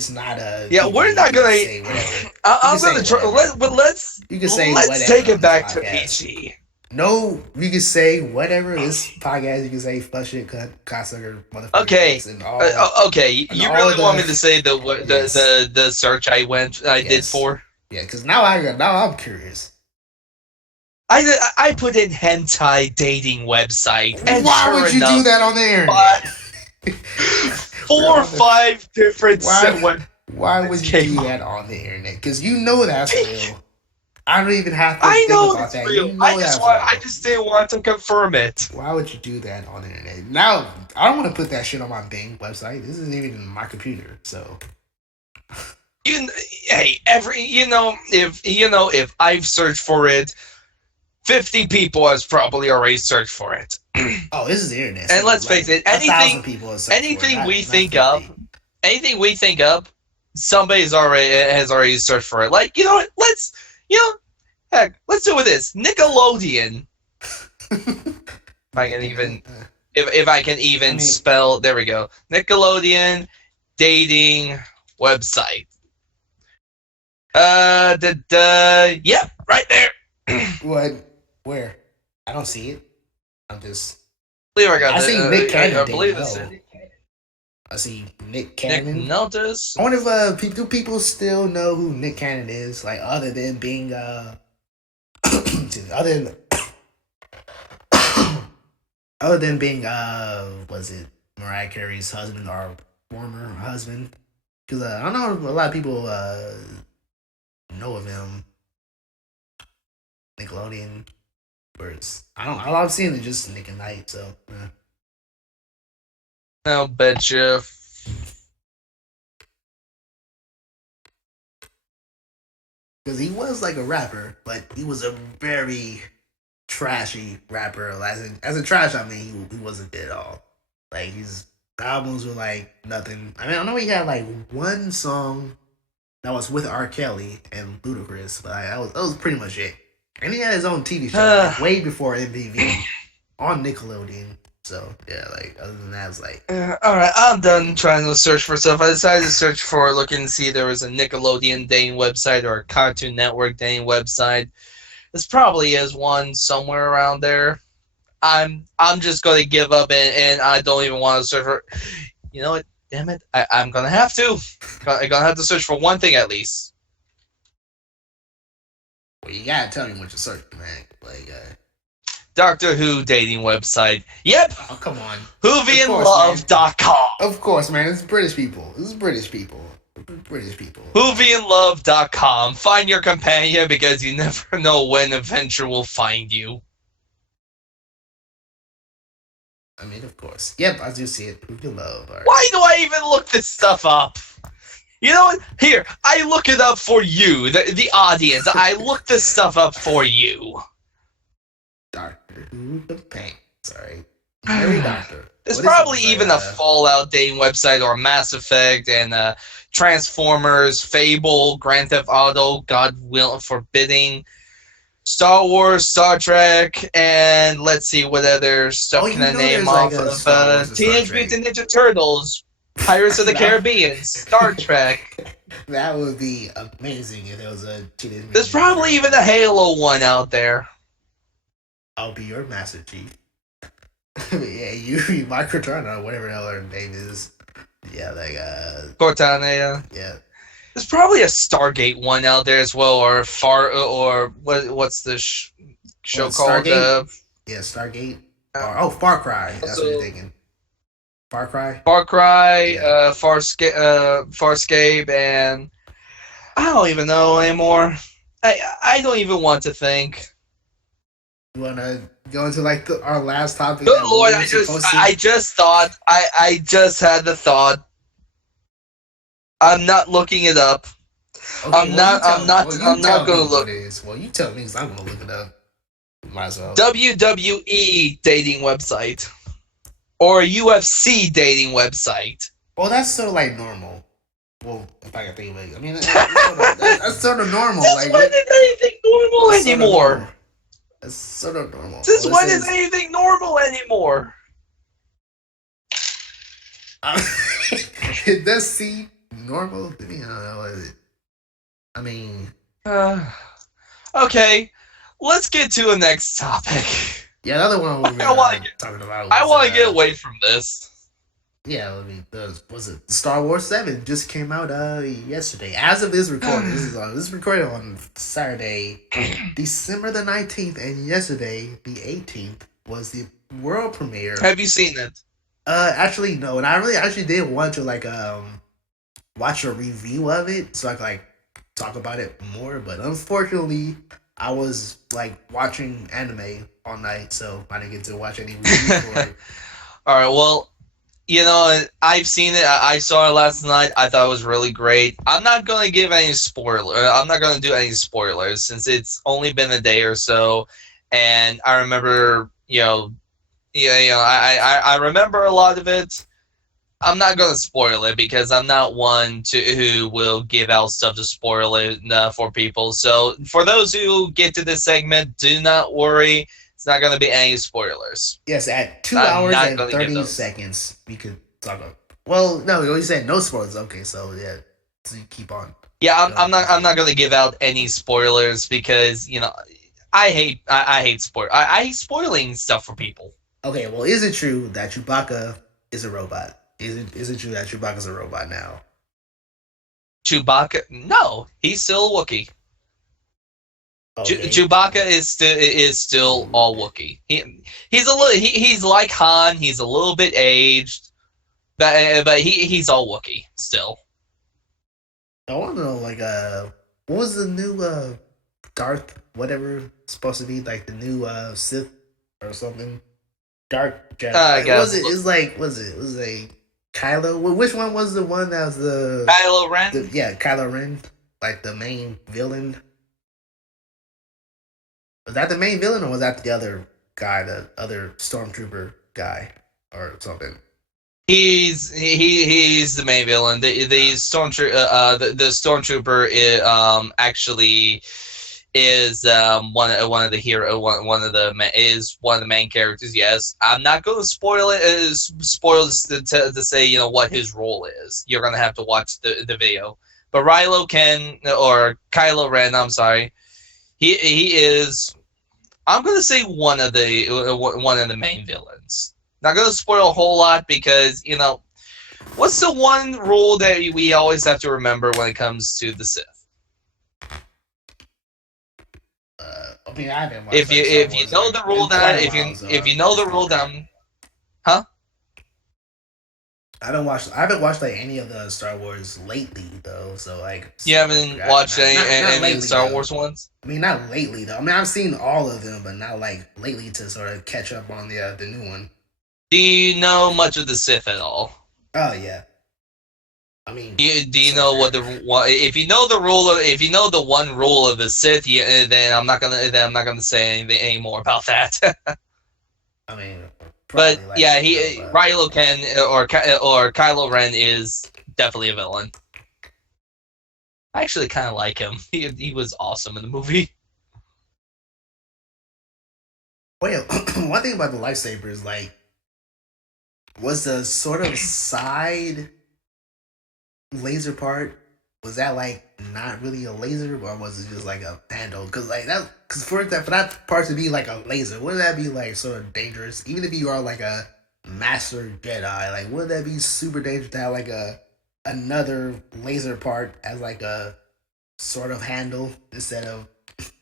not a. Yeah, we're not gonna. Say whatever. I'm gonna try. Let's. You can say let's whatever take it back to PG. No, you can say whatever. This podcast, you can say fuck shit, cunt, cocksucker, motherfucker. Okay. Okay. You really want me to say the search I did for? Yeah, because now I'm curious. I put in hentai dating website. And why would you do that on the internet? 4 or 5 different. Why would you do that on the internet? Because you know that's real. I don't even have to think about that. Real. I just didn't want to confirm it. Why would you do that on the internet? Now I don't want to put that shit on my Bing website. This isn't even my computer, so. If I've searched for it, 50 people has probably already searced for it. Oh, this is the internet. And let's face it, anything we think up, somebody has already searched for it. Like, you know what? Let's do with this. Nickelodeon. If I can even spell, there we go. Nickelodeon dating website. Yep, right there. What? Where? I don't see it. I'm just. I see Nick Cannon. I believe it's I see Nick Cannon. Nick Notice. I wonder if do people still know who Nick Cannon is? Like, other than being other than being was it Mariah Carey's husband or former husband? Because I don't know, a lot of people know of him. Nickelodeon. Whereas all I've seen is just Nick and Knight. So. I'll bet you. Because he was like a rapper, but he was a very trashy rapper. As a trash, I mean, he wasn't good at all. Like, his albums were like nothing. I mean, I know he had like one song that was with R. Kelly and Ludacris, but that was pretty much it. And he had his own TV show like, way before MTV on Nickelodeon. So, yeah, like, other than that, it's like. Alright, I'm done trying to search for stuff. I decided to search for, look and see if there was a Nickelodeon dating website or a Cartoon Network dating website. This probably is one somewhere around there. I'm just going to give up and I don't even want to search for. You know what? Damn it! I'm gonna have to. I'm gonna have to search for one thing at least. Well, you gotta tell me what you're searching, man. Doctor Who dating website. Yep. Oh, come on. Whovianlove.com. Of course, man. It's British people. It's British people. British people. Whovianlove.com. Find your companion because you never know when adventure will find you. I mean, of course. Yep, I do see it. Who you love? Right. Why do I even look this stuff up? You know what? Here, I look it up for you, the audience. I look this stuff up for you. Doctor Who the Paint. Sorry. Every doctor. There's probably even a Fallout dating website or Mass Effect and Transformers, Fable, Grand Theft Auto, God will forbidding, Star Wars, Star Trek, and let's see what other stuff can I name off of Teenage Mutant Ninja Turtles, Pirates of the Caribbean, Star Trek. That would be amazing if there was a Teenage Mutant. There's probably even a Halo one out there. I'll be your Master Chief. Yeah, you Mike Cortana, whatever the hell her name is. Yeah, Cortana, yeah. There's probably a Stargate one out there as well, or what's the show called? Yeah, Stargate. Far Cry. That's what you're thinking. Far Cry. Yeah. Farscape, and I don't even know anymore. I don't even want to think. You wanna go into our last topic? Good Lord! I just had the thought. I'm not looking it up. Okay, I'm not gonna look. Well, you tell me, because I'm gonna look it up. Might as well. WWE dating website or UFC dating website. Well, that's sort of like normal. Well, if I can think of it, I mean, that's sort of normal. Since when is anything normal anymore? It's sort of normal. Since when is anything normal anymore? It does seem normal to me. I don't know. I mean... okay, let's get to the next topic. Yeah, another one we're talking about. I want to get away from this. Yeah, I mean, was it Star Wars 7 just came out yesterday. As of this recording, this is recorded on Saturday, December the 19th, and yesterday, the 18th, was the world premiere. Have you seen it? Actually, no, and I really actually did want to watch a review of it so I could talk about it more, but unfortunately, I was watching anime all night, so I didn't get to watch any reviews for it. All right, well. You know, I've seen it. I saw it last night. I thought it was really great. I'm not going to give any spoilers. I'm not going to do any spoilers since it's only been a day or so. And I remember, I remember a lot of it. I'm not going to spoil it because I'm not one who will give out stuff to spoil it for people. So for those who get to this segment, do not worry. It's not going to be any spoilers. Yes, at 2 hours and 30 seconds, we could talk about. Well, no, you said no spoilers. Okay, so yeah, so you keep on. Yeah, I'm not going to give out any spoilers because I hate spoiling stuff for people. Okay, well, is it true that Chewbacca is a robot? Is it true that Chewbacca's a robot now? Chewbacca? No, he's still a Wookiee. Okay. Chewbacca is still all Wookiee. He's like Han. He's a little bit aged, but he's all Wookiee still. I want to know what was the new Darth whatever supposed to be the new Sith or something? Dark Jedi. Was it Kylo? Which one was the one that was the Kylo Ren? Kylo Ren, the main villain. Was that the main villain, or was that the other guy, the other stormtrooper guy, or something? He's the main villain. The stormtrooper actually is one of the main characters. Yes, I'm not going to spoil it. To say what his role is. You're going to have to watch the video. But Kylo Ren, I'm sorry. He is. I'm gonna say one of the main villains. Not gonna spoil a whole lot because What's the one rule that we always have to remember when it comes to the Sith? I mean, I haven't watched If you like Star if you Wars know like the rule in quite that a while, so if you know it's the kind of rule that crazy. huh? I haven't watched like any of the Star Wars lately though, so like You sort of haven't forgot. watched Not not not any of the lately Star though. Wars ones? I mean, not lately though. I mean, I've seen all of them, but not like lately to sort of catch up on the new one. Do you know much of the Sith at all? Oh yeah, I mean, Do you so know fair. if you know the rule of if you know the one rule of the Sith, then I'm not gonna say anything any more about that. I mean, But probably like yeah, no, he but Rilo Ken or Kylo Ren is definitely a villain. I actually kind of like him. He was awesome in the movie. wait, one thing about the lightsabers, like, was the sort of side laser part, was that like not really a laser, or was it just like a handle? Because like that, because for that part to be like a laser, wouldn't that be like sort of dangerous? Even if you are like a master Jedi, like wouldn't that be super dangerous to have like a another laser part as like a sort of handle instead of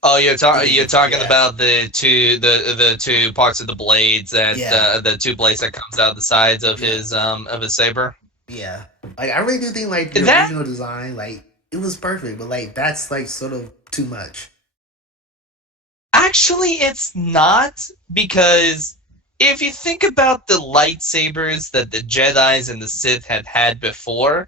Oh, you're even talking yeah about the two parts of the blades that yeah the two blades that comes out the sides yeah of his saber. yeah. Like I really do think like the That original design, like it was perfect, but like that's like sort of too much. Actually, it's not, because if you think about the lightsabers that the Jedi's and the Sith had before,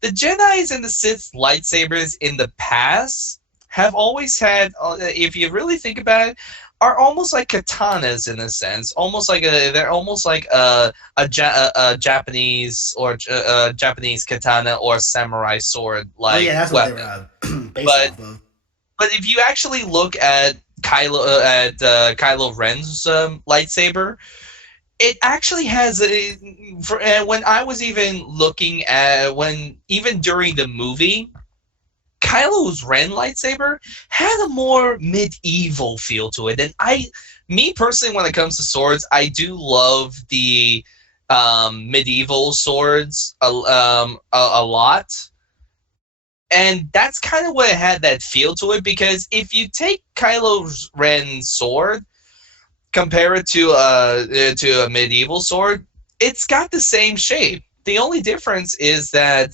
the Jedi's and the Sith's lightsabers in the past have always had, if you really think about it, are almost like katanas in a sense, almost like they're almost like a Japanese or a Japanese katana or samurai sword Oh like yeah, that's what they were weapon. based But off of. if you actually look at Kylo Ren's lightsaber, it actually has when I was even looking at when even during the movie, Kylo's Ren lightsaber had a more medieval feel to it. And me personally, when it comes to swords, I do love the medieval swords a lot. And that's kind of what it had that feel to it, because if you take Kylo Ren's sword, compare it to a medieval sword, it's got the same shape. The only difference is that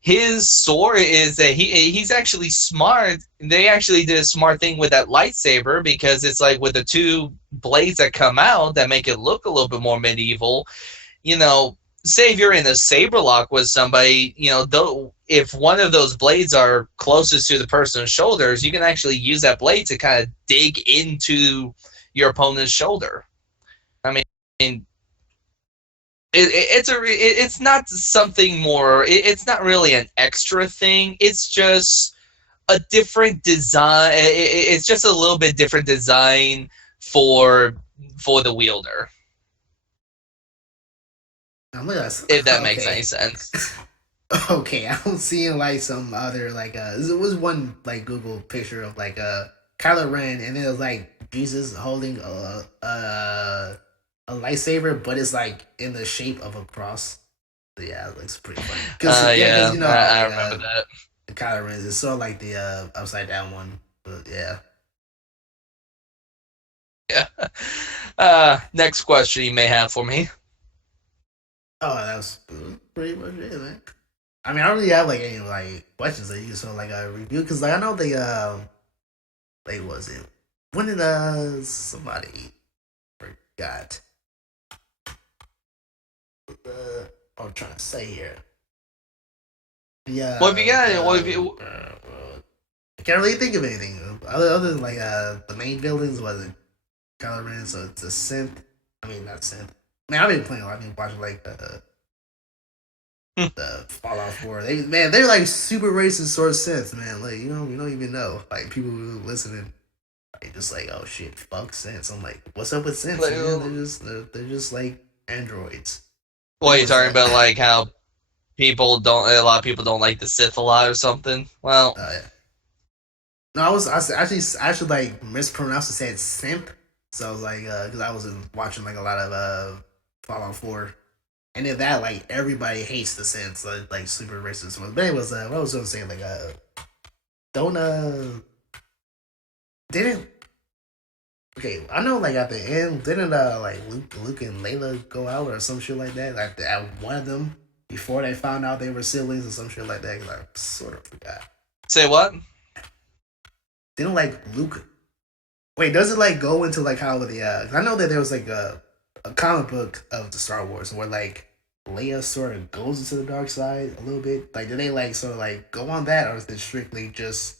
his sword is that he's actually smart. They actually did a smart thing with that lightsaber, because it's like with the two blades that come out that make it look a little bit more medieval. You know, say if you're in a saber lock with somebody, though, if one of those blades are closest to the person's shoulders, you can actually use that blade to kind of dig into your opponent's shoulder. I mean, it's not something more. It's not really an extra thing. It's just a different design. It's just a little bit different design for the wielder, I'm like, that's if that makes any okay. sense. Okay, I'm seeing like some other like it was one like Google picture of like Kylo Ren, and it was like Jesus holding a lightsaber, but it's like in the shape of a cross. So, yeah, it looks pretty funny. Cause yeah, cause Yeah, you know how I like remember that. the Kylo Ren is sort of like the upside down one, but yeah. Yeah. Next question you may have for me. Oh, that was pretty much it, man. I mean, I don't really have like any like questions that you just sort of like a review because like I know they like was it when did somebody forgot I'm trying to say here. Yeah, What have you got? What have you? I can't really think of anything other than like the main villains was it Kylo Ren, so it's a synth. I mean, not synth. I mean, I've been playing a lot. I've been watching like the Fallout 4. They're like super racist sort of synths, man. Like you don't even know. Like people who listening, like just like oh shit, fuck synths. I'm like, what's up with synths, man? They're just like androids. What Pretty are you much talking like about? Like how a lot of people don't like the Sith a lot or something? Well, yeah. No, I actually like mispronounced and said simp. So I was like, because I was watching like a lot of Fallout 4. And if that, like, everybody hates the Sith, like super racist ones. But anyways, what I was gonna say, like, don't didn't okay, I know, like, at the end, didn't like Luke and Layla go out or some shit like that? Like, at one of them before they found out they were siblings or some shit like that. Cause I sort of forgot. Say what? Didn't, like, Luke? Wait, does it, like, go into, like, how the 'cause I know that there was, like, a comic book of the Star Wars where, like, Leia sort of goes into the dark side a little bit. Like, do they, like, sort of, like, go on that, or is it strictly just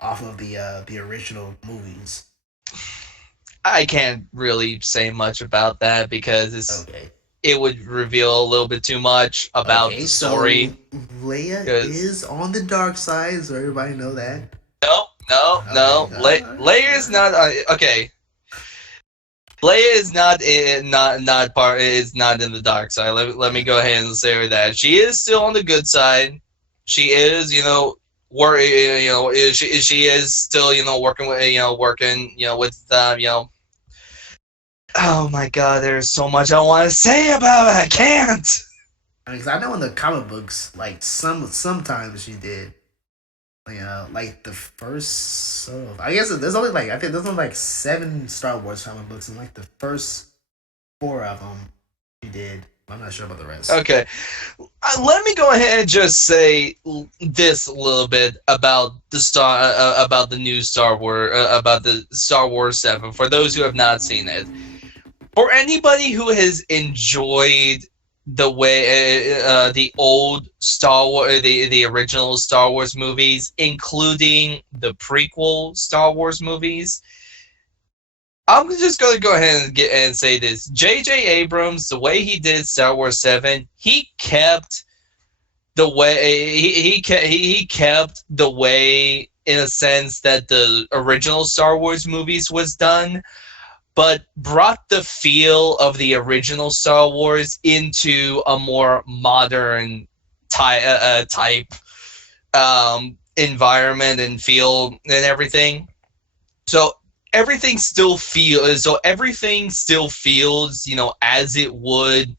off of the original movies? I can't really say much about that because Okay. it would reveal a little bit too much about the story. So Leia is on the dark side, so everybody know that. No. Leia's not okay. Leia is not in the dark side. Let me go ahead and say that she is still on the good side. She is, she is still, working with Oh my God, there's so much I want to say about it. I can't. I mean, 'cause I know in the comic books, like, sometimes she did. Like the first, I guess there's only, like, I think there's only, like, 7 Star Wars comic books, and, like, the first 4 of them she did. I'm not sure about the rest. Okay, let me go ahead and just say this a little bit about about the new Star Wars, about the Star Wars 7. For those who have not seen it, for anybody who has enjoyed the way the old Star Wars, the original Star Wars movies, including the prequel Star Wars movies, I'm just gonna go ahead and say this: J.J. Abrams, the way he did Star Wars 7, he kept the way he kept the way, in a sense, that the original Star Wars movies was done, but brought the feel of the original Star Wars into a more modern type environment and feel and everything. So everything still feels, as it would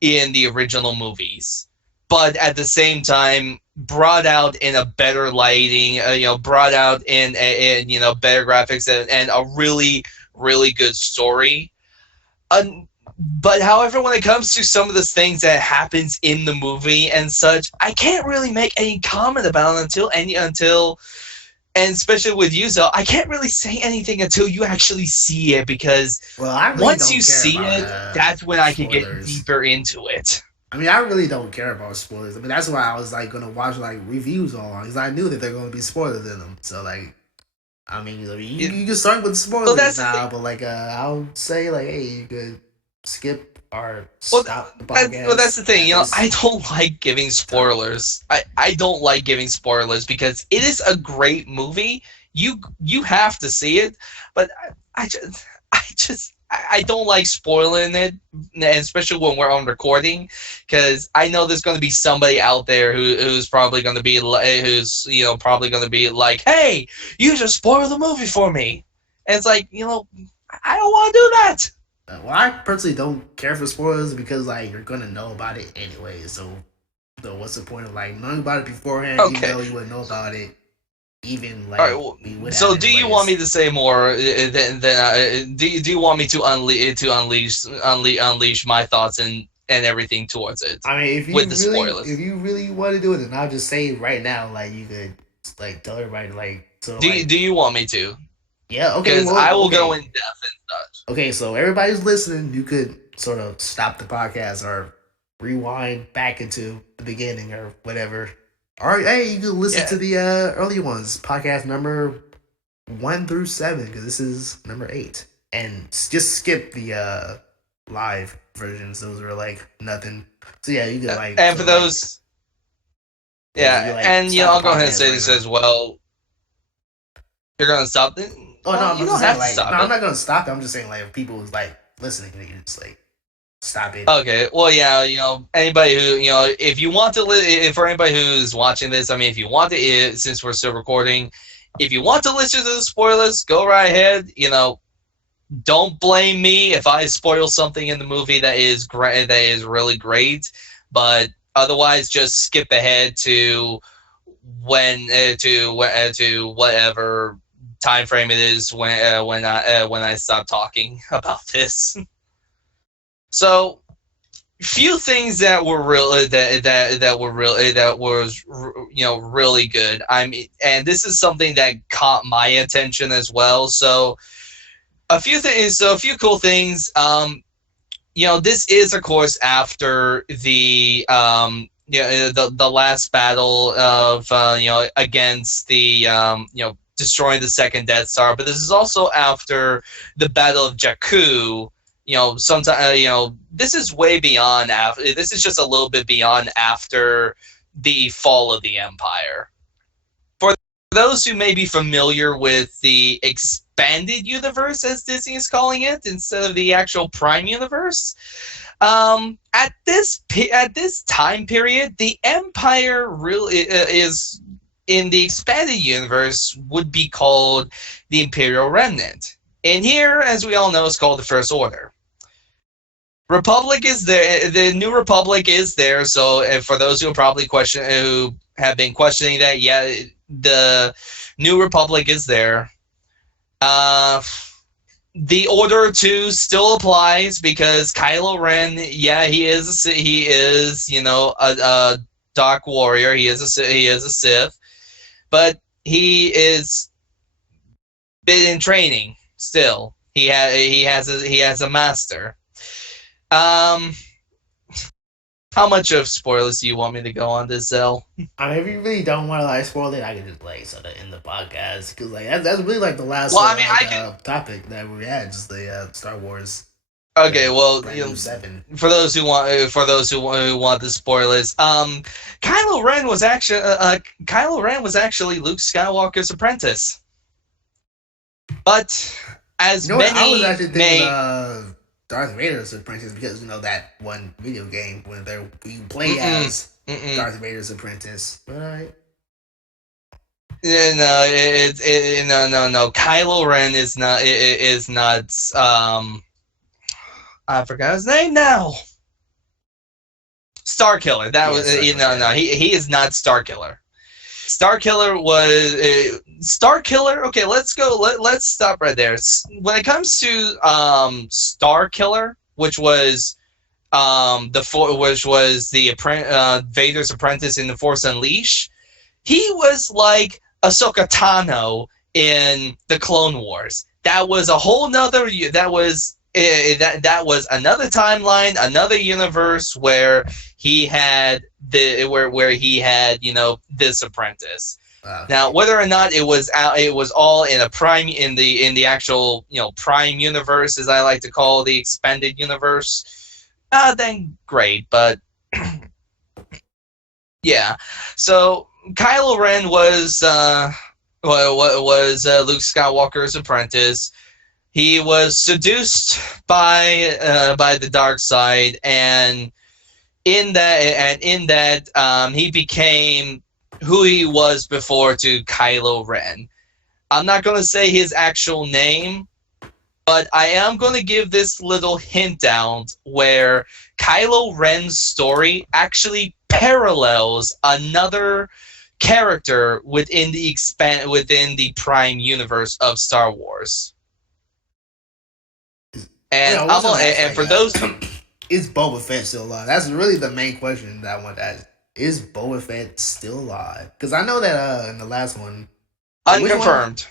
in the original movies, but at the same time brought out in a better lighting, brought out in better graphics and a really, really good story. But however, when it comes to some of the things that happens in the movie and such, I can't really make any comment about it until and especially with you, Zell, I can't really say anything until you actually see it, because once you see it, that's when I can get deeper into it. I mean, I really don't care about spoilers. I mean, that's why I was, like, gonna watch, like, reviews all along, because I knew that there are gonna be spoilers in them. So, like, I mean, you can start with spoilers now, but, like, I'll say, like, hey, you could skip or stop the podcast. That's the thing, I don't like giving spoilers. I don't like giving spoilers because it is a great movie. You have to see it, but I don't like spoiling it, and especially when we're on recording, because I know there's going to be somebody out there who's probably going to be like, hey, you just spoiled the movie for me. And it's like, I don't want to do that. Well, I personally don't care for spoilers because, like, you're gonna know about it anyway. So what's the point of, like, knowing about it beforehand? Okay. Even though you wouldn't know about it, even, like. All right, so do you want me to say more? Do you want me to unleash my thoughts and everything towards it? I mean, if you really want to do it, then I'll just say right now, like, you could, like, tell everybody, like. So, do you want me to? Yeah, okay. Because I will go in depth and such. Okay, so everybody's listening, you could sort of stop the podcast or rewind back into the beginning or whatever. Or, hey, you can listen to the earlier ones, podcast number 1 through 7, because this is number 8. And just skip the live versions. Those were, like, nothing. So, yeah, you could, like. And for those. And, I'll go ahead and say this as well. You're going to stop it? Oh, no, I'm not saying, like, I'm not going to stop it. I'm just saying, like, if people was, like, listening, they can just, like, stop it. Okay, well, yeah, anybody who, if you want to, for anybody who's watching this, I mean, if you want to, since we're still recording, if you want to listen to the spoilers, go right ahead, don't blame me if I spoil something in the movie that is great, that is really great. But otherwise, just skip ahead to to whatever time frame it is when I stop talking about this. So few things that were really that were really that was really good. I mean, and this is something that caught my attention as well. So a few cool things. This is of course after the last battle of against the destroying the second Death Star, but this is also after the Battle of Jakku. Sometimes this is way beyond after. This is just a little bit beyond after the fall of the Empire. For those who may be familiar with the expanded universe, as Disney is calling it, instead of the actual Prime universe, at this time period, the Empire really is in the expanded universe would be called the Imperial Remnant. And here, as we all know, is called the First Order. Republic is there. The New Republic is there. So, for those who have been questioning that, yeah, the New Republic is there. The Order 2 still applies because Kylo Ren, yeah, he is a Dark Warrior. He is a Sith, but he is been in training still. He has a master. How much of spoilers do you want me to go on this, Zell? I mean, if you really don't want to spoil it, I can just sort of end the podcast because that's really the last topic that we had, just the Star Wars. Okay, well, 7. For those who want the spoilers, Kylo Ren was actually Luke Skywalker's apprentice. But as many I was actually thinking Darth Vader's apprentice because that one video game where you play as Darth Vader's apprentice. All right. No, no. Kylo Ren is not. Is not. I forgot his name now. Starkiller. That was no. He is not Starkiller. Starkiller was Starkiller. Okay, let's go. Let's stop right there. When it comes to Starkiller, which was Vader's apprentice in The Force Unleashed, he was like Ahsoka Tano in the Clone Wars. That was a whole nother. That was another timeline, another universe where he had this apprentice. Now, whether or not it was all in a prime in the actual Prime universe, as I like to call the expanded universe, then great. But yeah, so Kylo Ren was Luke Skywalker's apprentice. He was seduced by the dark side, and in that he became who he was before to Kylo Ren. I'm not going to say his actual name, but I am going to give this little hint out where Kylo Ren's story actually parallels another character within the Prime universe of Star Wars. And for those, is Boba Fett still alive? That's really the main question that I want to ask. Is Boba Fett still alive? Because I know that in the last one, unconfirmed.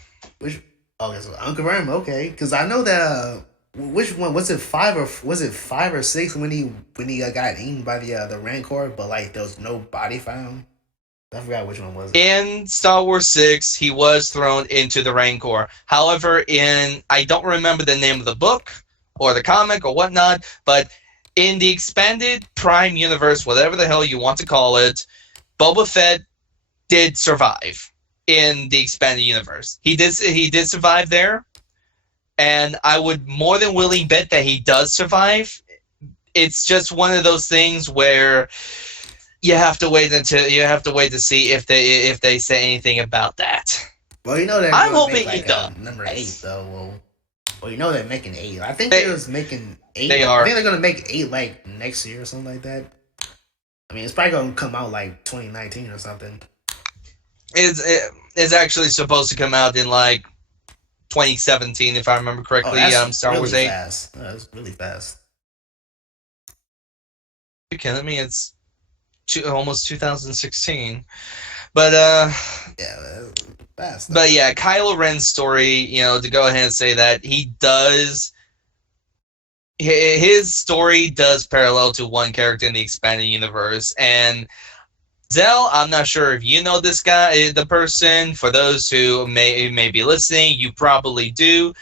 Unconfirmed. Okay, because I know that which one was it 5 or 6 when he got eaten by the Rancor, but there was no body found. I forgot which one was it. In Star Wars 6, he was thrown into the Rancor. However, I don't remember the name of the book or the comic or whatnot, but in the expanded Prime universe, whatever the hell you want to call it, Boba Fett did survive in the expanded universe. He did survive there, and I would more than willing bet that he does survive. It's just one of those things where you have to wait to see if they say anything about that. Well, that I'm hoping he does. Number 8 though. Well, Well, you know they're making 8. I think They they was making 8. they I are. think they're gonna make 8 like next year or something like that. I mean, it's probably gonna come out like 2019 or something. It's actually supposed to come out in like 2017, if I remember Oh, correctly. that's Star really Wars 8. fast. That's really fast. You kidding me? It's almost 2016. But Yeah, fast though. but yeah, Kylo Ren's story. To go ahead and say that he does. His story does parallel to one character in the expanded universe, and Zell, I'm not sure if you know this guy, the person. For those who may be listening, you probably do.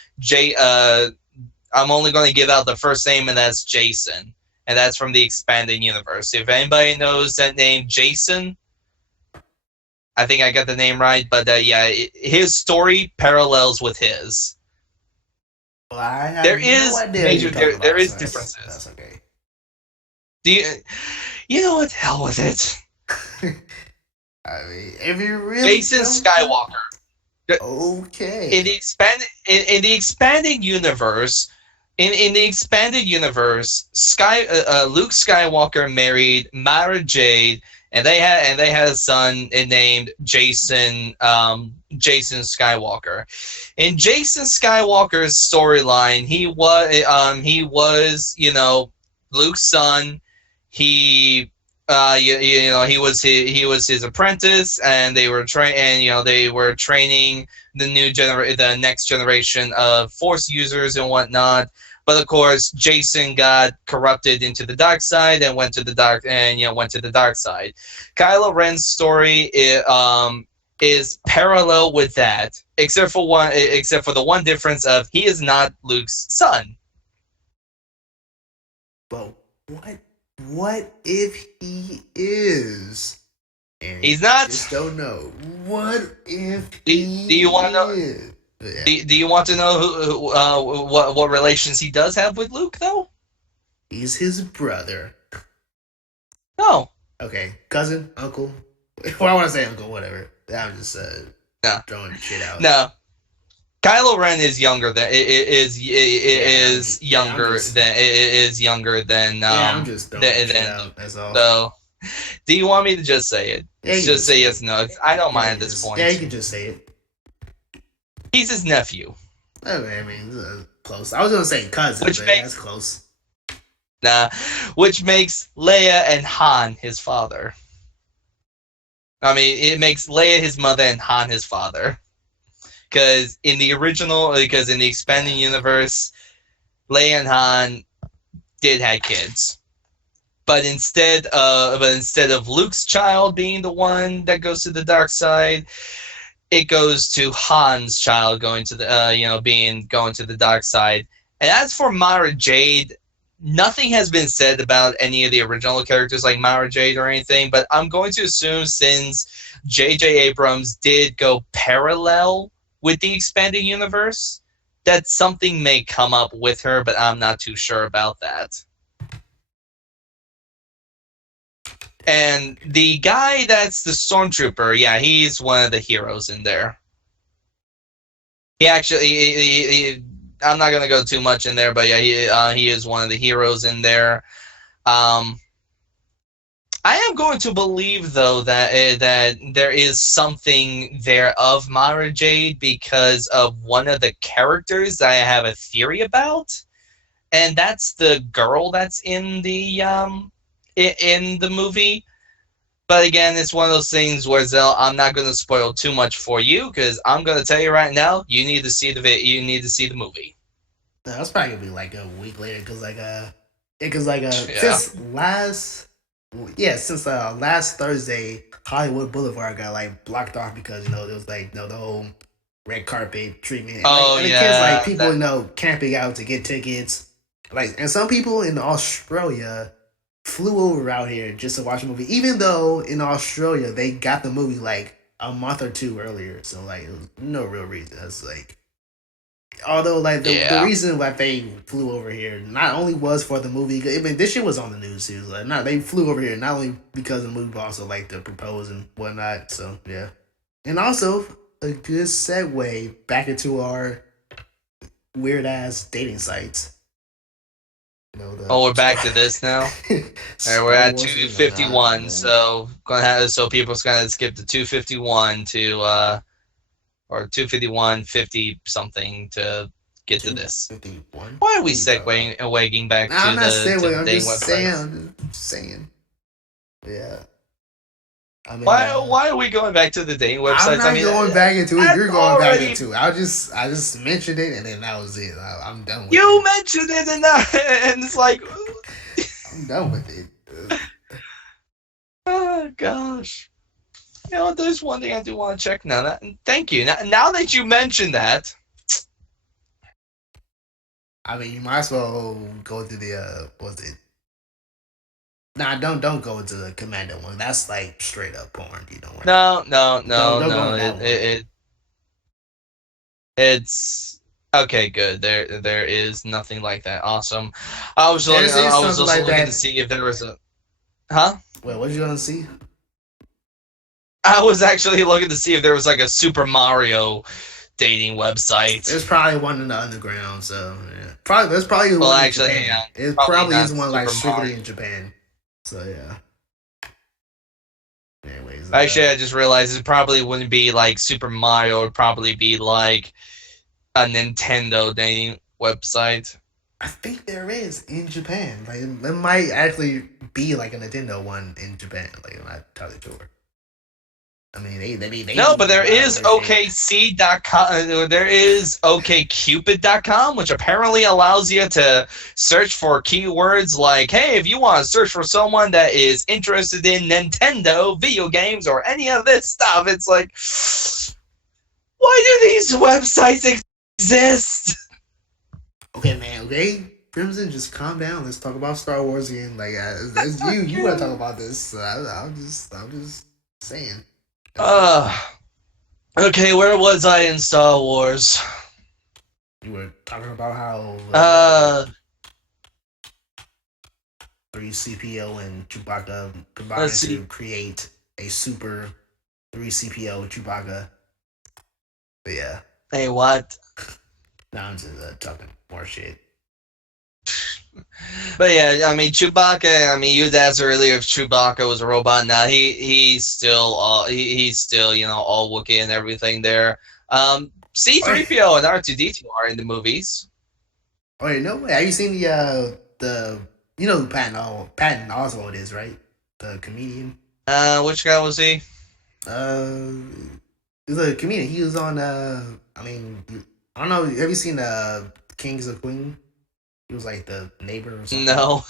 I'm only going to give out the first name, and that's Jason, and that's from the expanded universe. If anybody knows that name, Jason, I think I got the name right. But yeah, his story parallels with his. Well, I have There no is idea major. what you're talking There about, is so differences. that's okay. Do you know what? Hell with it. I mean, if you really Jason Skywalker. Okay. In the expanded universe, in the expanded universe, Luke Skywalker married Mara Jade, and they had a son named Jason Jason Skywalker. In Jason Skywalker's storyline, he was Luke's son. He he was his apprentice, and they were training the next generation of Force users and whatnot. But of course, Jason got corrupted into the dark side and went to the dark side. Kylo Ren's story is parallel with that, except for the one difference of he is not Luke's son. But what if he is? And He's not. Just don't know. What if Do you want to know? Yeah. Do you want to know what relations he does have with Luke, though? He's his brother. No. Okay, cousin, uncle. Well, I want to say uncle, whatever. I'm just throwing shit out. No. Kylo Ren is younger than I'm just throwing shit out. That's all. So, do you want me to just say it? Yeah, just say yes, no. I don't mind at this point. Yeah, you can just say it. He's his nephew. Okay, I mean, close. I was gonna say cousin, but that's close. Nah, which makes Leia and Han his father. I mean, it makes Leia his mother and Han his father. Because in the expanding universe, Leia and Han did have kids, but instead of Luke's child being the one that goes to the dark side, it goes to Han's child going to the dark side. And as for Mara Jade, nothing has been said about any of the original characters like Mara Jade or anything. But I'm going to assume, since J.J. Abrams did go parallel with the expanded universe, that something may come up with her, but I'm not too sure about that. And the guy that's the stormtrooper, yeah, he's one of the heroes in there. He actually, I'm not gonna go too much in there, but yeah, he is one of the heroes in there. I am going to believe, though, that there is something there of Mara Jade because of one of the characters that I have a theory about, and that's the girl that's in the movie. But again, it's one of those things where, Zell, I'm not going to spoil too much for you, because I'm going to tell you right now, you need to see the movie. That's probably gonna be like a week later, because since last Thursday, Hollywood Boulevard got like blocked off because there was like the whole red carpet treatment. Oh, and yeah. Kids, people camping out to get tickets. And some people in Australia flew over out here just to watch the movie, even though in Australia they got the movie like a month or two earlier. So it was no real reason. It's although the reason why they flew over here not only was for the movie. I mean, this shit was on the news too. They flew over here not only because of the movie, but also to propose and whatnot. So yeah, and also a good segue back into our weird ass dating sites. You know the Oh, we're back to this now. All right, we're Star at Wars. 251, Man. so people's gonna skip to 251 to or 251.50 something to get to this. 251. Why are we segueing back Nah, to I'm not the saying. I'm dating just saying. websites? I'm just saying. Yeah. I mean, Why are we going back to the dating I'm websites? I not mean, going back into it. that's You're going back already into it. I just mentioned it, and then that was it. I'm done with you it. mentioned it, and it's like, I'm done with it. oh gosh. You know, there's one thing I do want to check now. Thank you. Now that you mentioned that, I mean, you might as well go to the what's it? Nah, don't go to the Commando one. That's like straight up porn. You don't want. no. Don't go to that one. It's okay. Good. There is nothing like that. Awesome. I was There looking. is I was something also like looking that. to see if there was a. Huh? Wait, what you gonna see? I was actually looking to see if there was like a Super Mario dating website. There's probably one in the underground. So yeah. Probably there's probably Well, one actually, in Japan. yeah, It probably probably not is one like Super strictly Mario. in Japan. So yeah. Anyways, Actually, I just realized it probably wouldn't be like Super Mario. It'd probably be like a Nintendo dating website. I think there is in Japan. Like it might actually be like a Nintendo one in Japan. Like I'm not entirely sure. I mean, they No, but there do is OKC.com. There is OKCupid.com, which apparently allows you to search for keywords like, hey, if you want to search for someone that is interested in Nintendo video games or any of this stuff, it's like, why do these websites exist? Okay, man. Okay, Crimson, just calm down. Let's talk about Star Wars again. Like that's you. You want to talk about this? So I'm just saying. Okay, where was I in Star Wars? You were talking about how 3CPO and Chewbacca combined to create a super 3CPO Chewbacca. But yeah. Hey, what? Now I'm just talking more shit. But yeah, I mean Chewbacca. I mean, you asked earlier if Chewbacca was a robot. Now he's still all Wookiee and everything there. C-3PO and R2-D2 are in the movies. Oh, you know what? Have you seen the you know who Patton Oswalt is, right? The comedian. Which guy was he? He's a comedian. He was on I mean, I don't know. Have you seen Kings of Queen? He was like the neighbor or something. No.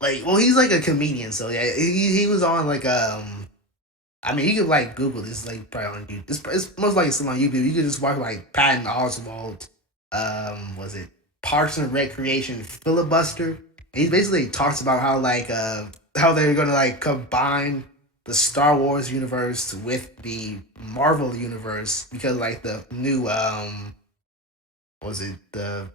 Like, well, he's like a comedian, so yeah, he was on like I mean, you could like Google this, like probably on YouTube. It's most likely still on YouTube. You could just watch like Patton Oswalt, was it Parks and Recreation filibuster? And he basically talks about how like how they're gonna like combine the Star Wars universe with the Marvel universe because like the new was it the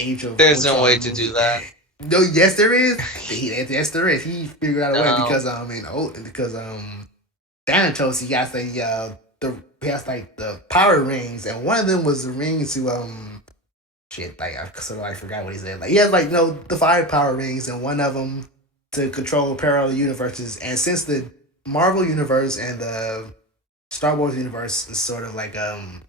Age of There's no way to do that. No, yes there is. Yes there is. He figured out a way because Thanatos he has he has like the power rings and one of them was the rings to shit like I forgot what he said. Like he has like the 5 power rings and one of them to control parallel universes. And since the Marvel universe and the Star Wars universe is sort of like I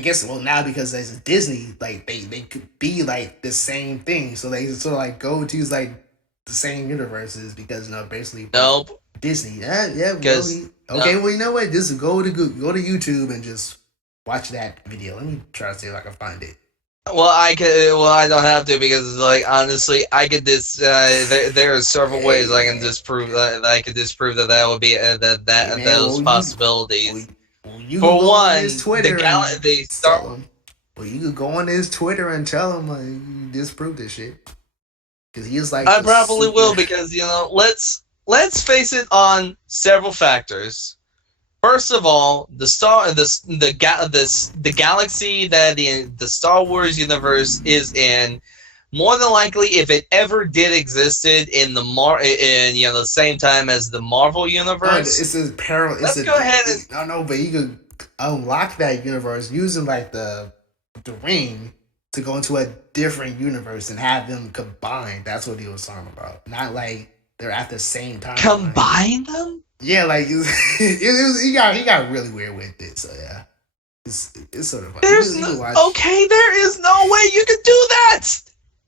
guess now because there's a Disney, like they could be like the same thing, so they sort of like go to like the same universes because basically Nope. Disney. Yeah. Okay, well you know what? Just go to YouTube and just watch that video. Let me try to see if I can find it. Well, I don't have to because, like, honestly, I could there are several ways I can disprove that. I could disprove that would be those possibilities. You For one, you could go on his Twitter and tell him like you disprove this shit because he's like I probably will because let's face it on several factors. First of all, the galaxy that the Star Wars universe is in, more than likely, if it ever did existed in the same time as the Marvel universe, it's a parallel. Let's go ahead and but you could unlock that universe using like the the ring to go into a different universe and have them combined. That's what he was talking about. Not like they're at the same timeline. Combine them? Yeah, like he got really weird with it. So yeah, it's sort of fun. There is no way you could do that.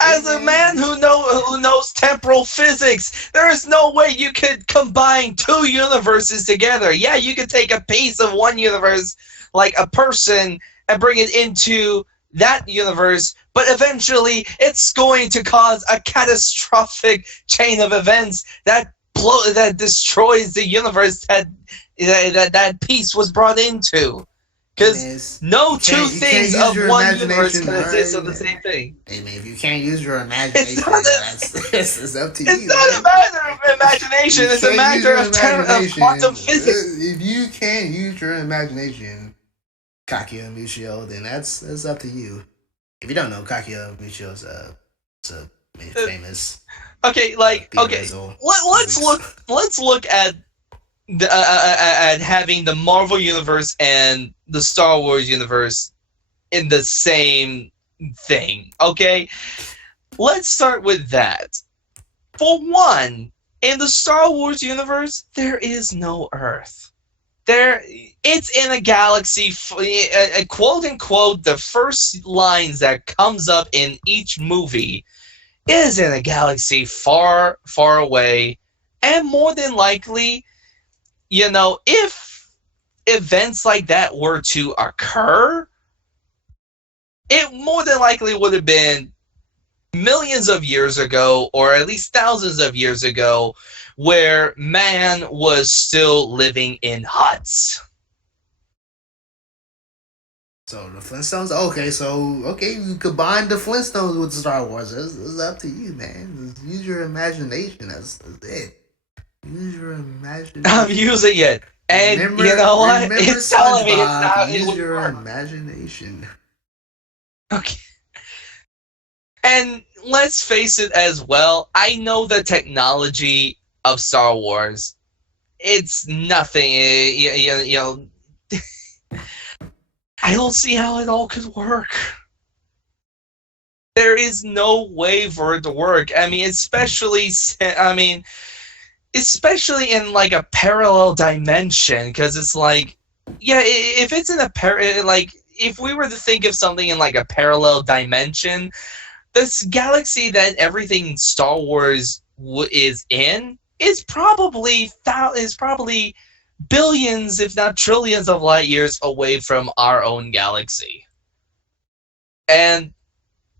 As a man who knows temporal physics, there is no way you could combine two universes together. Yeah, you could take a piece of one universe, like a person, and bring it into that universe, but eventually it's going to cause a catastrophic chain of events that destroys the universe that piece was brought into. Because no two things of one universe can exist of the same thing. Hey man, if you can't use your imagination, it's up to you. It's not a matter of imagination, it's a matter of quantum physics. If you can't use your imagination, Kakia Michio, then that's up to you. If you don't know, Kakia Michio is a famous. Okay, let's look at at having the Marvel universe and the Star Wars universe in the same thing. Okay, let's start with that. For one, in the Star Wars universe, there is no Earth. It's in a galaxy, quote unquote, the first lines that comes up in each movie is in a galaxy far, far away, and more than likely, if events like that were to occur, it more than likely would have been millions of years ago, or at least thousands of years ago, where man was still living in huts. So the Flintstones, okay, you combine the Flintstones with Star Wars. It's up to you, man. Just use your imagination. That's it. Use your imagination. I'm using it. And you know what? It's telling me it's not. Use your imagination. Okay. And let's face it as well. I know the technology of Star Wars. It's nothing. I don't see how it all could work. There is no way for it to work. I mean, especially in like a parallel dimension, because it's like, yeah, if it's in a if we were to think of something in like a parallel dimension, this galaxy that everything Star Wars is in is probably billions, if not trillions, of light years away from our own galaxy. And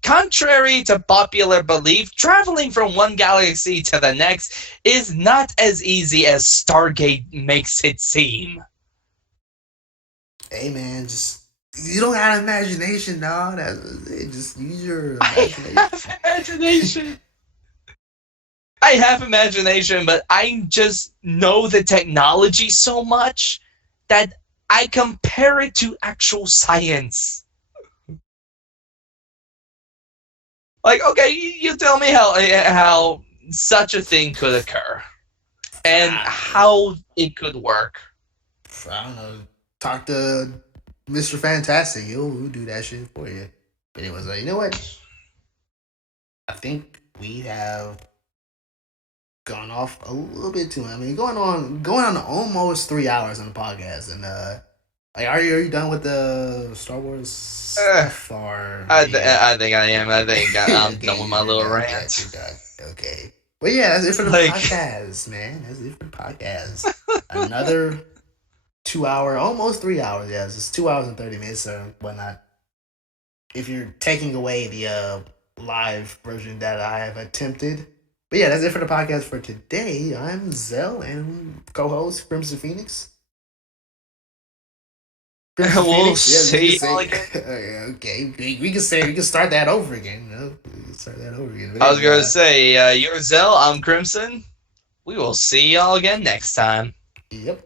contrary to popular belief, traveling from one galaxy to the next is not as easy as Stargate makes it seem. Hey man, you don't have imagination, dog. Just use your imagination. I have imagination, but I just know the technology so much that I compare it to actual science. Like, okay, you tell me how such a thing could occur and how it could work. I don't know. Talk to Mr. Fantastic. He'll do that shit for you. But it was like, you know what? I think we have gone off a little bit too. I mean, going on almost 3 hours on the podcast, and are you done with the Star Wars stuff? Or I think I am. I think I'm done with my little rant. Okay, but yeah, that's it for the podcast, man. That's it for the podcast. Another 2 hour, almost 3 hours. Yeah, it's 2 hours and 30 minutes or whatnot. If you're taking away the live version that I have attempted. But yeah, that's it for the podcast for today. I'm Zell and co-host Crimson Phoenix. We'll see y'all again. Okay, we can start that over again. We can start that over again. I was gonna say, you're Zell, I'm Crimson. We will see y'all again next time. Yep.